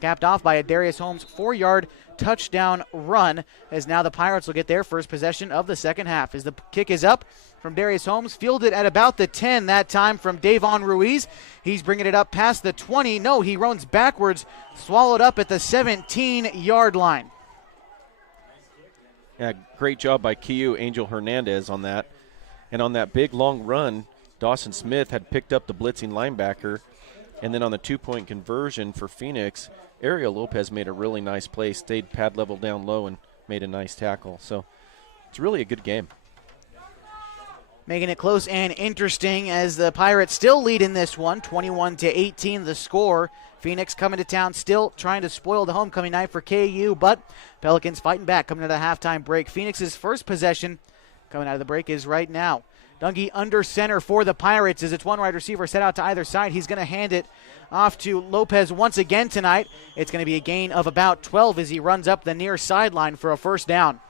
capped off by a Darius Holmes 4-yard touchdown run, as now the Pirates will get their first possession of the second half. As the kick is up from Darius Holmes, fielded at about the 10 that time from Davon Ruiz. He's bringing it up past the 20. No, he runs backwards, swallowed up at the 17-yard line. Yeah, great job by KU Angel Hernandez on that. And on that big, long run, Dawson Smith had picked up the blitzing linebacker. And then on the 2-point conversion for Phoenix, Ariel Lopez made a really nice play, stayed pad level down low and made a nice tackle. So it's really a good game. Making it close and interesting as the Pirates still lead in this one, 21-18 the score. Phoenix coming to town, still trying to spoil the homecoming night for KU, but Pelicans fighting back coming to the halftime break. Phoenix's first possession coming out of the break is right now. Dungy under center for the Pirates as it's one wide receiver set out to either side. He's going to hand it off to Lopez once again tonight. It's going to be a gain of about 12 as he runs up the near sideline for a first down.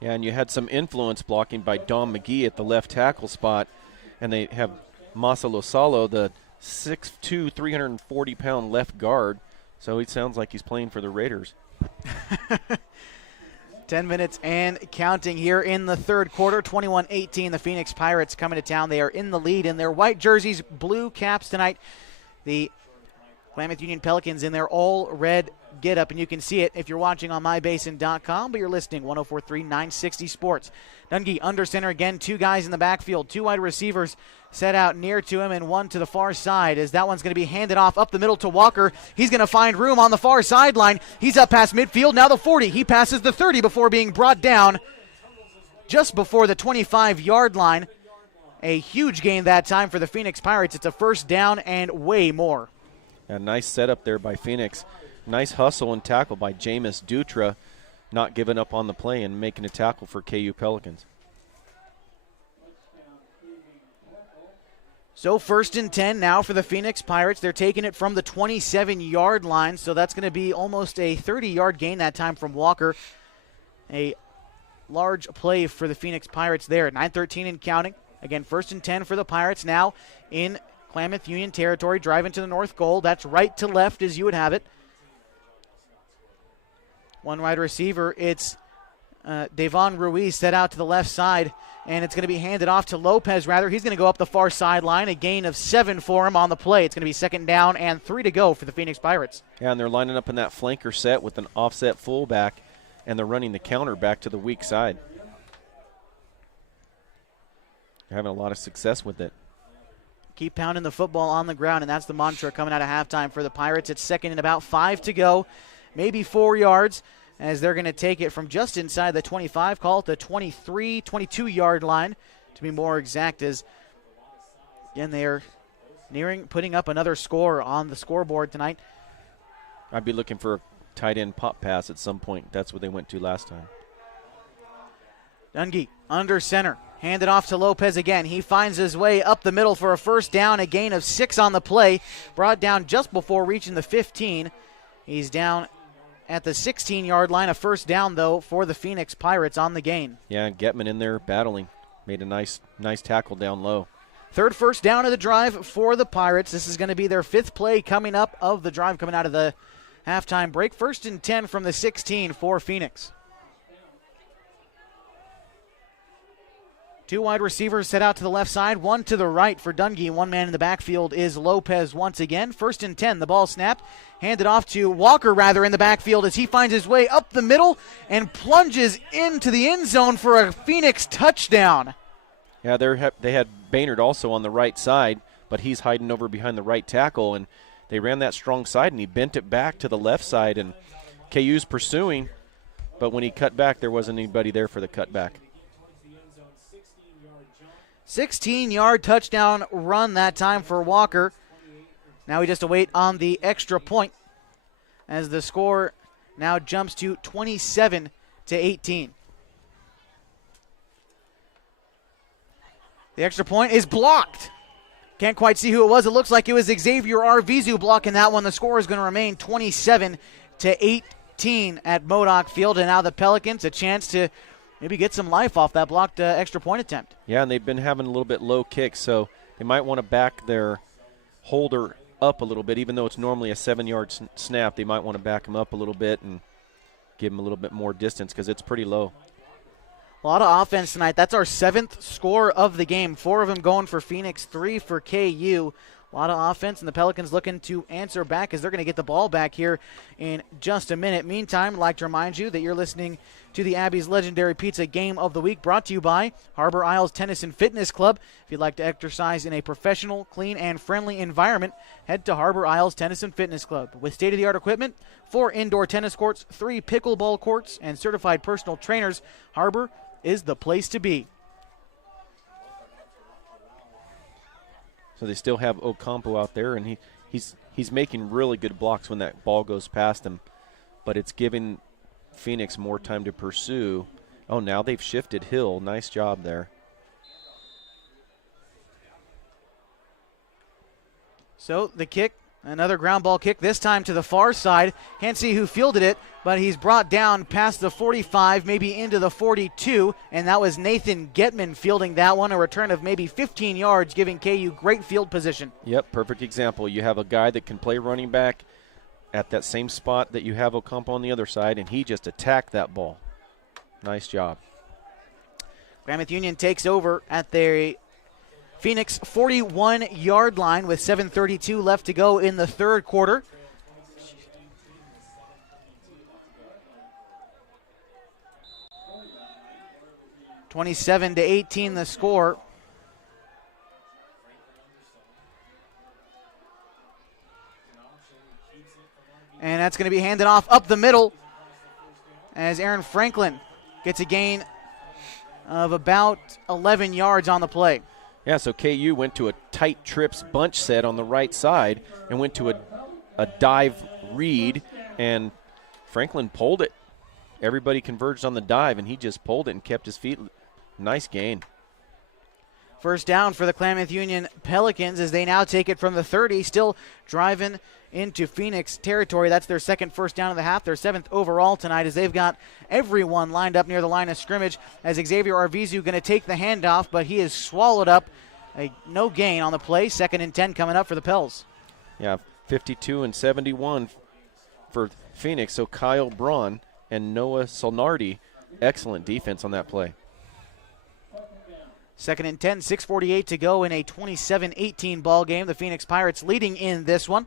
Yeah, and you had some influence blocking by Dom McGee at the left tackle spot. And they have Masa Losalo, the 6'2", 340-pound left guard. So he sounds like he's playing for the Raiders. 10 minutes and counting here in the third quarter. 21-18, the Phoenix Pirates coming to town. They are in the lead in their white jerseys, blue caps tonight. The Klamath Union Pelicans in their all-red get-up, and you can see it if you're watching on mybasin.com, but you're listening 104.3 960 Sports. Dungy under center again, 2 guys in the backfield, 2 wide receivers set out near to him and 1 to the far side as that one's going to be handed off up the middle to Walker. He's going to find room on the far sideline. He's up past midfield, now the 40. He passes the 30 before being brought down just before the 25-yard line. A huge gain that time for the Phoenix Pirates. It's a first down and way more. A nice setup there by Phoenix. Nice hustle and tackle by Jameis Dutra, not giving up on the play and making a tackle for KU Pelicans. So first and 10 now for the Phoenix Pirates. They're taking it from the 27-yard line, so that's going to be almost a 30-yard gain that time from Walker. A large play for the Phoenix Pirates there. 9:13 and counting. Again, first and 10 for the Pirates now in Klamath Union territory, driving to the north goal. That's right to left as you would have it. One wide receiver, it's Davon Ruiz set out to the left side, and it's going to be handed off to Lopez, rather. He's going to go up the far sideline, a gain of 7 for him on the play. It's going to be second down and 3 to go for the Phoenix Pirates. Yeah, and they're lining up in that flanker set with an offset fullback, and they're running the counter back to the weak side. They're having a lot of success with it. Keep pounding the football on the ground, and that's the mantra coming out of halftime for the Pirates. It's second and about 5 to go, maybe 4 yards, as they're going to take it from just inside the 25, call it the 23, 22-yard line, to be more exact, as, again, they're nearing putting up another score on the scoreboard tonight. I'd be looking for a tight end pop pass at some point. That's what they went to last time. Dungy under center. Handed off to Lopez again. He finds his way up the middle for a first down, a gain of 6 on the play. Brought down just before reaching the 15. He's down at the 16-yard line. A first down, though, for the Phoenix Pirates on the gain. Yeah, and Getman in there battling. Made a nice tackle down low. Third first down of the drive for the Pirates. This is going to be their 5th play coming up of the drive coming out of the halftime break. First and 10 from the 16 for Phoenix. 2 wide receivers set out to the left side, 1 to the right for Dungy. 1 man in the backfield is Lopez once again. First and 10, the ball snapped. Handed off to Walker, in the backfield as he finds his way up the middle and plunges into the end zone for a Phoenix touchdown. Yeah, they had Baynard also on the right side, but he's hiding over behind the right tackle, and they ran that strong side, and he bent it back to the left side, and KU's pursuing, but when he cut back, there wasn't anybody there for the cutback. 16-yard touchdown run that time for Walker. Now we just await on the extra point as the score now jumps to 27-18. The extra point is blocked. Can't quite see who it was. It looks like it was Xavier Arvizu blocking that one. The score is going to remain 27-18 at Modoc Field. And now the Pelicans a chance to maybe get some life off that blocked extra point attempt. Yeah, and they've been having a little bit low kicks, so they might want to back their holder up a little bit. Even though it's normally a 7-yard snap, they might want to back him up a little bit and give him a little bit more distance because it's pretty low. A lot of offense tonight. That's our 7th score of the game. 4 of them going for Phoenix, 3 for KU. A lot of offense, and the Pelicans looking to answer back as they're going to get the ball back here in just a minute. Meantime, I'd like to remind you that you're listening to the Abby's Legendary Pizza Game of the Week, brought to you by Harbor Isles Tennis and Fitness Club. If you'd like to exercise in a professional, clean, and friendly environment, head to Harbor Isles Tennis and Fitness Club. With state-of-the-art equipment, 4 indoor tennis courts, 3 pickleball courts, and certified personal trainers, Harbor is the place to be. So they still have Ocampo out there, and he's making really good blocks when that ball goes past him, but it's giving Phoenix more time to pursue. Oh, now they've shifted Hill. Nice job there. So the kick, another ground ball kick, this time to the far side. Can't see who fielded it, but he's brought down past the 45, maybe into the 42, and that was Nathan Getman fielding that one, a return of maybe 15 yards, giving KU great field position. Yep, perfect example. You have a guy that can play running back at that same spot that you have Ocampo on the other side, and he just attacked that ball. Nice job. Klamath Union takes over at their Phoenix 41-yard line with 7:32 left to go in the third quarter. (27-18) the score. And that's going to be handed off up the middle as Aaron Franklin gets a gain of about 11 yards on the play. Yeah, so KU went to a tight trips bunch set on the right side and went to a dive read, and Franklin pulled it. Everybody converged on the dive, and he just pulled it and kept his feet. Nice gain. First down for the Klamath Union Pelicans as they now take it from the 30, still driving into Phoenix territory. That's their second first down of the half, their 7th overall tonight, as they've got everyone lined up near the line of scrimmage, as Xavier Arvizu going to take the handoff, but he is swallowed up. No gain on the play. 2nd and 10 coming up for the Pels. Yeah, 52-71 for Phoenix. So Kyle Braun and Noah Solnardi, excellent defense on that play. 2nd and 10, 6:48 to go in a 27-18 ball game. The Phoenix Pirates leading in this one.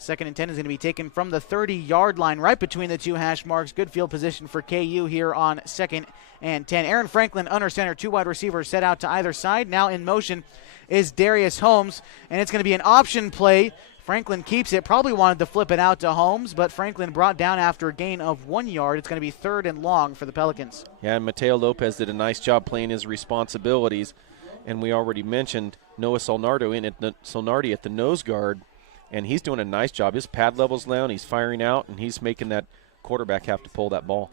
2nd and 10 is going to be taken from the 30-yard line, right between the two hash marks. Good field position for KU here on 2nd and 10. Aaron Franklin under center, 2 wide receivers set out to either side. Now in motion is Darius Holmes, and it's going to be an option play. Franklin keeps it, probably wanted to flip it out to Holmes, but Franklin brought down after a gain of 1 yard. It's going to be 3rd and long for the Pelicans. Yeah, and Mateo Lopez did a nice job playing his responsibilities, and we already mentioned Noah Solnardi at the nose guard, and he's doing a nice job. His pad level's down, he's firing out, and he's making that quarterback have to pull that ball.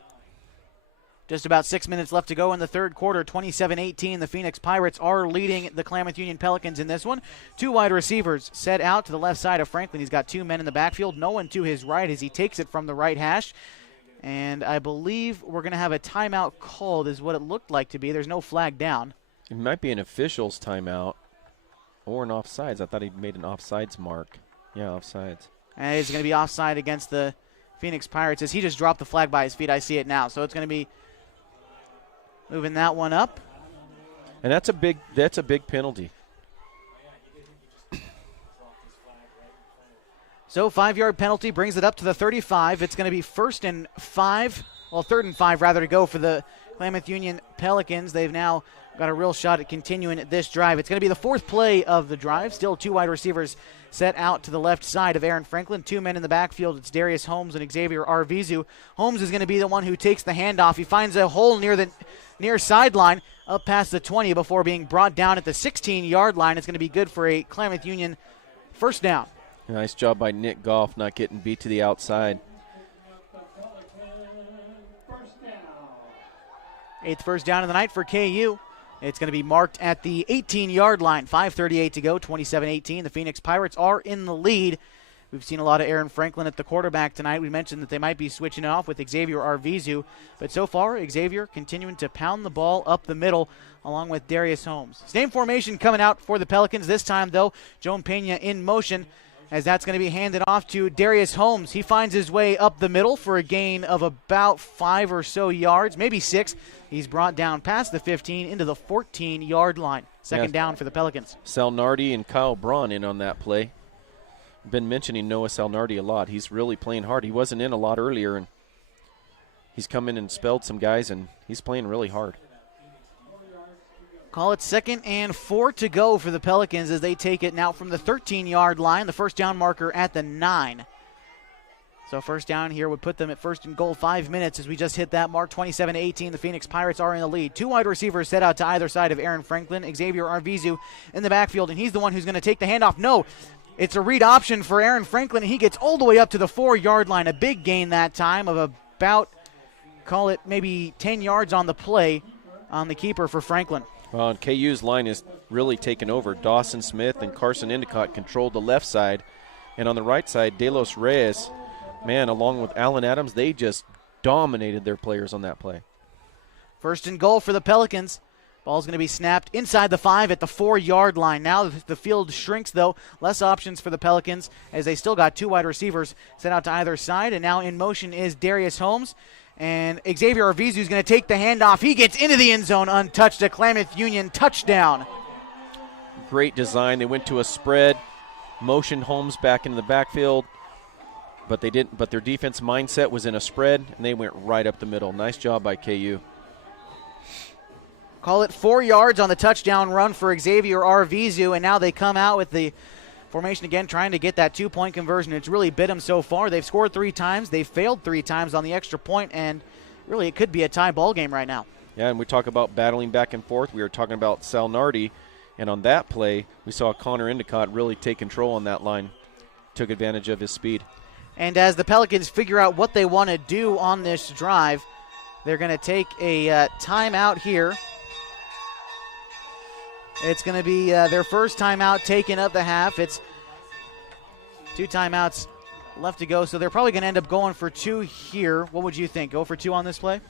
Just about 6 minutes left to go in the third quarter. 27-18. The Phoenix Pirates are leading the Klamath Union Pelicans in this one. 2 wide receivers set out to the left side of Franklin. He's got 2 men in the backfield. No one to his right as he takes it from the right hash. And I believe we're going to have a timeout called is what it looked like to be. There's no flag down. It might be an official's timeout or an offsides. I thought he made an offsides mark. Yeah, offsides. And it's going to be offside against the Phoenix Pirates as he just dropped the flag by his feet. I see it now. So it's going to be moving that one up. And that's a big penalty. So 5-yard penalty brings it up to the 35. It's going to be 3rd and 5 rather to go for the Klamath Union Pelicans. They've now got a real shot at continuing this drive. It's going to be the 4th play of the drive. Still 2 wide receivers set out to the left side of Aaron Franklin. 2 men in the backfield. It's Darius Holmes and Xavier Arvizu. Holmes is going to be the one who takes the handoff. He finds a hole near sideline up past the 20 before being brought down at the 16-yard line. It's going to be good for a Klamath Union first down. Nice job by Nick Goff not getting beat to the outside. 8th first down of the night for KU. It's going to be marked at the 18-yard line. 5:38 to go, 27-18. The Phoenix Pirates are in the lead. We've seen a lot of Aaron Franklin at the quarterback tonight. We mentioned that they might be switching it off with Xavier Arvizu. But so far, Xavier continuing to pound the ball up the middle along with Darius Holmes. Same formation coming out for the Pelicans. This time, though, Joan Pena in motion as that's going to be handed off to Darius Holmes. He finds his way up the middle for a gain of about 5 or so yards, maybe 6. He's brought down past the 15 into the 14-yard line. Second down for the Pelicans. Salnardi and Kyle Braun in on that play. Been mentioning Noah Salnardi a lot. He's really playing hard. He wasn't in a lot earlier, and he's come in and spelled some guys, and he's playing really hard. Call it 2nd and 4 to go for the Pelicans as they take it now from the 13-yard line, the first down marker at the 9. So first down here would put them at first and goal. 5 minutes as we just hit that mark. 27-18. The Phoenix Pirates are in the lead. 2 wide receivers set out to either side of Aaron Franklin. Xavier Arvizu in the backfield, and he's the one who's going to take the handoff. No, it's a read option for Aaron Franklin, and he gets all the way up to the 4-yard line. A big gain that time of about, call it maybe 10 yards on the play on the keeper for Franklin. Well, and KU's line is really taken over. Dawson Smith and Carson Endicott controlled the left side. And on the right side, De Los Reyes, man, along with Allen Adams, they just dominated their players on that play. First and goal for the Pelicans. Ball's going to be snapped inside the 5 at the 4-yard line. Now the field shrinks, though. Less options for the Pelicans as they still got 2 wide receivers set out to either side. And now in motion is Darius Holmes. And Xavier Arvizu is going to take the handoff. He gets into the end zone untouched. A Klamath Union touchdown. Great design. They went to a spread, motioned Holmes back into the backfield, but they didn't. But their defense mindset was in a spread, and they went right up the middle. Nice job by KU. Call it 4 yards on the touchdown run for Xavier Arvizu, and now they come out with the formation again, trying to get that 2-point conversion. It's really bit them so far. They've scored 3 times. They've failed 3 times on the extra point, and really it could be a tie ball game right now. Yeah, and we talk about battling back and forth. We were talking about Salnardi, and on that play, we saw Connor Endicott really take control on that line, took advantage of his speed. And as the Pelicans figure out what they want to do on this drive, they're going to take a timeout here. It's going to be their first timeout taken of the half. It's 2 timeouts left to go, so they're probably going to end up going for 2 here. What would you think? Go for 2 on this play?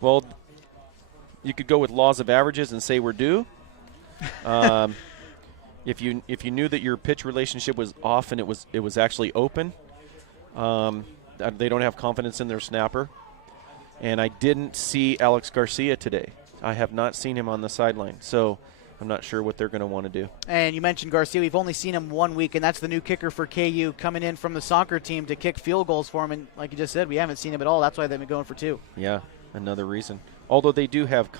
Well, you could go with laws of averages and say we're due. If you knew that your pitch relationship was off and it was actually open, they don't have confidence in their snapper. And I didn't see Alex Garcia today. I have not seen him on the sideline. So I'm not sure what they're going to want to do. And you mentioned Garcia. We've only seen him 1 week, and that's the new kicker for KU coming in from the soccer team to kick field goals for him. And like you just said, we haven't seen him at all. That's why they've been going for 2. Yeah, another reason. Although they do have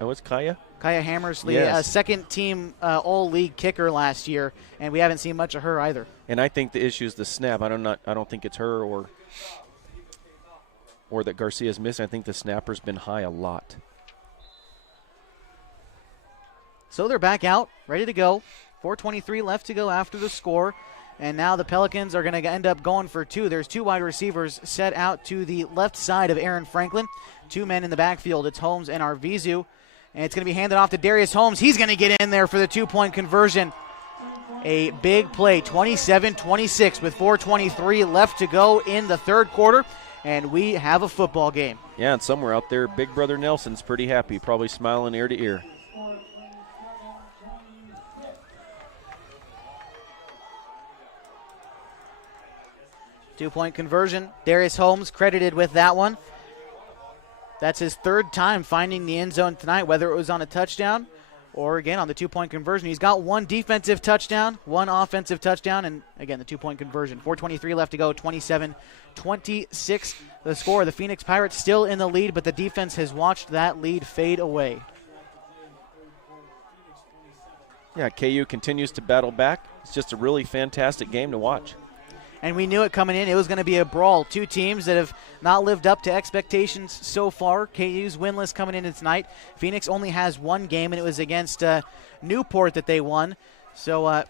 what's Kaya? Kaya Hammersley, yes. A second-team All-League kicker last year, and we haven't seen much of her either. And I think the issue is the snap. I don't think it's her or that Garcia's missing. I think the snapper's been high a lot. So they're back out, ready to go. 4:23 left to go after the score. And now the Pelicans are going to end up going for 2. There's 2 wide receivers set out to the left side of Aaron Franklin. 2 men in the backfield. It's Holmes and Arvizu. And it's going to be handed off to Darius Holmes. He's going to get in there for the 2-point conversion. A big play, 27-26 with 4:23 left to go in the third quarter. And we have a football game. Yeah, and somewhere out there, Big Brother Nelson's pretty happy, probably smiling ear to ear. Two-point conversion. Darius Holmes credited with that one. That's his 3rd time finding the end zone tonight, whether it was on a touchdown or, again, on the 2-point conversion. He's got 1 defensive touchdown, 1 offensive touchdown, and, again, the 2-point conversion. 4:23 left to go, 27-26 the score. The Phoenix Pirates still in the lead, but the defense has watched that lead fade away. Yeah, KU continues to battle back. It's just a really fantastic game to watch. And we knew it coming in. It was going to be a brawl. 2 teams that have not lived up to expectations so far. KU's winless coming in tonight. Phoenix only has 1 game, and it was against Newport that they won. So,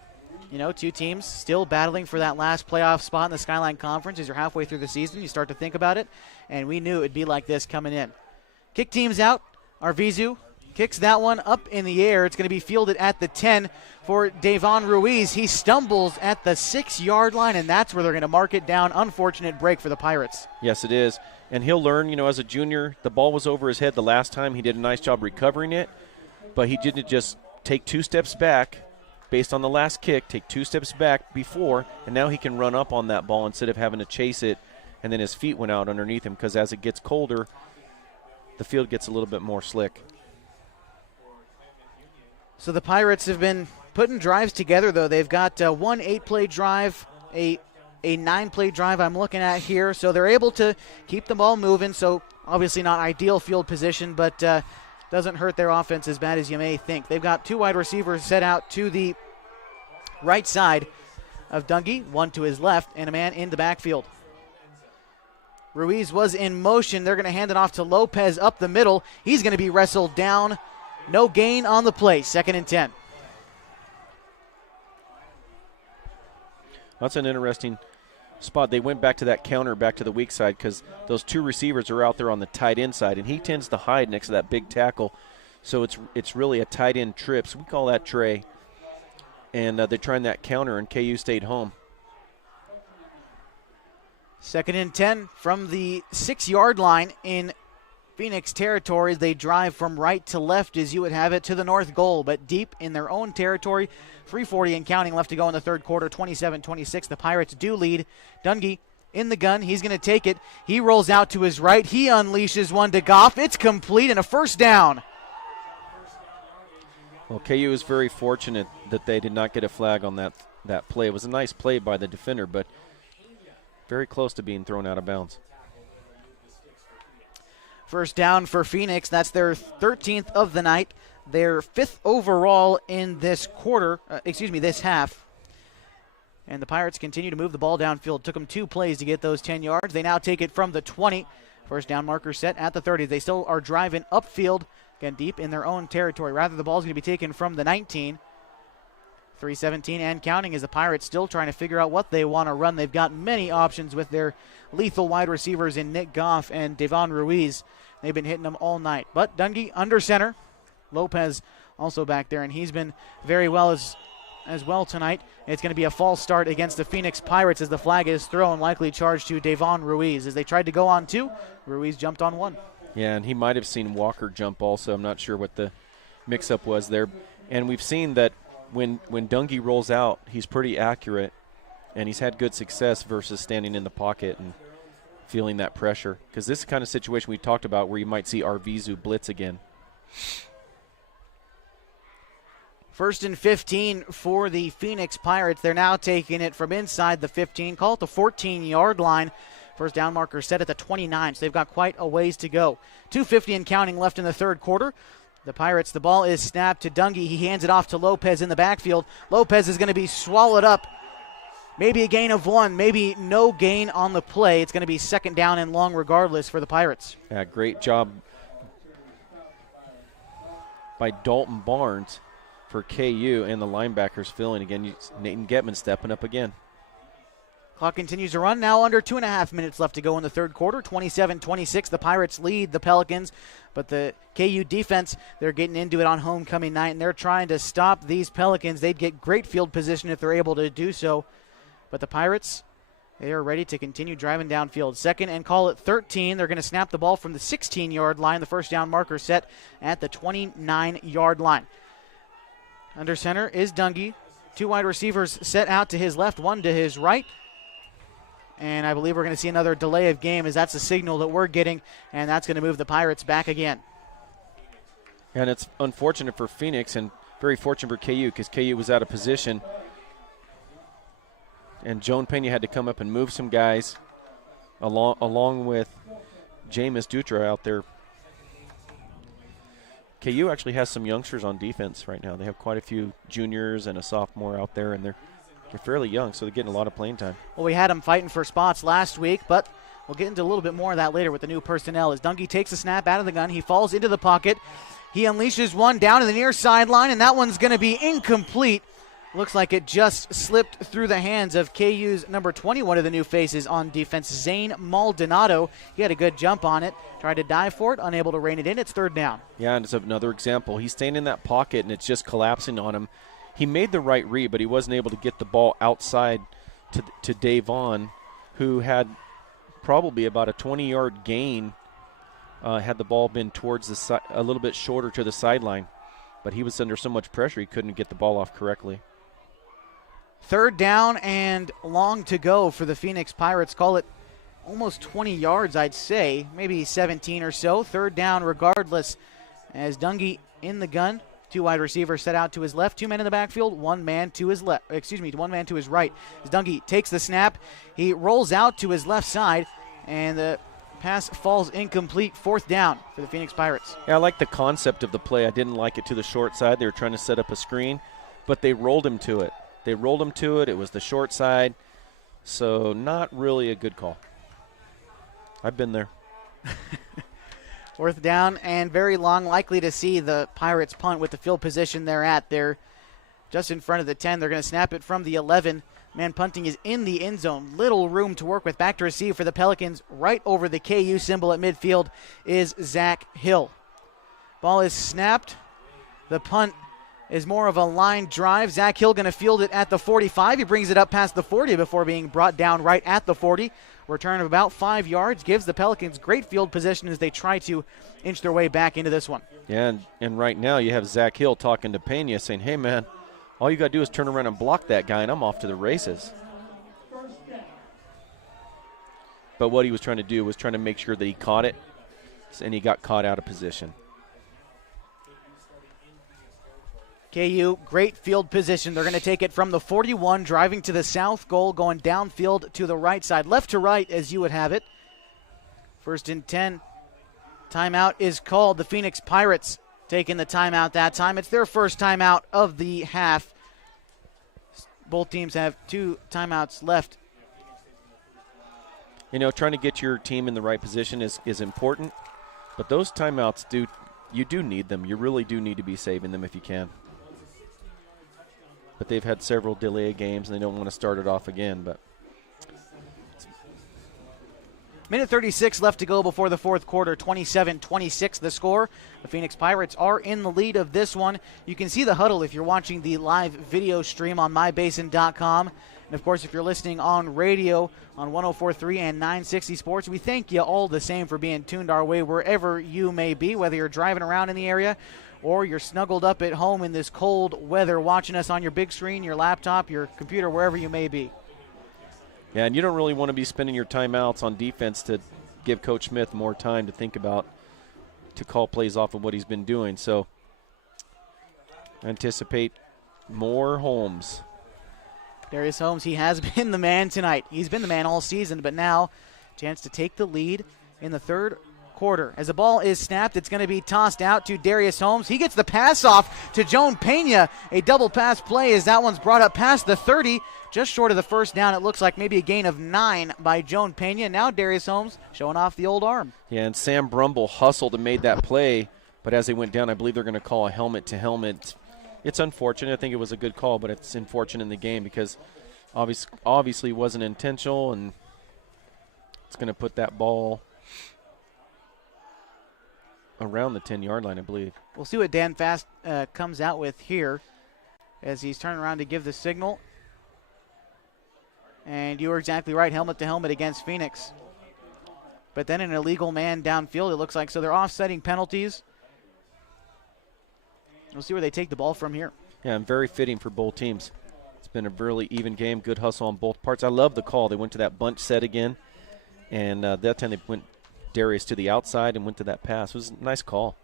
2 teams still battling for that last playoff spot in the Skyline Conference. As you're halfway through the season, you start to think about it. And we knew it would be like this coming in. Kick teams out. Arvizu kicks that one up in the air. It's going to be fielded at the 10 for Davon Ruiz. He stumbles at the 6-yard line, and that's where they're going to mark it down. Unfortunate break for the Pirates. Yes, it is. And he'll learn, as a junior, the ball was over his head the last time. He did a nice job recovering it, but he didn't just take 2 steps back based on the last kick, take 2 steps back before, and now he can run up on that ball instead of having to chase it, and then his feet went out underneath him because as it gets colder, the field gets a little bit more slick. So the Pirates have been putting drives together, though. They've got one 8-play drive, a 9-play drive I'm looking at here. So they're able to keep the ball moving. So obviously not ideal field position, but doesn't hurt their offense as bad as you may think. They've got 2 wide receivers set out to the right side of Dungy, one to his left, and a man in the backfield. Ruiz was in motion. They're going to hand it off to Lopez up the middle. He's going to be wrestled down. No gain on the play. 2nd and 10. That's an interesting spot. They went back to that counter, back to the weak side, because those 2 receivers are out there on the tight end side, and he tends to hide next to that big tackle. So it's really a tight end trip. So we call that Trey. And they're trying that counter, and KU stayed home. 2nd and 10 from the 6-yard line in Phoenix territory. They drive from right to left as you would have it to the north goal, but deep in their own territory. 3:40 and counting left to go in the third quarter. 27-26. The Pirates do lead. Dungy in the gun. He's going to take it. He rolls out to his right. He unleashes one to Goff. It's complete and a first down. Well, KU is very fortunate that they did not get a flag on that play. It was a nice play by the defender, but very close to being thrown out of bounds. First down for Phoenix. That's their 13th of the night. Their 5th overall in this this half. And the Pirates continue to move the ball downfield. Took them 2 plays to get those 10 yards. They now take it from the 20. First down marker set at the 30. They still are driving upfield, again deep in their own territory. Rather, the ball's going to be taken from the 19. 3:17 and counting as the Pirates still trying to figure out what they want to run. They've got many options with their lethal wide receivers in Nick Goff and Davon Ruiz. They've been hitting them all night. But Dungy under center. Lopez also back there, and he's been very well as well tonight. It's going to be a false start against the Phoenix Pirates as the flag is thrown, likely charged to Davon Ruiz. As they tried to go on 2, Ruiz jumped on 1. Yeah, and he might have seen Walker jump also. I'm not sure what the mix-up was there. And we've seen that when Dungy rolls out, he's pretty accurate, and he's had good success versus standing in the pocket and feeling that pressure. Because this is the kind of situation we talked about where you might see Arvizu blitz again. 1st and 15 for the Phoenix Pirates. They're now taking it from inside the 15. Call it the 14-yard line. First down marker set at the 29, so they've got quite a ways to go. 2:50 and counting left in the third quarter. The Pirates, the ball is snapped to Dungy. He hands it off to Lopez in the backfield. Lopez is going to be swallowed up. Maybe a gain of 1, maybe no gain on the play. It's going to be 2nd down and long regardless for the Pirates. Yeah, great job by Dalton Barnes for KU, and the linebackers filling again. Nathan Getman stepping up again. Clock continues to run. Now under 2.5 minutes left to go in the third quarter. 27-26. The Pirates lead the Pelicans, but the KU defense, they're getting into it on homecoming night, and they're trying to stop these Pelicans. They'd get great field position if they're able to do so. But the Pirates, they are ready to continue driving downfield. 2nd and call it 13. They're going to snap the ball from the 16-yard line. The first down marker set at the 29-yard line. Under center is Dungy. 2 wide receivers set out to his left, 1 to his right. And I believe we're going to see another delay of game as that's the signal that we're getting, and that's going to move the Pirates back again. And it's unfortunate for Phoenix and very fortunate for KU because KU was out of position. And Joan Pena had to come up and move some guys along with Jameis Dutra out there. KU actually has some youngsters on defense right now. They have quite a few juniors and a sophomore out there, and they're fairly young, so they're getting a lot of playing time. Well, we had them fighting for spots last week, but we'll get into a little bit more of that later with the new personnel. As Dungy takes the snap out of the gun, he falls into the pocket. He unleashes one down to the near sideline, and that one's going to be incomplete. Looks like it just slipped through the hands of KU's number 20, one of the new faces on defense, Zane Maldonado. He had a good jump on it, tried to dive for it, unable to rein it in. It's third down. Yeah, and it's another example. He's staying in that pocket, and it's just collapsing on him. He made the right read, but he wasn't able to get the ball outside to Davon, who had probably about a 20-yard gain had the ball been towards the a little bit shorter to the sideline. But he was under so much pressure he couldn't get the ball off correctly. Third down and long to go for the Phoenix Pirates. Call it almost 20 yards, I'd say, maybe 17 or so. Third down regardless, as Dungy in the gun. Two wide receivers set out to his left, two men in the backfield, one man to his right. As Dungy takes the snap, he rolls out to his left side, and the pass falls incomplete. Fourth down for the Phoenix Pirates. Yeah, I like the concept of the play. I didn't like it to the short side. They were trying to set up a screen, but they rolled him to it. It was the short side, so not really a good call. I've been there. Fourth down and very long, likely to see the Pirates punt with the field position they're at. They're just in front of the 10. They're going to snap it from the 11. Man punting is in the end zone. Little room to work with. Back to receive for the Pelicans. Right over the KU symbol at midfield is Zach Hill. Ball is snapped. The punt is more of a line drive. Zach Hill going to field it at the 45. He brings it up past the 40 before being brought down right at the 40. Return of about 5 yards gives the Pelicans great field position as they try to inch their way back into this one. Yeah, and right now you have Zach Hill talking to Pena saying, hey, man, all you got to do is turn around and block that guy, and I'm off to the races. But what he was trying to do was trying to make sure that he caught it, and he got caught out of position. KU, great field position. They're going to take it from the 41, driving to the south goal, going downfield to the right side. Left to right, as you would have it. First and 10. Timeout is called. The Phoenix Pirates taking the timeout that time. It's their first timeout of the half. Both teams have 2 timeouts left. You know, trying to get your team in the right position is important, but those timeouts, you do need them. You really do need to be saving them if you can. But they've had several delay games, and they don't want to start it off again. But minute 36 left to go before the fourth quarter. 27-26 the score. The Phoenix Pirates are in the lead of this one. You can see the huddle if you're watching the live video stream on mybasin.com. And, of course, if you're listening on radio on 104.3 and 960 Sports, we thank you all the same for being tuned our way wherever you may be, whether you're driving around in the area or you're snuggled up at home in this cold weather watching us on your big screen, your laptop, your computer, wherever you may be. Yeah, and you don't really want to be spending your timeouts on defense to give Coach Smith more time to think about, to call plays off of what he's been doing. So anticipate more Holmes. Darius Holmes, he has been the man tonight. He's been the man all season, but now chance to take the lead in the third quarter. As the ball is snapped, it's going to be tossed out to Darius Holmes. He gets the pass off to Joan Pena. A double pass play as that one's brought up past the 30, just short of the first down. It looks like maybe a gain of 9 by Joan Pena. Now Darius Holmes showing off the old arm. Yeah, and Sam Brumble hustled and made that play, but as they went down, I believe they're going to call a helmet-to-helmet. It's unfortunate. I think it was a good call, but it's unfortunate in the game because obviously it wasn't intentional, and it's going to put that ball around the 10-yard line, I believe. We'll see what Dan Fast comes out with here as he's turning around to give the signal. And you were exactly right, helmet-to-helmet against Phoenix. But then an illegal man downfield, it looks like. So they're offsetting penalties. We'll see where they take the ball from here. Yeah, and very fitting for both teams. It's been a really even game, good hustle on both parts. I love the call. They went to that bunch set again, and that time they went Darius to the outside and went to that pass. It was a nice call.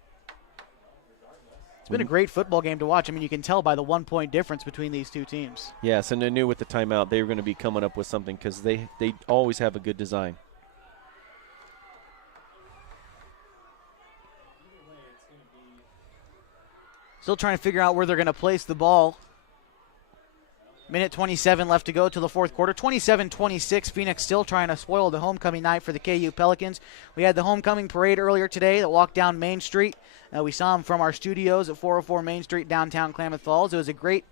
It's been a great football game to watch. I mean, you can tell by the 1-point difference between these two teams. Yes, and they knew with the timeout they were going to be coming up with something because they always have a good design. Still trying to figure out where they're going to place the ball. Minute 27 left to go to the fourth quarter. 27-26. Phoenix still trying to spoil the homecoming night for the KU Pelicans. We had the homecoming parade earlier today that walked down Main Street. We saw them from our studios at 404 Main Street, downtown Klamath Falls. It was a great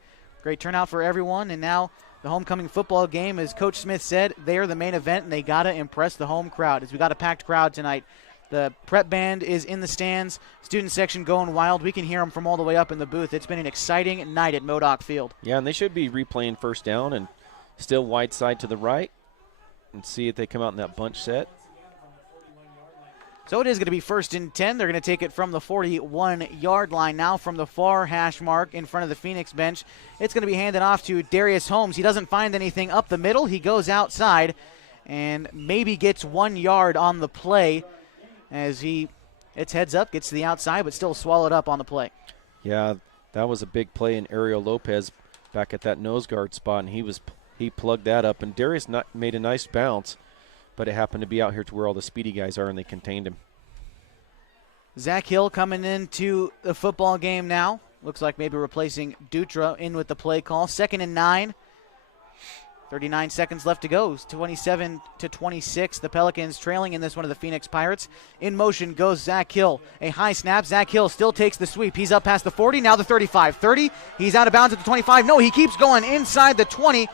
Great turnout for everyone, and now the homecoming football game, as Coach Smith said, they are the main event, and they got to impress the home crowd, as we got a packed crowd tonight. The prep band is in the stands, student section going wild. We can hear them from all the way up in the booth. It's been an exciting night at Modoc Field. Yeah, and they should be replaying first down and still wide side to the right and see if they come out in that bunch set. So it is going to be 1st and 10. They're going to take it from the 41-yard line now from the far hash mark in front of the Phoenix bench. It's going to be handed off to Darius Holmes. He doesn't find anything up the middle. He goes outside and maybe gets 1 yard on the play as it's heads up, gets to the outside, but still swallowed up on the play. Yeah, that was a big play in Ariel Lopez back at that nose guard spot, and he plugged that up. And Darius made a nice bounce, but it happened to be out here to where all the speedy guys are, and they contained him. Zach Hill coming into the football game now. Looks like maybe replacing Dutra in with the play call. 2nd and 9. 39 seconds left to go. 27-26. The Pelicans trailing in this one of the Phoenix Pirates. In motion goes Zach Hill. A high snap. Zach Hill still takes the sweep. He's up past the 40, now the 35. 30. He's out of bounds at the 25. No, he keeps going inside the 20.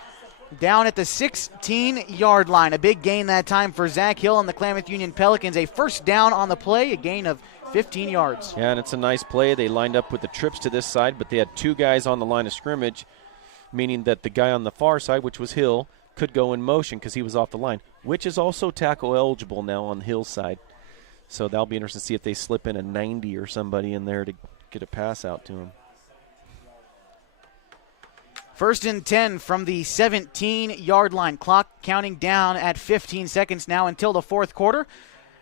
Down at the 16-yard line. A big gain that time for Zach Hill and the Klamath Union Pelicans. A first down on the play, a gain of 15 yards. Yeah, and it's a nice play. They lined up with the trips to this side, but they had 2 guys on the line of scrimmage, meaning that the guy on the far side, which was Hill, could go in motion because he was off the line, which is also tackle eligible now on Hill's side. So that'll be interesting to see if they slip in a 90 or somebody in there to get a pass out to him. 1st and 10 from the 17-yard line. Clock counting down at 15 seconds now until the fourth quarter.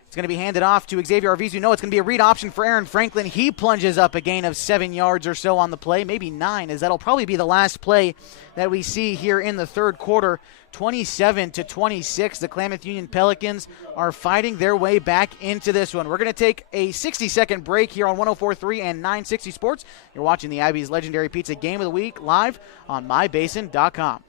It's going to be handed off to Xavier Arvizu. No, it's going to be a read option for Aaron Franklin. He plunges up a gain of 7 yards or so on the play, maybe 9, as that'll probably be the last play that we see here in the third quarter. 27-26. The Klamath Union Pelicans are fighting their way back into this one. We're going to take a 60-second break here on 104.3 and 960 Sports. You're watching the Abby's Legendary Pizza Game of the Week live on mybasin.com.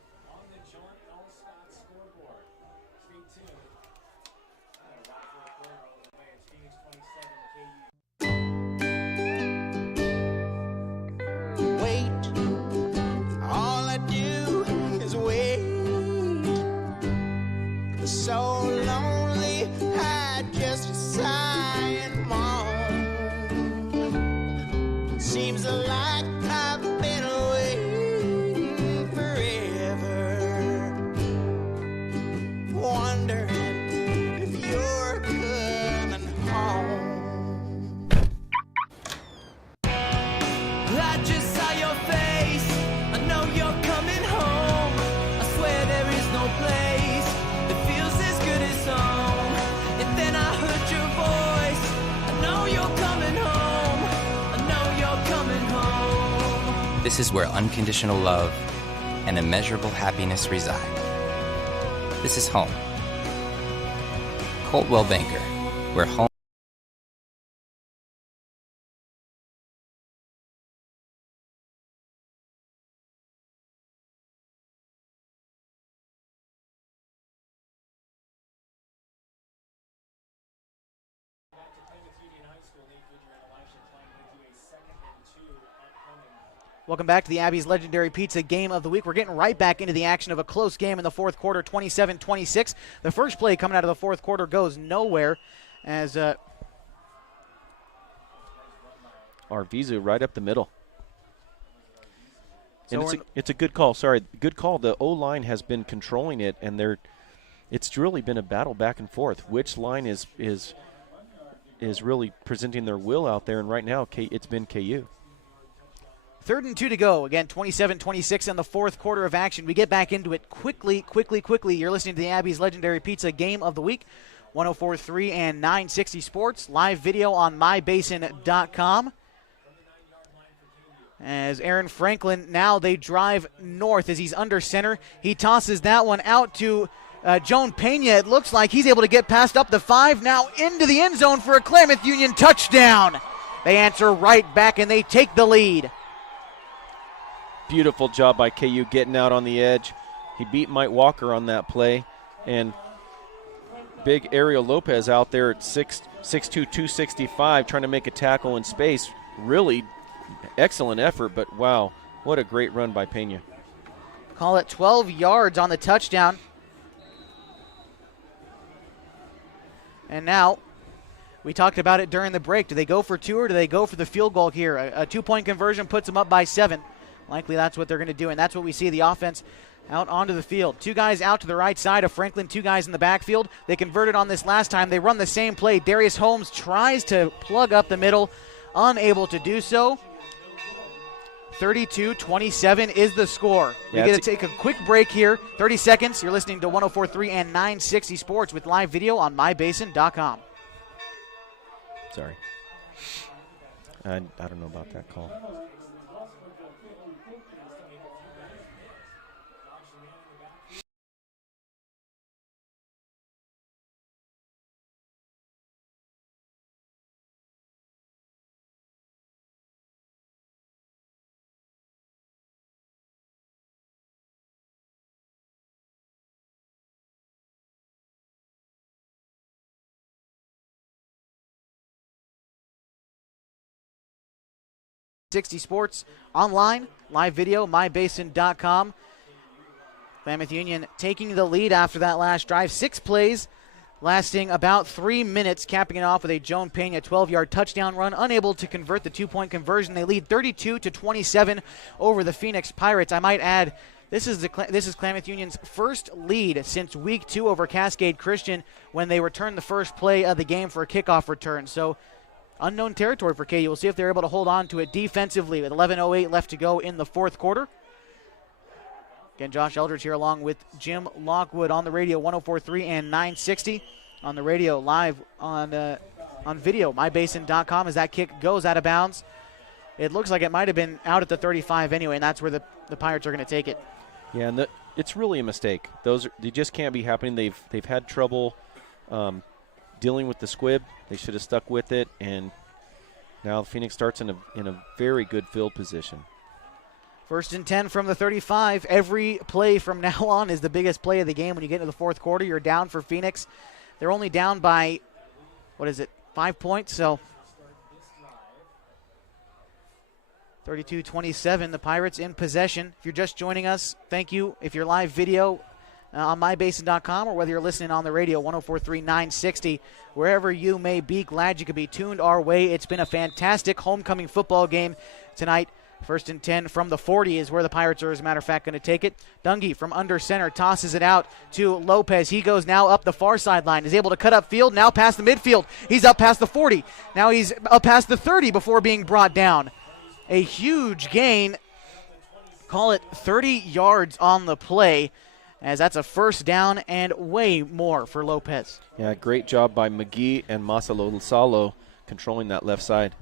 So lonely, I just sigh and moan. Seems like I've been waiting forever, wondering if you're coming home. I just saw your face. I know you're coming home. I swear there is no place that feels as good as home. And then I heard your voice. I know you're coming home. I know you're coming home. This is where unconditional love and immeasurable happiness reside. This is home. Coltwell Banker, where home. Welcome back to the Abby's Legendary Pizza Game of the Week. We're getting right back into the action of a close game in the fourth quarter, 27-26. The first play coming out of the fourth quarter goes nowhere as Arvizu right up the middle. So And it's a good call. Sorry, good call. The O-line has been controlling it, and it's really been a battle back and forth. Which line is really presenting their will out there, and right now it's been KU. 3rd and 2 to go. Again, 27-26 in the fourth quarter of action. We get back into it quickly. You're listening to the Abby's Legendary Pizza Game of the Week. 104.3 and 960 Sports. Live video on mybasin.com. As Aaron Franklin, now they drive north as he's under center. He tosses that one out to Joan Pena. It looks like he's able to get past up the 5, now into the end zone for a Klamath Union touchdown. They answer right back and they take the lead. Beautiful job by KU getting out on the edge. He beat Mike Walker on that play. And big Ariel Lopez out there at 6'2", 265, trying to make a tackle in space. Really excellent effort, but wow, what a great run by Pena. call it 12 yards on the touchdown. And now, we talked about it during the break. Do they go for 2 or do they go for the field goal here? A 2-point conversion puts them up by 7. Likely that's what they're going to do, and that's what we see the offense out onto the field. 2 guys out to the right side of Franklin, 2 guys in the backfield. They converted on this last time. They run the same play. Darius Holmes tries to plug up the middle, unable to do so. 32-27 is the score. Yeah, we get to take a quick break here. 30 seconds. You're listening to 104.3 and 960 Sports with live video on mybasin.com. Sorry. I don't know about that call. Sports online, live video, mybasin.com. Klamath Union taking the lead after that last drive. 6 plays lasting about 3 minutes, capping it off with a Joan Pena 12-yard touchdown run. Unable to convert the 2-point conversion. They lead 32-27 over the Phoenix Pirates. I might add, this is Klamath Union's first lead since week 2 over Cascade Christian when they returned the first play of the game for a kickoff return. So unknown territory for KU. We'll see if they're able to hold on to it defensively with 11:08 left to go in the fourth quarter. Again, Josh Eldridge here along with Jim Lockwood on the radio, 104.3 and 960. On the radio, live on video, mybasin.com as that kick goes out of bounds. It looks like it might have been out at the 35 anyway, and that's where the Pirates are going to take it. Yeah, and it's really a mistake. They just can't be happening. They've had trouble dealing with the squib. They should have stuck with it, and now Phoenix starts in a very good field position. 1st and 10 from the 35. Every play from now on is the biggest play of the game. When you get into the fourth quarter, you're down for Phoenix. They're only down by, 5 points? So 32-27, the Pirates in possession. If you're just joining us, thank you. If you're live video on mybasin.com or whether you're listening on the radio, 104.3, 960, wherever you may be, glad you could be tuned our way. It's been a fantastic homecoming football game tonight. 1st and 10 from the 40 is where the Pirates are, as a matter of fact, going to take it. Dungy from under center tosses it out to Lopez. He goes now up the far sideline, is able to cut up field, now past the midfield. He's up past the 40. Now he's up past the 30 before being brought down. A huge gain. Call it 30 yards on the play, as that's a first down and way more for Lopez. Yeah, great job by McGee and Masalo Salo controlling that left side.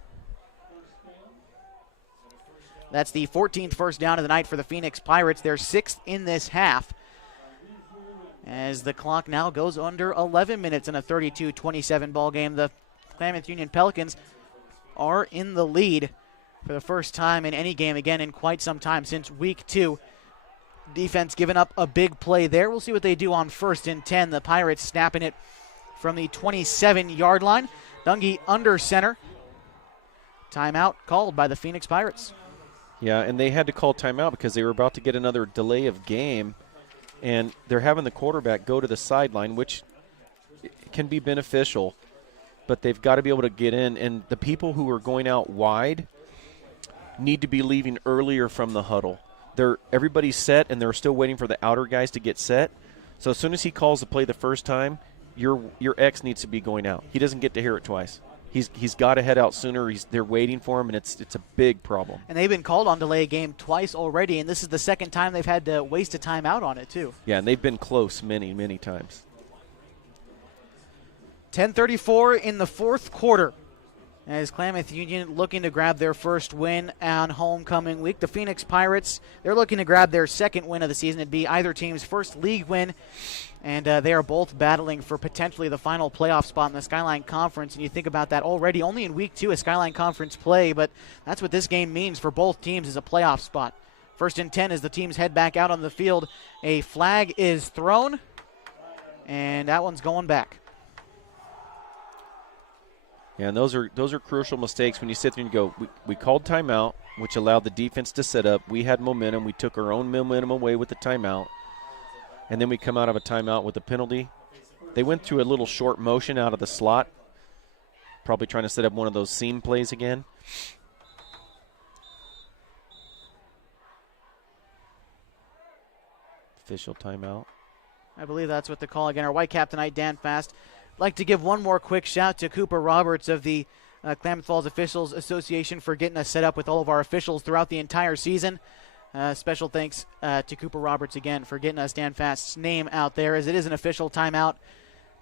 That's the 14th first down of the night for the Phoenix Pirates. They're 6th in this half, as the clock now goes under 11 minutes in a 32-27 ball game. The Klamath Union Pelicans are in the lead for the first time in any game, again, in quite some time, since week 2. Defense giving up a big play there. We'll see what they do on 1st and 10. The Pirates snapping it from the 27-yard line. Dungy under center. Timeout called by the Phoenix Pirates. Yeah, and they had to call timeout because they were about to get another delay of game, and they're having the quarterback go to the sideline, which can be beneficial, but they've got to be able to get in. And the people who are going out wide need to be leaving earlier from the huddle. Everybody's set, and they're still waiting for the outer guys to get set. So as soon as he calls the play the first time, your X needs to be going out. He doesn't get to hear it twice. He's got to head out sooner. They're waiting for him, and it's a big problem. And they've been called on delay a game twice already, and this is the second time they've had to waste a timeout on it too. Yeah, and they've been close many, many times. 10:34 in the fourth quarter, as Klamath Union looking to grab their first win on homecoming week. The Phoenix Pirates, they're looking to grab their second win of the season. It'd be either team's first league win, and they are both battling for potentially the final playoff spot in the Skyline Conference. And you think about that already, only in week 2 a Skyline Conference play, but that's what this game means for both teams, is a playoff spot. 1st and 10 as the teams head back out on the field. A flag is thrown, and that one's going back. Yeah, and those are crucial mistakes when you sit there and go, we called timeout, which allowed the defense to set up. We had momentum. We took our own momentum away with the timeout. And then we come out of a timeout with a penalty. They went through a little short motion out of the slot, probably trying to set up one of those seam plays again. Official timeout. I believe that's what the call again. Our Whitecap tonight, Dan Fast. I'd like to give one more quick shout to Cooper Roberts of the Klamath Falls Officials Association for getting us set up with all of our officials throughout the entire season. Special thanks to Cooper Roberts again for getting us Dan Fast's name out there, as it is an official timeout.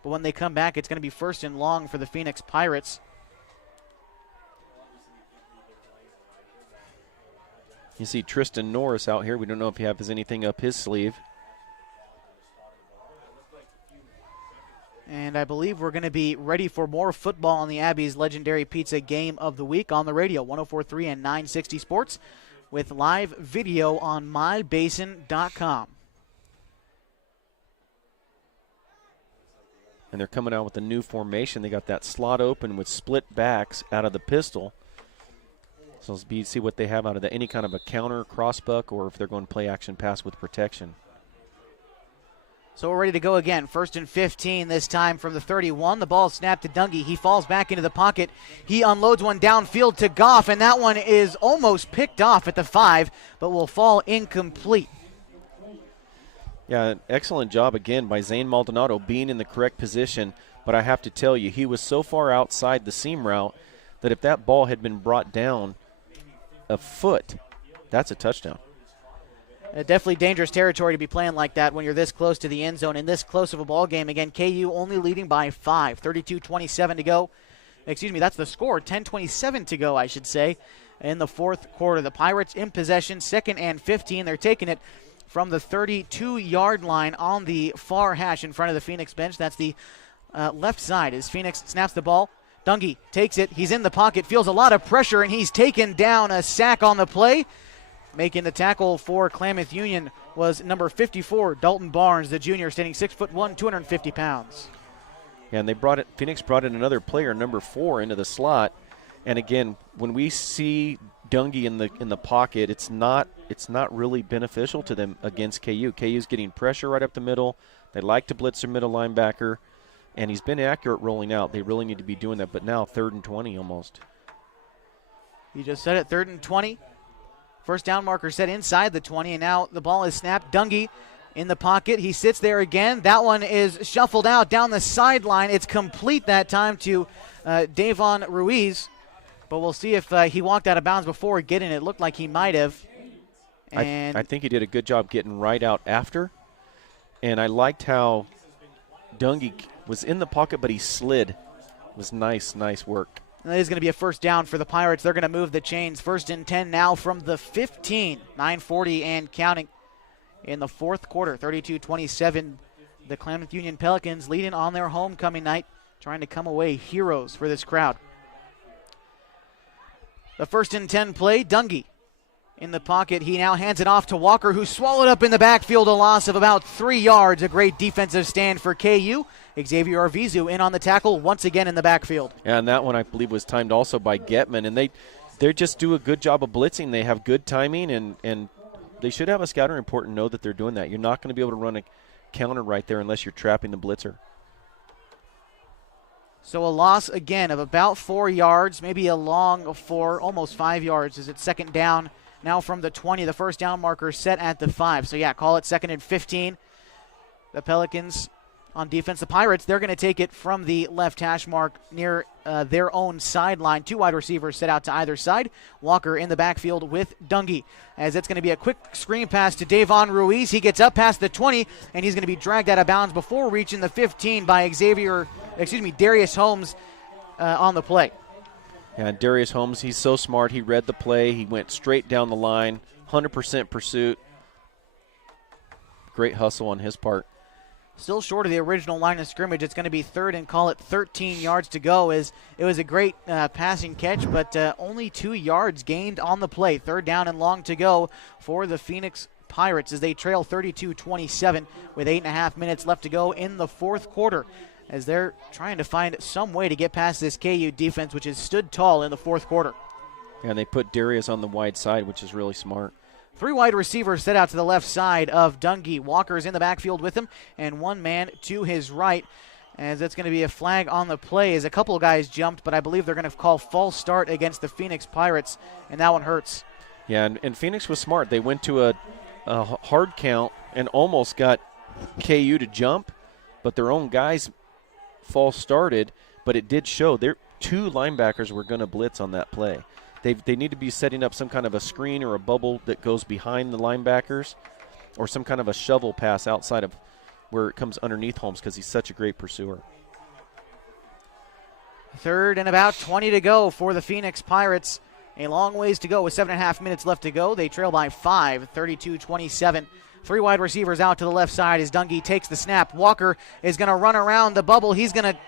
But when they come back, it's going to be 1st and long for the Phoenix Pirates. You see Tristan Norris out here. We don't know if he has anything up his sleeve. And I believe we're going to be ready for more football on the Abbey's legendary pizza game of the week on the radio, 104.3 and 960 Sports, with live video on mybasin.com. And they're coming out with a new formation. They got that slot open with split backs out of the pistol. So let's see what they have out of any kind of a counter, crossbuck, or if they're going to play action pass with protection. So we're ready to go again. 1st and 15 this time from the 31. The ball snapped to Dungy. He falls back into the pocket. He unloads one downfield to Goff, and that one is almost picked off at the 5, but will fall incomplete. Yeah, excellent job again by Zane Maldonado being in the correct position, but I have to tell you, he was so far outside the seam route that if that ball had been brought down a foot, that's a touchdown. Definitely dangerous territory to be playing like that when you're this close to the end zone in this close of a ball game. Again, KU only leading by 5, 32-27 to go. Excuse me, that's the score, 10-27 to go, I should say, in the 4th quarter. The Pirates in possession, 2nd and 15. They're taking it from the 32-yard line on the far hash in front of the Phoenix bench. That's the left side as Phoenix snaps the ball. Dungy takes it. He's in the pocket, feels a lot of pressure, and he's taken down. A sack on the play. Making the tackle for Klamath Union was number 54, Dalton Barnes, the junior, standing 6'1", 250 pounds. Yeah, and Phoenix brought in another player, number 4, into the slot. And again, when we see Dungy in the pocket, it's not really beneficial to them against KU. KU's getting pressure right up the middle. They like to blitz their middle linebacker, and he's been accurate rolling out. They really need to be doing that. But now 3rd and 20 almost. You just said it, 3rd and 20. First down marker set inside the 20, and now the ball is snapped. Dungy in the pocket. He sits there again. That one is shuffled out down the sideline. It's complete that time to Davon Ruiz, but we'll see if he walked out of bounds before getting it. It looked like he might have. And I think he did a good job getting right out after, and I liked how Dungy was in the pocket, but he slid. It was nice work. And that is going to be a first down for the Pirates. They're going to move the chains. 1st and 10 now from the 15. 9:40 and counting in the 4th quarter. 32-27. The Klamath Union Pelicans leading on their homecoming night, trying to come away heroes for this crowd. The 1st and 10 play, Dungy in the pocket. He now hands it off to Walker, who swallowed up in the backfield, a loss of about 3 yards. A great defensive stand for KU. Xavier Arvizu in on the tackle once again in the backfield. Yeah, and that one I believe was timed also by Getman, and they just do a good job of blitzing. They have good timing, and they should have a scouting report and know that they're doing that. You're not going to be able to run a counter right there unless you're trapping the blitzer. So a loss again of about 4 yards, maybe a long 4, almost 5 yards as it's 2nd down. Now from the 20, the first down marker set at the 5. So yeah, call it 2nd and 15. The Pelicans on defense. The Pirates, they're going to take it from the left hash mark near their own sideline. 2 wide receivers set out to either side. Walker in the backfield with Dungy, as it's going to be a quick screen pass to Davon Ruiz. He gets up past the 20, and he's going to be dragged out of bounds before reaching the 15 by Darius Holmes on the play. Yeah, Darius Holmes, he's so smart. He read the play. He went straight down the line, 100% pursuit. Great hustle on his part. Still short of the original line of scrimmage. It's going to be 3rd and call it 13 yards to go. As it was a great passing catch, but only 2 yards gained on the play. 3rd down and long to go for the Phoenix Pirates as they trail 32-27 with 8.5 minutes left to go in the 4th quarter. as they're trying to find some way to get past this KU defense, which has stood tall in the fourth quarter. And they put Darius on the wide side, which is really smart. 3 wide receivers set out to the left side of Dungy. Walker's in the backfield with him, and one man to his right. As that's going to be a flag on the play as a couple of guys jumped, but I believe they're going to call false start against the Phoenix Pirates, and that one hurts. Yeah, and Phoenix was smart. They went to a hard count and almost got KU to jump, but their own guys false started, but it did show. Their 2 linebackers were going to blitz on that play. They need to be setting up some kind of a screen or a bubble that goes behind the linebackers, or some kind of a shovel pass outside of where it comes underneath Holmes, because he's such a great pursuer. 3rd and about 20 to go for the Phoenix Pirates. A long ways to go with 7.5 minutes left to go. They trail by 5, 32-27. 3 wide receivers out to the left side as Dungy takes the snap. Walker is going to run around the bubble. He's going to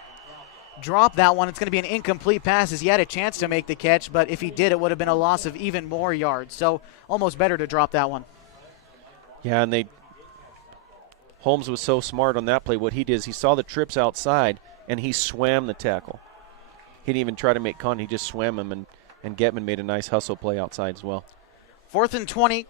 drop that one. It's going to be an incomplete pass as he had a chance to make the catch, but if he did, it would have been a loss of even more yards. So almost better to drop that one. Yeah, and Holmes was so smart on that play. What he did is he saw the trips outside, and he swam the tackle. He didn't even try to make contact. He just swam him, and Getman made a nice hustle play outside as well. 4th and 20.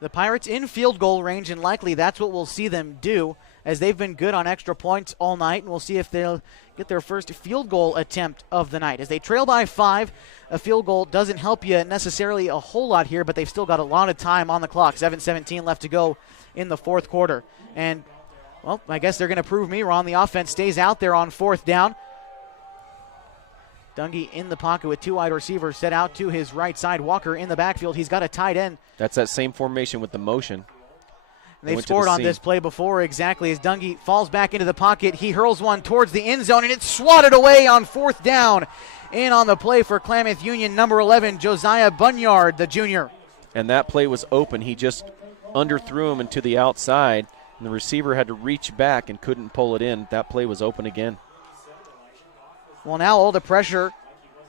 The Pirates in field goal range, and likely that's what we'll see them do, as they've been good on extra points all night, and we'll see if they'll get their first field goal attempt of the night. As they trail by 5, a field goal doesn't help you necessarily a whole lot here, but they've still got a lot of time on the clock. 7:17 left to go in the fourth quarter. And, well, I guess they're going to prove me wrong. The offense stays out there on 4th down. Dungy in the pocket with 2 wide receivers set out to his right side. Walker in the backfield. He's got a tight end. That's that same formation with the motion. They've scored on this play before, exactly, as Dungy falls back into the pocket. He hurls one towards the end zone, and it's swatted away on 4th down. In on the play for Klamath Union, number 11, Josiah Bunyard, the junior. And that play was open. He just underthrew him into the outside, and the receiver had to reach back and couldn't pull it in. That play was open again. Well, now all the pressure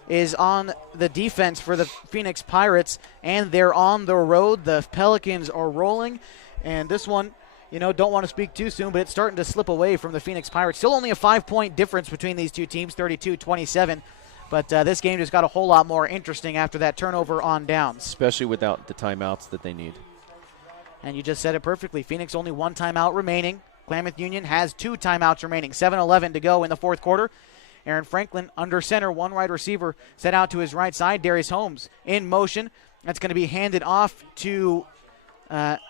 is on the defense for the Phoenix Pirates, and they're on the road. The Pelicans are rolling, and this one, don't want to speak too soon, but it's starting to slip away from the Phoenix Pirates. Still only a 5-point difference between these two teams, 32-27, but this game just got a whole lot more interesting after that turnover on downs. Especially without the timeouts that they need. And you just said it perfectly. Phoenix only 1 timeout remaining. Klamath Union has 2 timeouts remaining. 7:11 to go in the fourth quarter. Aaron Franklin under center, 1 wide receiver set out to his right side. Darius Holmes in motion. That's going to be handed off to, Franklin's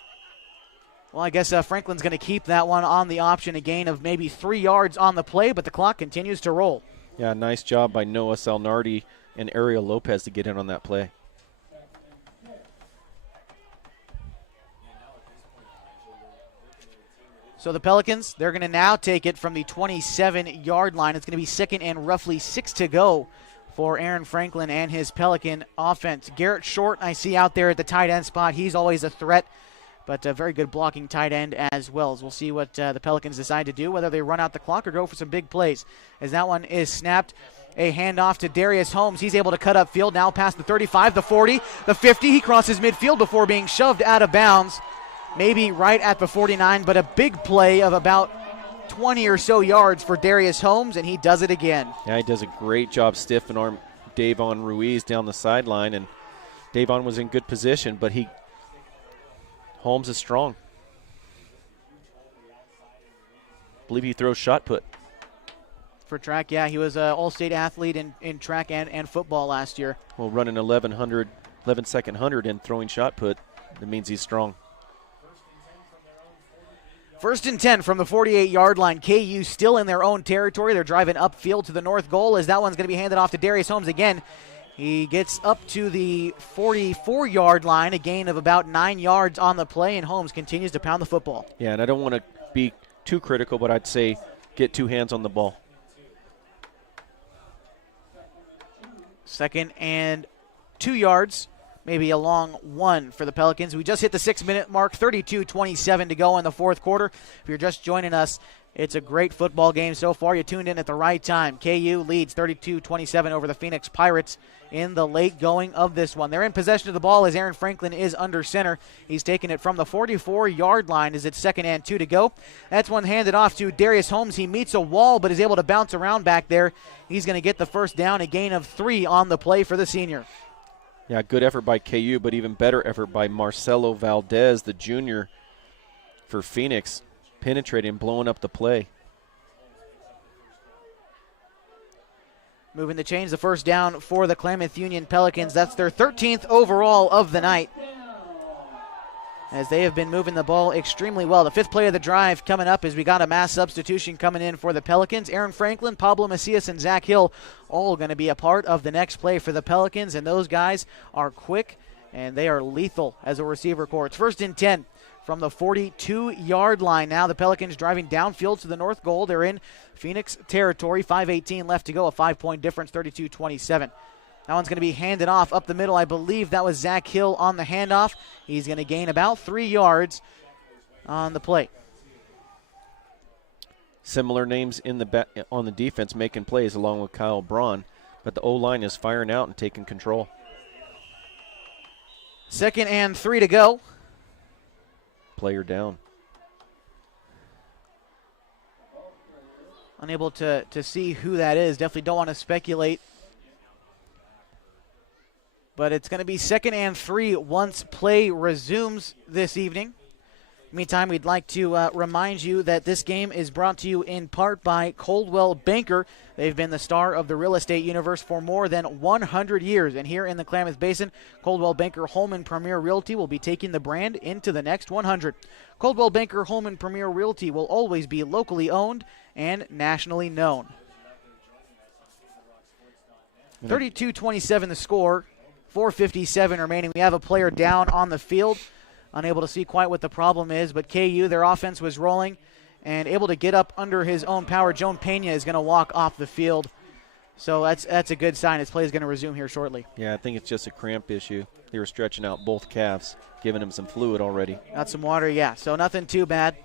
going to keep that one on the option, a gain of maybe 3 yards on the play, but the clock continues to roll. Yeah, nice job by Noah Salnardi and Ariel Lopez to get in on that play. So the Pelicans, they're going to now take it from the 27-yard line. It's going to be 2nd and roughly 6 to go for Aaron Franklin and his Pelican offense. Garrett Short, I see out there at the tight end spot. He's always a threat, but a very good blocking tight end as well. As we'll see what the Pelicans decide to do, whether they run out the clock or go for some big plays. As that one is snapped, a handoff to Darius Holmes. He's able to cut up field now past the 35, the 40, the 50. He crosses midfield before being shoved out of bounds. Maybe right at the 49, but a big play of about 20 or so yards for Darius Holmes, and he does it again. Yeah, he does a great job stiffing arm Davon Ruiz down the sideline, and Davon was in good position, but Holmes is strong. I believe he throws shot put. For track, yeah, he was an all-state athlete in track and football last year. Well, running 11-second 100 and throwing shot put, that means he's strong. 1st and 10 from the 48-yard line. KU still in their own territory. They're driving upfield to the north goal as that one's going to be handed off to Darius Holmes again. He gets up to the 44-yard line, a gain of about 9 yards on the play, and Holmes continues to pound the football. Yeah, and I don't want to be too critical, but I'd say get 2 hands on the ball. 2nd and 2 yards. maybe a long one for the Pelicans. We just hit the 6-minute mark, 32-27 to go in the fourth quarter. If you're just joining us, it's a great football game so far. You tuned in at the right time. KU leads 32-27 over the Phoenix Pirates in the late going of this one. They're in possession of the ball as Aaron Franklin is under center. He's taking it from the 44-yard line as it's 2nd and 2 to go. That's one handed off to Darius Holmes. He meets a wall but is able to bounce around back there. He's going to get the first down, a gain of 3 on the play for the senior. Yeah, good effort by KU, but even better effort by Marcelo Valdez, the junior for Phoenix, penetrating and blowing up the play. Moving the chains, the first down for the Klamath Union Pelicans. That's their 13th overall of the night, as they have been moving the ball extremely well. The 5th play of the drive coming up as we got a mass substitution coming in for the Pelicans. Aaron Franklin, Pablo Macias, and Zach Hill all going to be a part of the next play for the Pelicans, and those guys are quick and they are lethal as a receiver corps. It's 1st and 10 from the 42-yard line now. The Pelicans driving downfield to the north goal. They're in Phoenix territory. 5:18 left to go, a 5-point difference, 32-27. That one's going to be handed off up the middle. I believe that was Zach Hill on the handoff. He's going to gain about 3 yards on the play. Similar names in the on the defense making plays along with Kyle Braun, but the O-line is firing out and taking control. 2nd and 3 to go. Player down. Unable to see who that is. Definitely don't want to speculate. But it's going to be 2nd and 3 once play resumes this evening. Meantime, we'd like to remind you that this game is brought to you in part by Coldwell Banker. They've been the star of the real estate universe for more than 100 years. And here in the Klamath Basin, Coldwell Banker Holman Premier Realty will be taking the brand into the next 100. Coldwell Banker Holman Premier Realty will always be locally owned and nationally known. 32-27 the score, 4:57 remaining. We have a player down on the field. Unable to see quite what the problem is, but KU, their offense was rolling and able to get up under his own power. Joan Pena is going to walk off the field. So that's a good sign. His play is going to resume here shortly. Yeah, I think it's just a cramp issue. They were stretching out both calves, giving him some fluid already. Got some water, yeah. So nothing too bad.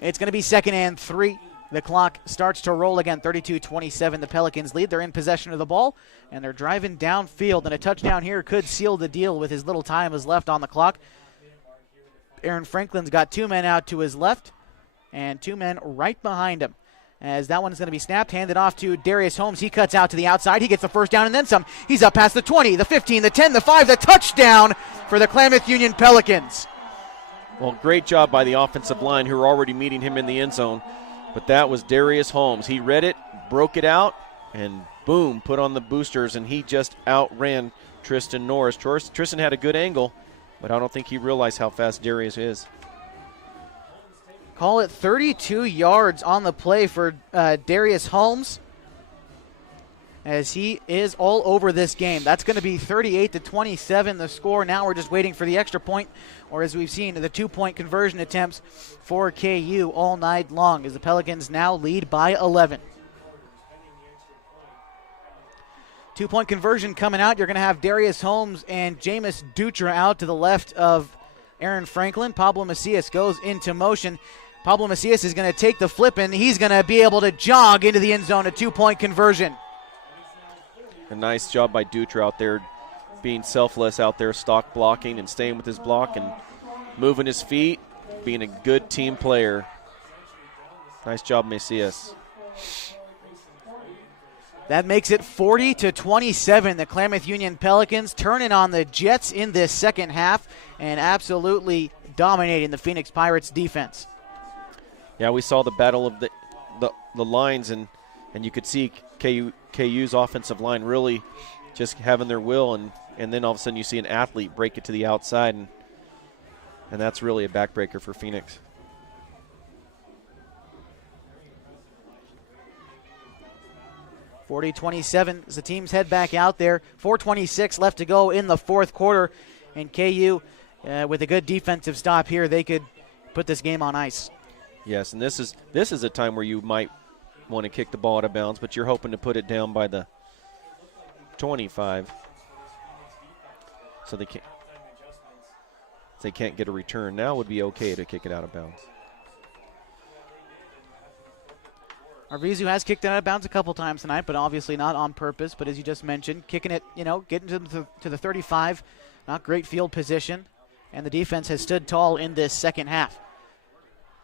It's going to be 2nd and 3. The clock starts to roll again, 32-27. The Pelicans lead. They're in possession of the ball, and they're driving downfield. And a touchdown here could seal the deal with as little time as left on the clock. Aaron Franklin's got 2 men out to his left and 2 men right behind him. As that one is going to be snapped, handed off to Darius Holmes. He cuts out to the outside. He gets the first down and then some. He's up past the 20, the 15, the 10, the 5, the touchdown for the Klamath Union Pelicans. Well, great job by the offensive line who were already meeting him in the end zone. But that was Darius Holmes. He read it, broke it out, and boom, put on the boosters, and he just outran Tristan Norris. Tristan had a good angle, but I don't think he realized how fast Darius is. Call it 32 yards on the play for Darius Holmes, as he is all over this game. That's going to be 38-27 the score. Now we're just waiting for the extra point, or as we've seen, the 2-point conversion attempts for KU all night long, as the Pelicans now lead by 11. 2-point conversion coming out. You're going to have Darius Holmes and Jameis Dutra out to the left of Aaron Franklin. Pablo Macias goes into motion. Pablo Macias is going to take the flip, and he's going to be able to jog into the end zone, a 2-point conversion. A nice job by Dutra out there, being selfless out there, stock blocking and staying with his block and moving his feet, being a good team player. Nice job, Macias. That makes it 40-27. The Klamath Union Pelicans turning on the Jets in this second half and absolutely dominating the Phoenix Pirates defense. Yeah, we saw the battle of the lines, and you could see KU's offensive line really just having their will, and then all of a sudden you see an athlete break it to the outside, and that's really a backbreaker for Phoenix. (40-27) as the teams head back out there. 4:26 left to go in the fourth quarter, and KU, with a good defensive stop here, they could put this game on ice. Yes, and this is a time where you might want to kick the ball out of bounds, but you're hoping to put it down by the 25. So they can't get a return. Now would be okay to kick it out of bounds. Arvizu has kicked it out of bounds a couple times tonight, but obviously not on purpose. But as you just mentioned, kicking it, getting to the 35, not great field position, and the defense has stood tall in this second half.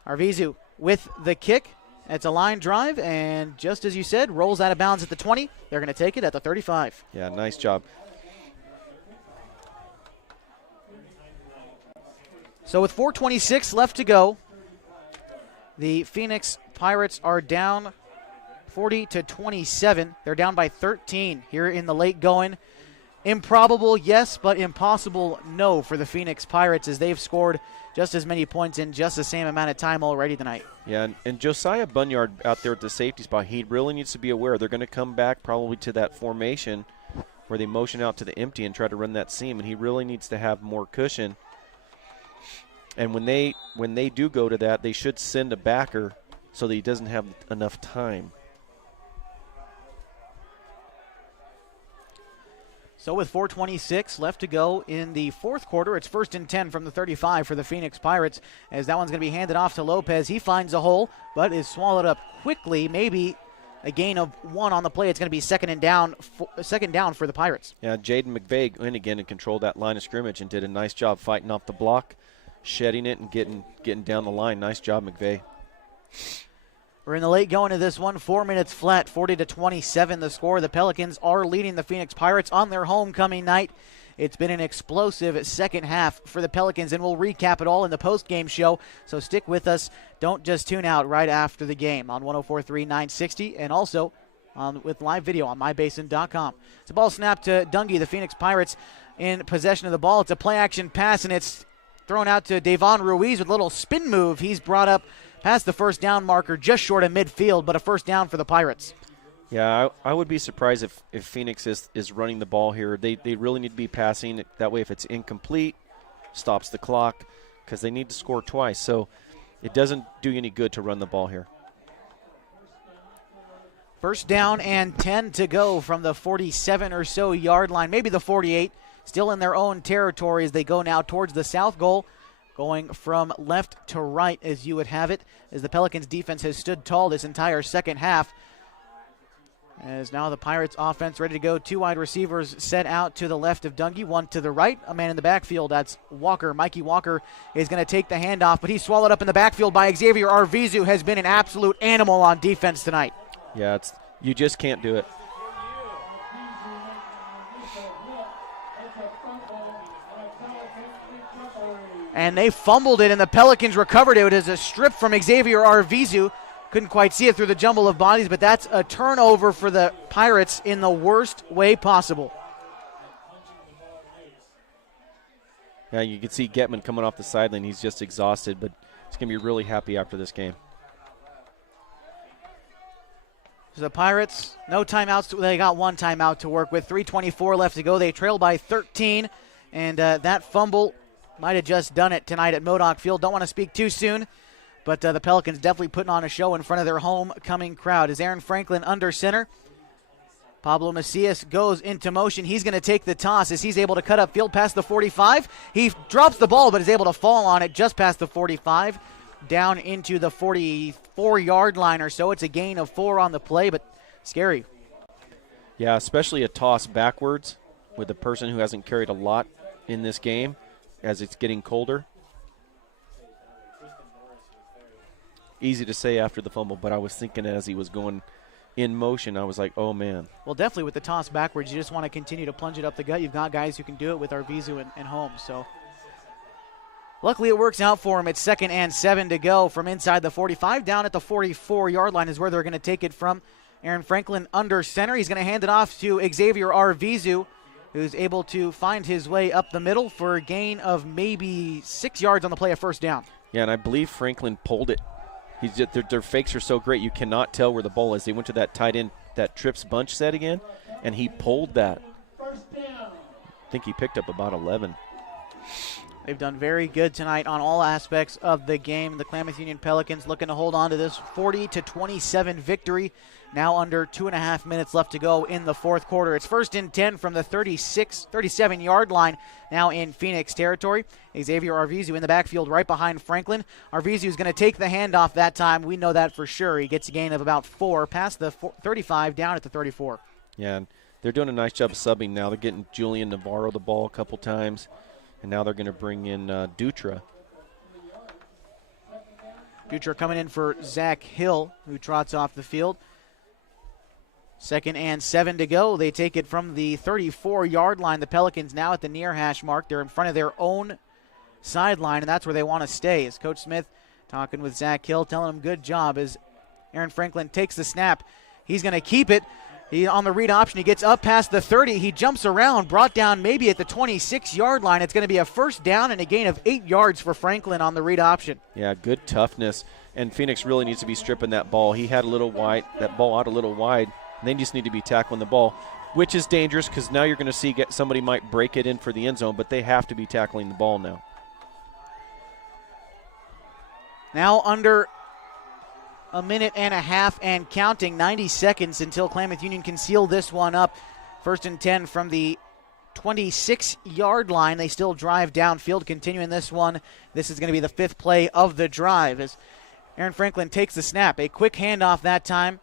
Arvizu with the kick. It's a line drive, and just as you said, rolls out of bounds at the 20. They're going to take it at the 35. Yeah, nice job. So with 4:26 left to go, the Phoenix Pirates are down 40-27. They're down by 13 here in the late going. Improbable, yes, but impossible, no, for the Phoenix Pirates, as they've scored just as many points in just the same amount of time already tonight. Yeah, and Josiah Bunyard out there at the safety spot, he really needs to be aware. They're going to come back probably to that formation where they motion out to the empty and try to run that seam, and he really needs to have more cushion. And when they do go to that, they should send a backer so that he doesn't have enough time. So with 4:26 left to go in the fourth quarter, it's 1st and 10 from the 35 for the Phoenix Pirates, as that one's going to be handed off to Lopez. He finds a hole, but is swallowed up quickly. Maybe a gain of 1 on the play. It's going to be second down for the Pirates. Yeah, Jaden McVeigh went again and controlled that line of scrimmage and did a nice job fighting off the block, shedding it, and getting down the line. Nice job, McVeigh. We're in the late going of this one, 4 minutes flat, 40-27 the score. The Pelicans are leading the Phoenix Pirates on their homecoming night. It's been an explosive second half for the Pelicans, and we'll recap it all in the post-game show. So stick with us. Don't just tune out right after the game on 104.3 960 and also with live video on mybasin.com. It's a ball snap to Dungy, the Phoenix Pirates in possession of the ball. It's a play-action pass, and it's thrown out to Davon Ruiz with a little spin move. He's brought up past the first down marker, just short of midfield, but a first down for the Pirates. Yeah, I would be surprised if Phoenix is running the ball here. They really need to be passing. That way, if it's incomplete, stops the clock, because they need to score twice. So it doesn't do you any good to run the ball here. First down and 10 to go from the 47 or so yard line, maybe the 48, still in their own territory as they go now towards the south goal, going from left to right as you would have it, as the Pelicans defense has stood tall this entire second half. As now the Pirates offense ready to go. 2 wide receivers set out to the left of Dungy, 1 to the right. A man in the backfield, that's Walker. Mikey Walker is going to take the handoff, but he's swallowed up in the backfield by Xavier Arvizu, has been an absolute animal on defense tonight. Yeah, you just can't do it. And they fumbled it, and the Pelicans recovered it. It is a strip from Xavier Arvizu. Couldn't quite see it through the jumble of bodies, but that's a turnover for the Pirates in the worst way possible. Yeah, you can see Getman coming off the sideline. He's just exhausted, but he's going to be really happy after this game. So the Pirates, no timeouts. They got 1 timeout to work with. 3:24 left to go. They trail by 13, and that fumble might have just done it tonight at Modoc Field. Don't want to speak too soon, but the Pelicans definitely putting on a show in front of their homecoming crowd. As Aaron Franklin under center, Pablo Macias goes into motion. He's going to take the toss as he's able to cut up field past the 45. He drops the ball but is able to fall on it just past the 45, down into the 44-yard line or so. It's a gain of 4 on the play, but scary. Yeah, especially a toss backwards with a person who hasn't carried a lot in this game as it's getting colder. Easy to say after the fumble, but I was thinking as he was going in motion, I was like, oh, man. Well, definitely with the toss backwards, you just want to continue to plunge it up the gut. You've got guys who can do it with Arvizu and Holmes. So luckily it works out for him. It's 2nd and 7 to go from inside the 45. Down at the 44-yard line is where they're going to take it from. Aaron Franklin under center. He's going to hand it off to Xavier Arvizu, who's able to find his way up the middle for a gain of maybe 6 yards on the play of first down. Yeah, and I believe Franklin pulled it. Their fakes are so great, you cannot tell where the ball is. They went to that tight end, that trips bunch set again, and he pulled that. I think he picked up about 11. They've done very good tonight on all aspects of the game. The Klamath Union Pelicans looking to hold on to this 40-27 victory. Now under 2.5 minutes left to go in the fourth quarter. It's 1st and 10 from the 37-yard line now in Phoenix territory. Xavier Arvizu in the backfield right behind Franklin. Arvizu is going to take the handoff that time. We know that for sure. He gets a gain of about 4 past the 35 down at the 34. Yeah, and they're doing a nice job of subbing now. They're getting Julian Navarro the ball a couple times, and now they're going to bring in Dutra. Dutra coming in for Zach Hill, who trots off the field. 2nd and 7 to go. They take it from the 34-yard line. The Pelicans now at the near hash mark. They're in front of their own sideline, and that's where they want to stay. As Coach Smith talking with Zach Hill, telling him good job as Aaron Franklin takes the snap. He's going to keep it. He on the read option. He gets up past the 30. He jumps around, brought down maybe at the 26-yard line. It's going to be a 1st down and a gain of 8 yards for Franklin on the read option. Yeah, good toughness. And Phoenix really needs to be stripping that ball. He had a little wide, that ball out a little wide. And they just need to be tackling the ball, which is dangerous because now you're going to see somebody might break it in for the end zone, but they have to be tackling the ball now. Now under a minute and a half and counting, 90 seconds until Klamath Union can seal this one up. 1st and 10 from the 26-yard line. They still drive downfield, continuing this one. This is going to be the 5th play of the drive as Aaron Franklin takes the snap. A quick handoff that time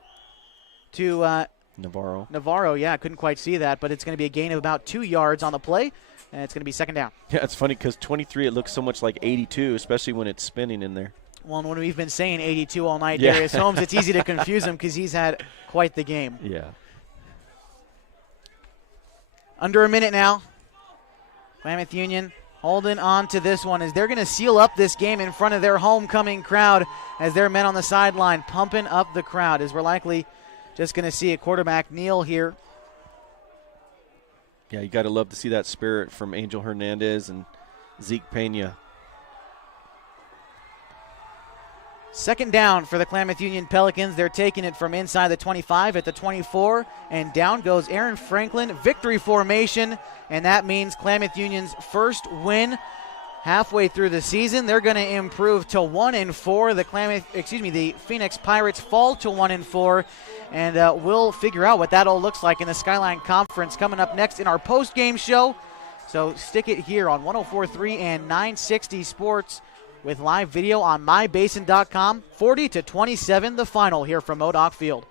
to Navarro, yeah, I couldn't quite see that, but it's going to be a gain of about 2 yards on the play, and it's going to be 2nd down. Yeah, it's funny because 23, it looks so much like 82, especially when it's spinning in there. Well, and when we've been saying 82 all night, Yeah. Darius Holmes, it's easy to confuse him because he's had quite the game. Yeah. Under a minute now. Klamath Union holding on to this one as they're going to seal up this game in front of their homecoming crowd as their men on the sideline pumping up the crowd as we're likely just going to see a quarterback kneel here. Yeah, you got to love to see that spirit from Angel Hernandez and Zeke Pena. 2nd down for the Klamath Union Pelicans. They're taking it from inside the 25 at the 24, and down goes Aaron Franklin. Victory formation, and that means Klamath Union's first win halfway through the season. They're going to improve to 1-4. The Phoenix Pirates fall to 1-4, and we'll figure out what that all looks like in the Skyline Conference coming up next in our post-game show. So stick it here on 104.3 and 960 Sports with live video on mybasin.com. 40-27 the final here from Modoc Field.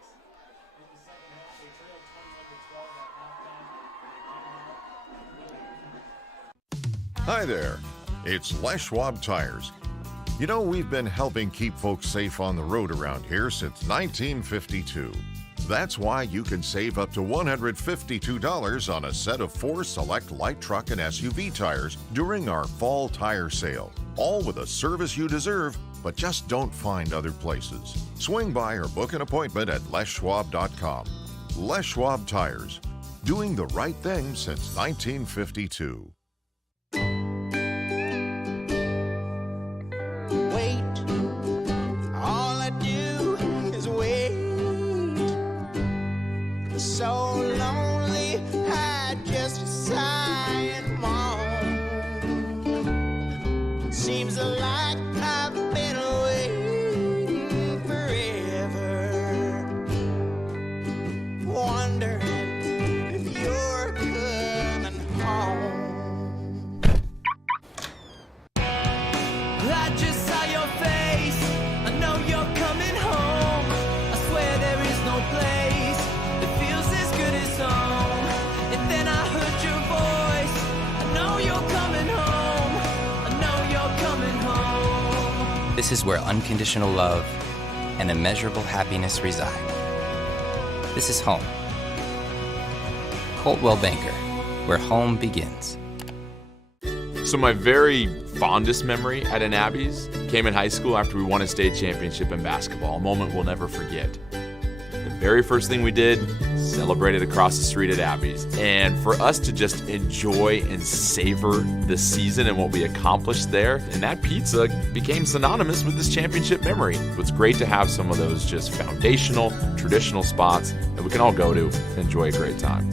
Hi there, it's Les Schwab Tires. You know, we've been helping keep folks safe on the road around here since 1952. That's why you can save up to $152 on a set of 4 select light truck and SUV tires during our fall tire sale. All with a service you deserve, but just don't find other places. Swing by or book an appointment at leschwab.com. Les Schwab Tires, doing the right thing since 1952. Wait, all I do is wait. So lonely, I just sigh and moan. Seems like I've been waiting forever, wondering if you're coming home. I just saw your face. I know you're coming home. I swear there is no place that feels as good as home. And then I heard your voice. I know you're coming home. I know you're coming home. This is where unconditional love and immeasurable happiness reside. This is home. Coltwell Banker, where home begins. So my very fondest memory at an Abby's came in high school after we won a state championship in basketball, a moment we'll never forget. The very first thing we did, celebrated across the street at Abby's. And for us to just enjoy and savor the season and what we accomplished there, and that pizza became synonymous with this championship memory. It's great to have some of those just foundational, traditional spots that we can all go to and enjoy a great time.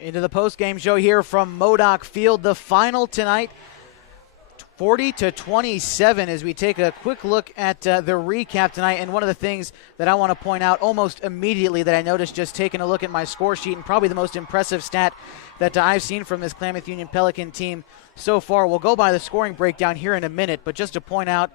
Into the post-game show here from Modoc Field. The final tonight, 40-27, as we take a quick look at the recap tonight. And one of the things that I want to point out almost immediately that I noticed just taking a look at my score sheet, and probably the most impressive stat that I've seen from this Klamath Union Pelican team so far. We'll go by the scoring breakdown here in a minute, but just to point out,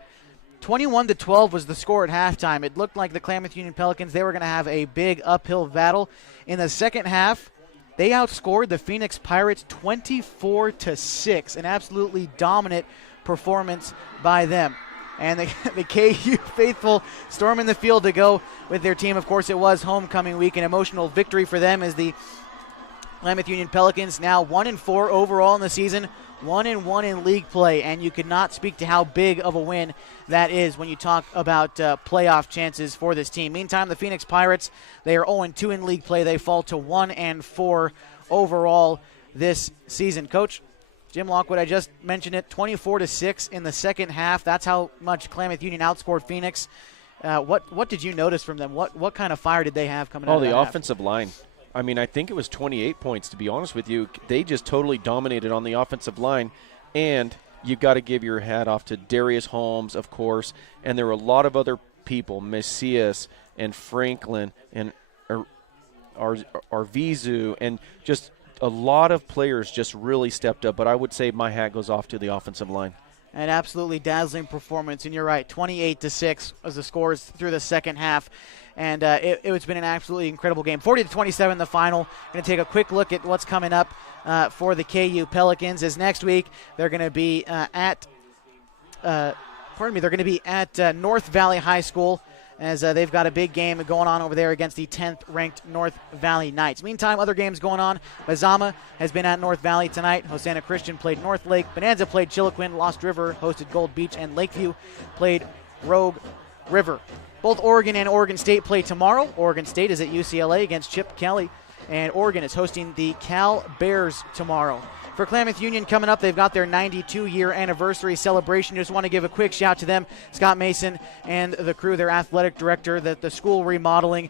21-12 was the score at halftime. It looked like the Klamath Union Pelicans, they were going to have a big uphill battle. In the second half, they outscored the Phoenix Pirates 24-6, an absolutely dominant performance by them. And the KU faithful storming the field to go with their team. Of course, it was homecoming week, an emotional victory for them as the Klamath Union Pelicans now 1-4 overall in the season, 1-1 in league play, and you could not speak to how big of a win that is when you talk about playoff chances for this team. Meantime, the Phoenix Pirates, they are 0-2 in league play. They fall to 1-4 overall this season. Coach Jim Lockwood, I just mentioned it, 24-6 in the second half. That's how much Klamath Union outscored Phoenix. What did you notice from them? What kind of fire did they have coming out of that the half? offensive line. I mean, I think it was 28 points, to be honest with you. They just totally dominated on the offensive line. And you've got to give your hat off to Darius Holmes, of course. And there were a lot of other people, Messias and Franklin and Arvizu, and just a lot of players just really stepped up. But I would say my hat goes off to the offensive line. An absolutely dazzling performance, and you're right, 28-6 was the scores through the second half. And it's been an absolutely incredible game. 40-27 the final. Going to take a quick look at what's coming up for the KU Pelicans. As next week they're going to be at North Valley High School, as they've got a big game going on over there against the 10th ranked North Valley Knights. Meantime, other games going on. Mazama has been at North Valley tonight. Hosanna Christian played North Lake. Bonanza played Chiloquin. Lost River hosted Gold Beach, and Lakeview played Rogue River. Both Oregon and Oregon State play tomorrow. Oregon State is at UCLA against Chip Kelly, and Oregon is hosting the Cal Bears tomorrow. For Klamath Union coming up, they've got their 92-year anniversary celebration. Just want to give a quick shout to them, Scott Mason and the crew, their athletic director, the school remodeling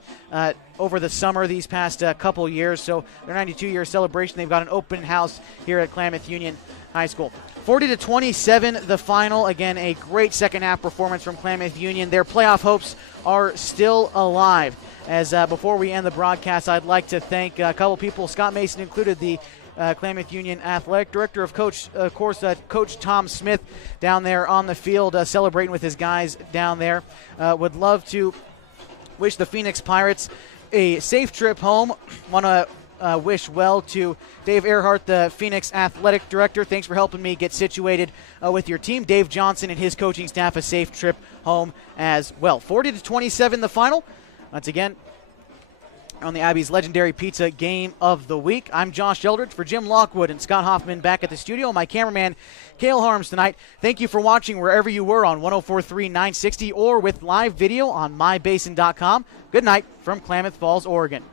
over the summer these past couple years. So their 92-year celebration, they've got an open house here at Klamath Union High School. 40-27 the final. Again, a great second half performance from Klamath Union. Their playoff hopes are still alive. As before we end the broadcast, I'd like to thank a couple people, Scott Mason included, the Klamath Union athletic director, of course, Coach Tom Smith down there on the field celebrating with his guys down there. Would love to wish the Phoenix Pirates a safe trip home. Want to wish well to Dave Earhart, the Phoenix athletic director. Thanks for helping me get situated with your team. Dave Johnson and his coaching staff, a safe trip home as well. 40-27 the final. Once again, on the Abbey's legendary pizza game of the week. I'm Josh Eldridge for Jim Lockwood and Scott Hoffman back at the studio. My cameraman, Cale Harms, tonight. Thank you for watching wherever you were on 104.3 960 or with live video on mybasin.com. Good night from Klamath Falls, Oregon.